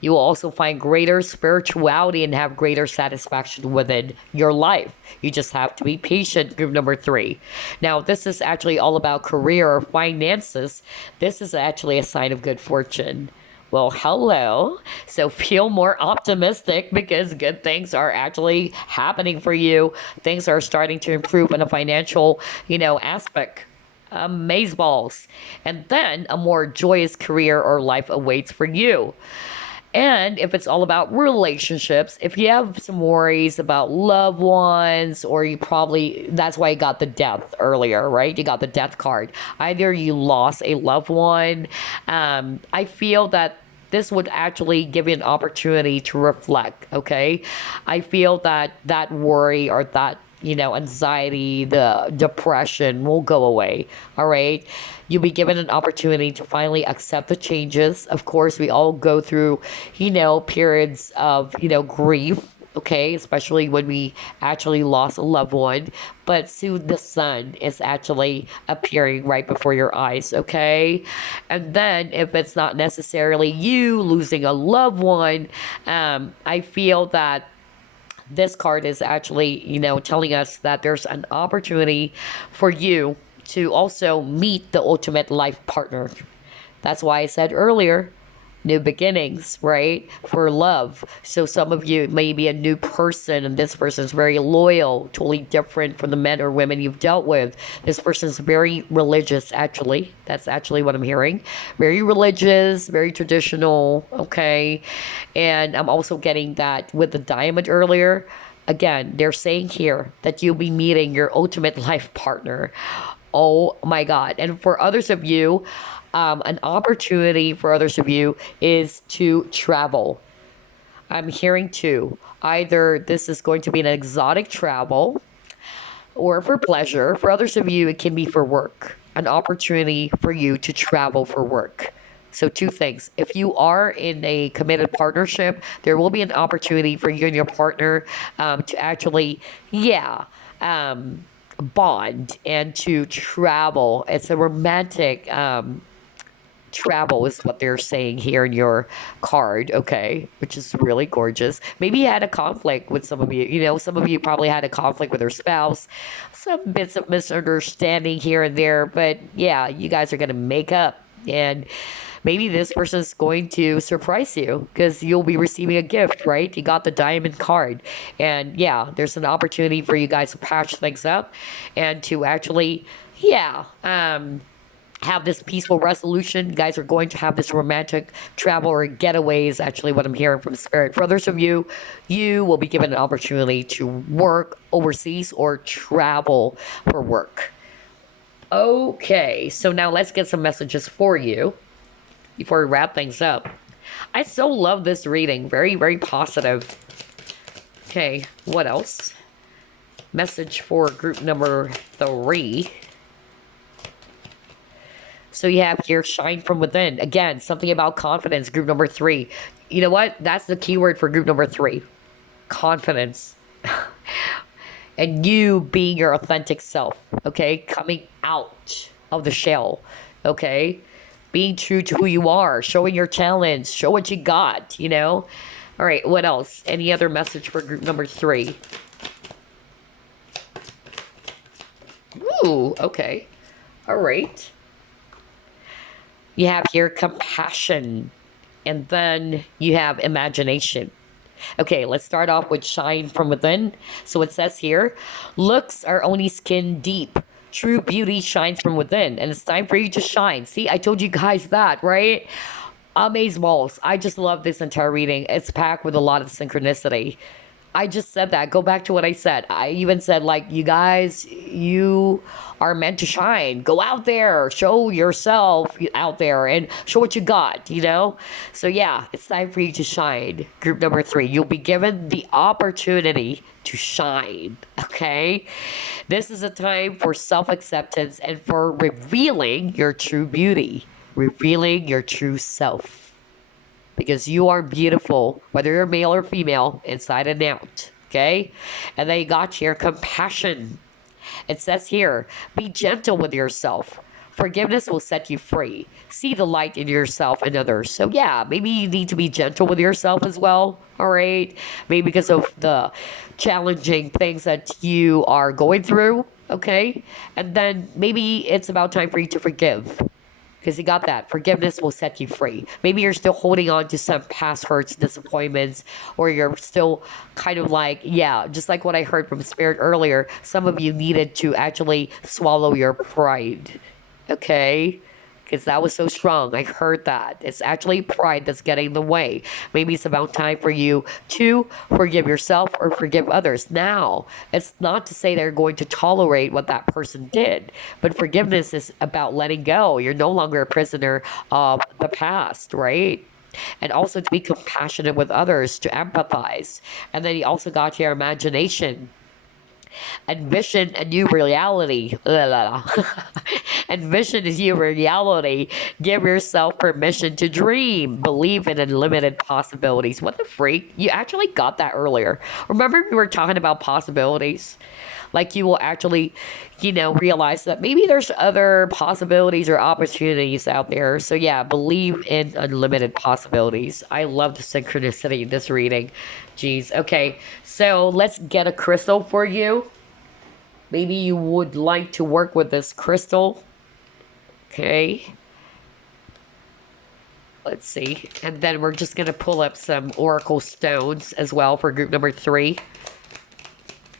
You will also find greater spirituality and have greater satisfaction within your life. You just have to be patient, group number three. Now, this is actually all about career or finances. This is actually a sign of good fortune. Well, hello. So feel more optimistic because good things are actually happening for you. Things are starting to improve in a financial, aspect. Amazeballs. And then a more joyous career or life awaits for you. And if it's all about relationships, if you have some worries about loved ones, or that's why you got the death earlier, right? You got the death card. Either you lost a loved one. I feel that this would actually give you an opportunity to reflect, okay? I feel that worry or that anxiety, the depression will go away. All right. You'll be given an opportunity to finally accept the changes. Of course, we all go through, periods of, grief. Okay. Especially when we actually lost a loved one. But soon the sun is actually appearing right before your eyes. Okay. And then if it's not necessarily you losing a loved one, I feel that this card is actually, telling us that there's an opportunity for you to also meet the ultimate life partner. That's why I said earlier, new beginnings, right? For love. So some of you may be a new person, and this person is very loyal, totally different from the men or women you've dealt with. This person is very religious, actually. That's actually what I'm hearing. Very religious, very traditional, okay? And I'm also getting that with the diamond earlier. Again, they're saying here that you'll be meeting your ultimate life partner. Oh my God. And for others of you, an opportunity for others of you is to travel. I'm hearing too. Either this is going to be an exotic travel or for pleasure. For others of you, it can be for work. An opportunity for you to travel for work. So, two things. If you are in a committed partnership, there will be an opportunity for you and your partner to actually, bond and to travel. It's a romantic travel is what they're saying here in your card, okay, which is really gorgeous. Maybe you had a conflict with some of you. Some of you probably had a conflict with your spouse, some bits of misunderstanding here and there, but yeah, you guys are going to make up, and maybe this person is going to surprise you because you'll be receiving a gift, right? You got the diamond card, and yeah, there's an opportunity for you guys to patch things up and to actually, have this peaceful resolution. You guys are going to have this romantic travel or getaway is actually what I'm hearing from Spirit. For others of you, you will be given an opportunity to work overseas or travel for work. Okay, so now let's get some messages for you before we wrap things up. I so love this reading. Very, very positive. Okay, what else? Message for group number 3. So you have here, shine from within. Again, something about confidence, group number 3. You know what? That's the keyword for group number 3. Confidence. And you being your authentic self, okay? Coming out of the shell, okay? Being true to who you are, showing your talents, show what you got, All right, what else? Any other message for group number 3? Ooh, okay. All right. You have here compassion, and then you have imagination. Okay, let's start off with shine from within. So it says here, looks are only skin deep. True beauty shines from within, and it's time for you to shine. See, I told you guys that, right? Amazeballs. I just love this entire reading. It's packed with a lot of synchronicity. I just said that. Go back to what I said. I even said, you guys, you are meant to shine. Go out there, show yourself out there, and show what you got, So, yeah, it's time for you to shine. Group number 3, you'll be given the opportunity to shine, okay? This is a time for self-acceptance and for revealing your true beauty, revealing your true self. Because you are beautiful, whether you're male or female, inside and out, okay? And then you got here, compassion. It says here, be gentle with yourself. Forgiveness will set you free. See the light in yourself and others. So yeah, maybe you need to be gentle with yourself as well, all right? Maybe because of the challenging things that you are going through, okay? And then maybe it's about time for you to forgive. Because you got that. Forgiveness will set you free. Maybe you're still holding on to some past hurts, disappointments, or you're still kind of just like what I heard from Spirit earlier, some of you needed to actually swallow your pride. Okay? Because that was so strong. I heard that. It's actually pride that's getting in the way. Maybe it's about time for you to forgive yourself or forgive others. Now, it's not to say they're going to tolerate what that person did, but forgiveness is about letting go. You're no longer a prisoner of the past, right? And also to be compassionate with others, to empathize. And then you also got your imagination. Envision a new reality. Envision a new reality. Give yourself permission to dream. Believe in unlimited possibilities. What the freak? You actually got that earlier. Remember we were talking about possibilities? You will actually, realize that maybe there's other possibilities or opportunities out there. So yeah, believe in unlimited possibilities. I love the synchronicity in this reading. Jeez. Okay, so let's get a crystal for you. Maybe you would like to work with this crystal. Okay. Let's see. And then we're just going to pull up some oracle stones as well for group number 3.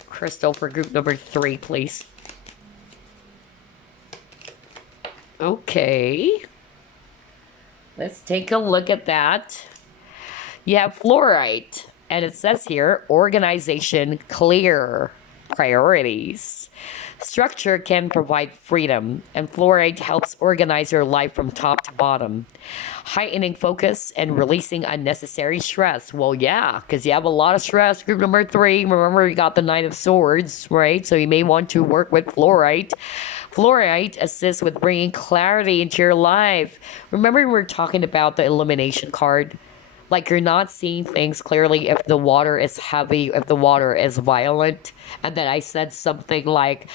Crystal for group number 3, please. Okay. Let's take a look at that. You have fluorite. And it says here, organization clear. Priorities. Structure can provide freedom, and fluorite helps organize your life from top to bottom, heightening focus and releasing unnecessary stress. Well, yeah, because you have a lot of stress. Group number 3, remember you got the Knight of Swords, right? So you may want to work with fluorite. Fluorite assists with bringing clarity into your life. Remember we were talking about the illumination card? Like you're not seeing things clearly if the water is heavy, if the water is violent. And then I said something like,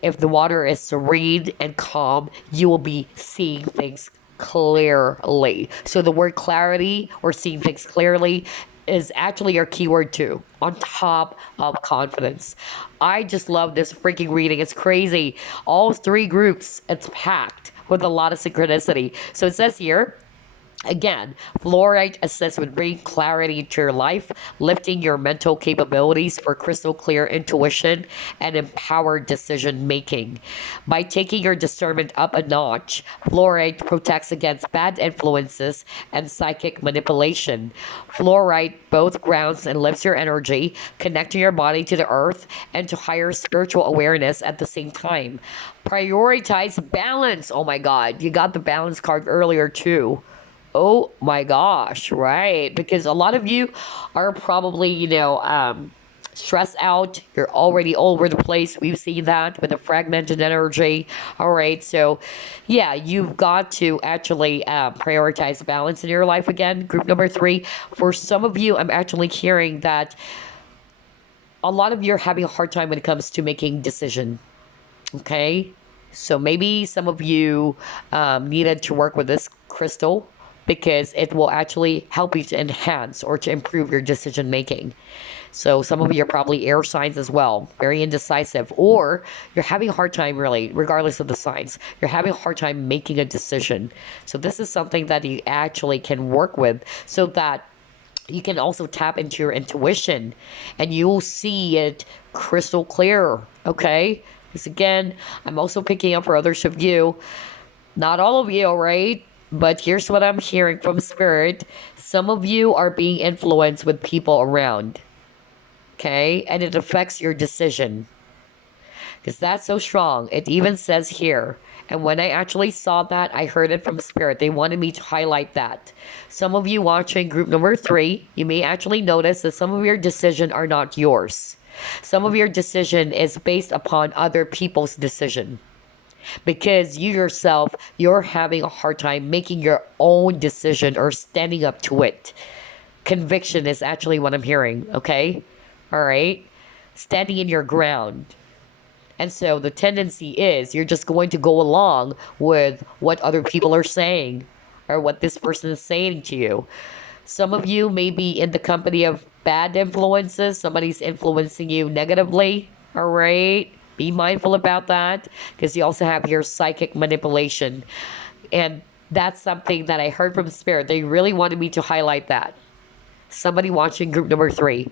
if the water is serene and calm, you will be seeing things clearly. So the word clarity or seeing things clearly is actually your keyword too, on top of confidence. I just love this freaking reading. It's crazy. All 3 groups, it's packed with a lot of synchronicity. So it says here, again, fluorite assists with bringing clarity into your life, lifting your mental capabilities for crystal clear intuition and empowered decision making. By taking your discernment up a notch, fluorite protects against bad influences and psychic manipulation. Fluorite both grounds and lifts your energy, connecting your body to the earth and to higher spiritual awareness at the same time. Prioritize balance. Oh my God, you got the balance card earlier too. Oh my gosh, right? Because a lot of you are probably, stressed out. You're already all over the place. We've seen that with the fragmented energy. All right, so yeah, you've got to actually prioritize balance in your life again. Group number 3, for some of you, I'm actually hearing that a lot of you are having a hard time when it comes to making decision. Okay, so maybe some of you needed to work with this crystal, because it will actually help you to enhance or to improve your decision making. So some of you are probably air signs as well, very indecisive, or you're having a hard time, really, regardless of the signs, you're having a hard time making a decision. So this is something that you actually can work with so that you can also tap into your intuition and you'll see it crystal clear, okay? Because again, I'm also picking up for others of you, not all of you, right? But here's what I'm hearing from Spirit. Some of you are being influenced with people around. Okay? And it affects your decision. Because that's so strong. It even says here. And when I actually saw that, I heard it from Spirit. They wanted me to highlight that. Some of you watching group number 3, you may actually notice that some of your decisions are not yours. Some of your decision is based upon other people's decision. Because you yourself, you're having a hard time making your own decision or standing up to it. Conviction is actually what I'm hearing, okay? All right? Standing in your ground. And so the tendency is you're just going to go along with what other people are saying or what this person is saying to you. Some of you may be in the company of bad influences. Somebody's influencing you negatively, all right? Be mindful about that, because you also have your psychic manipulation. And that's something that I heard from Spirit. They really wanted me to highlight that. Somebody watching group number 3.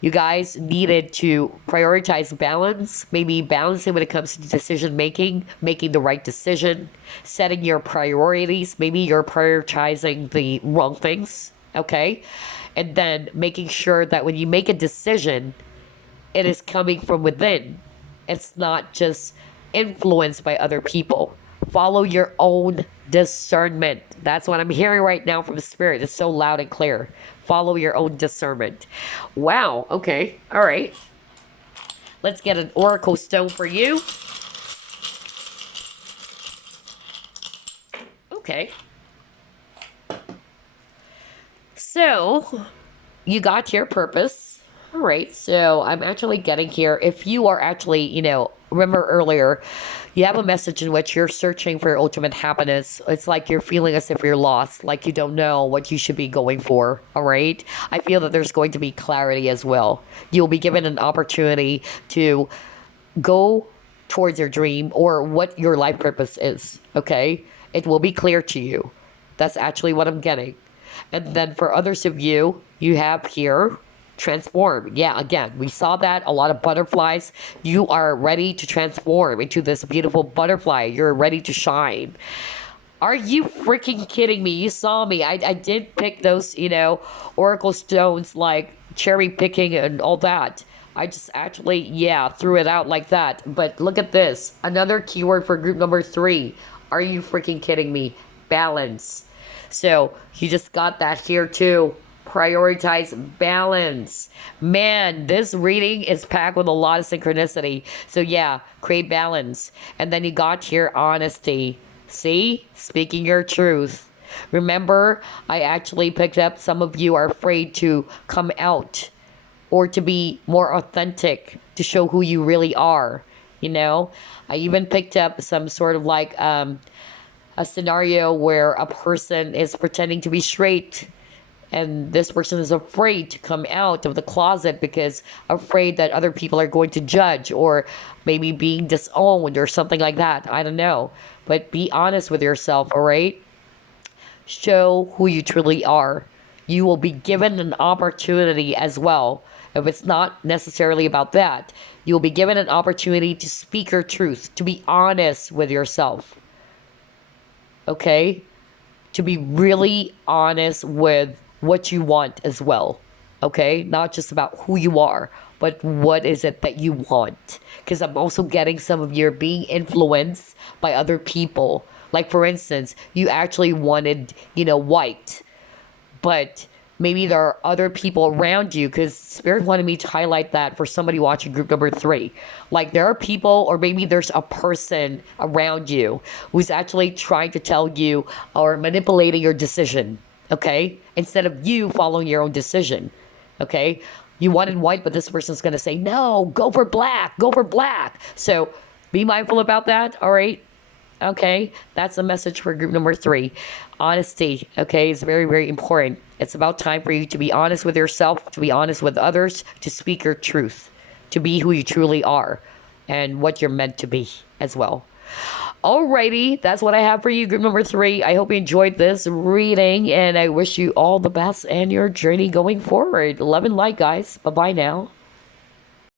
You guys needed to prioritize balance, maybe balancing when it comes to decision making, making the right decision, setting your priorities. Maybe you're prioritizing the wrong things, okay? And then making sure that when you make a decision, it is coming from within. It's not just influenced by other people. Follow your own discernment. That's what I'm hearing right now from Spirit. It's so loud and clear. Follow your own discernment. Wow. Okay. All right. Let's get an oracle stone for you. Okay. So, you got your purpose. All right, so I'm actually getting here. If you are actually, remember earlier, you have a message in which you're searching for your ultimate happiness. It's like you're feeling as if you're lost, like you don't know what you should be going for, all right? I feel that there's going to be clarity as well. You'll be given an opportunity to go towards your dream or what your life purpose is, okay? It will be clear to you. That's actually what I'm getting. And then for others of you, you have here transform. Yeah, again, we saw that. A lot of butterflies. You are ready to transform into this beautiful butterfly. You're ready to shine. Are you freaking kidding me? You saw me. I did pick those, oracle stones, like cherry picking and all that. I just actually, yeah, threw it out like that. But look at this. Another keyword for group number 3. Are you freaking kidding me? Balance. So you just got that here too. Prioritize balance. Man, this reading is packed with a lot of synchronicity. So yeah, create balance. And then you got here honesty. See? Speaking your truth. Remember, I actually picked up some of you are afraid to come out or to be more authentic, to show who you really are. I even picked up some sort of like a scenario where a person is pretending to be straight, and this person is afraid to come out of the closet because afraid that other people are going to judge, or maybe being disowned or something like that. I don't know. But be honest with yourself, all right? Show who you truly are. You will be given an opportunity as well. If it's not necessarily about that, you'll be given an opportunity to speak your truth, to be honest with yourself. Okay? To be really honest with what you want as well. Okay? Not just about who you are, but what is it that you want. Because I'm also getting some of you are being influenced by other people. Like, for instance, you actually wanted, white. But maybe there are other people around you, because Spirit wanted me to highlight that for somebody watching group number 3. Like, there are people, or maybe there's a person around you who's actually trying to tell you or manipulating your decision, okay? Instead of you following your own decision, okay? You wanted white, but this person's going to say, no, go for black, go for black. So be mindful about that, all right? Okay, that's a message for group number 3. Honesty, okay, is very, very important. It's about time for you to be honest with yourself, to be honest with others, to speak your truth, to be who you truly are, and what you're meant to be as well. Alrighty, that's what I have for you, group number 3. I hope you enjoyed this reading, and I wish you all the best in your journey going forward. Love and light, guys. Bye-bye now.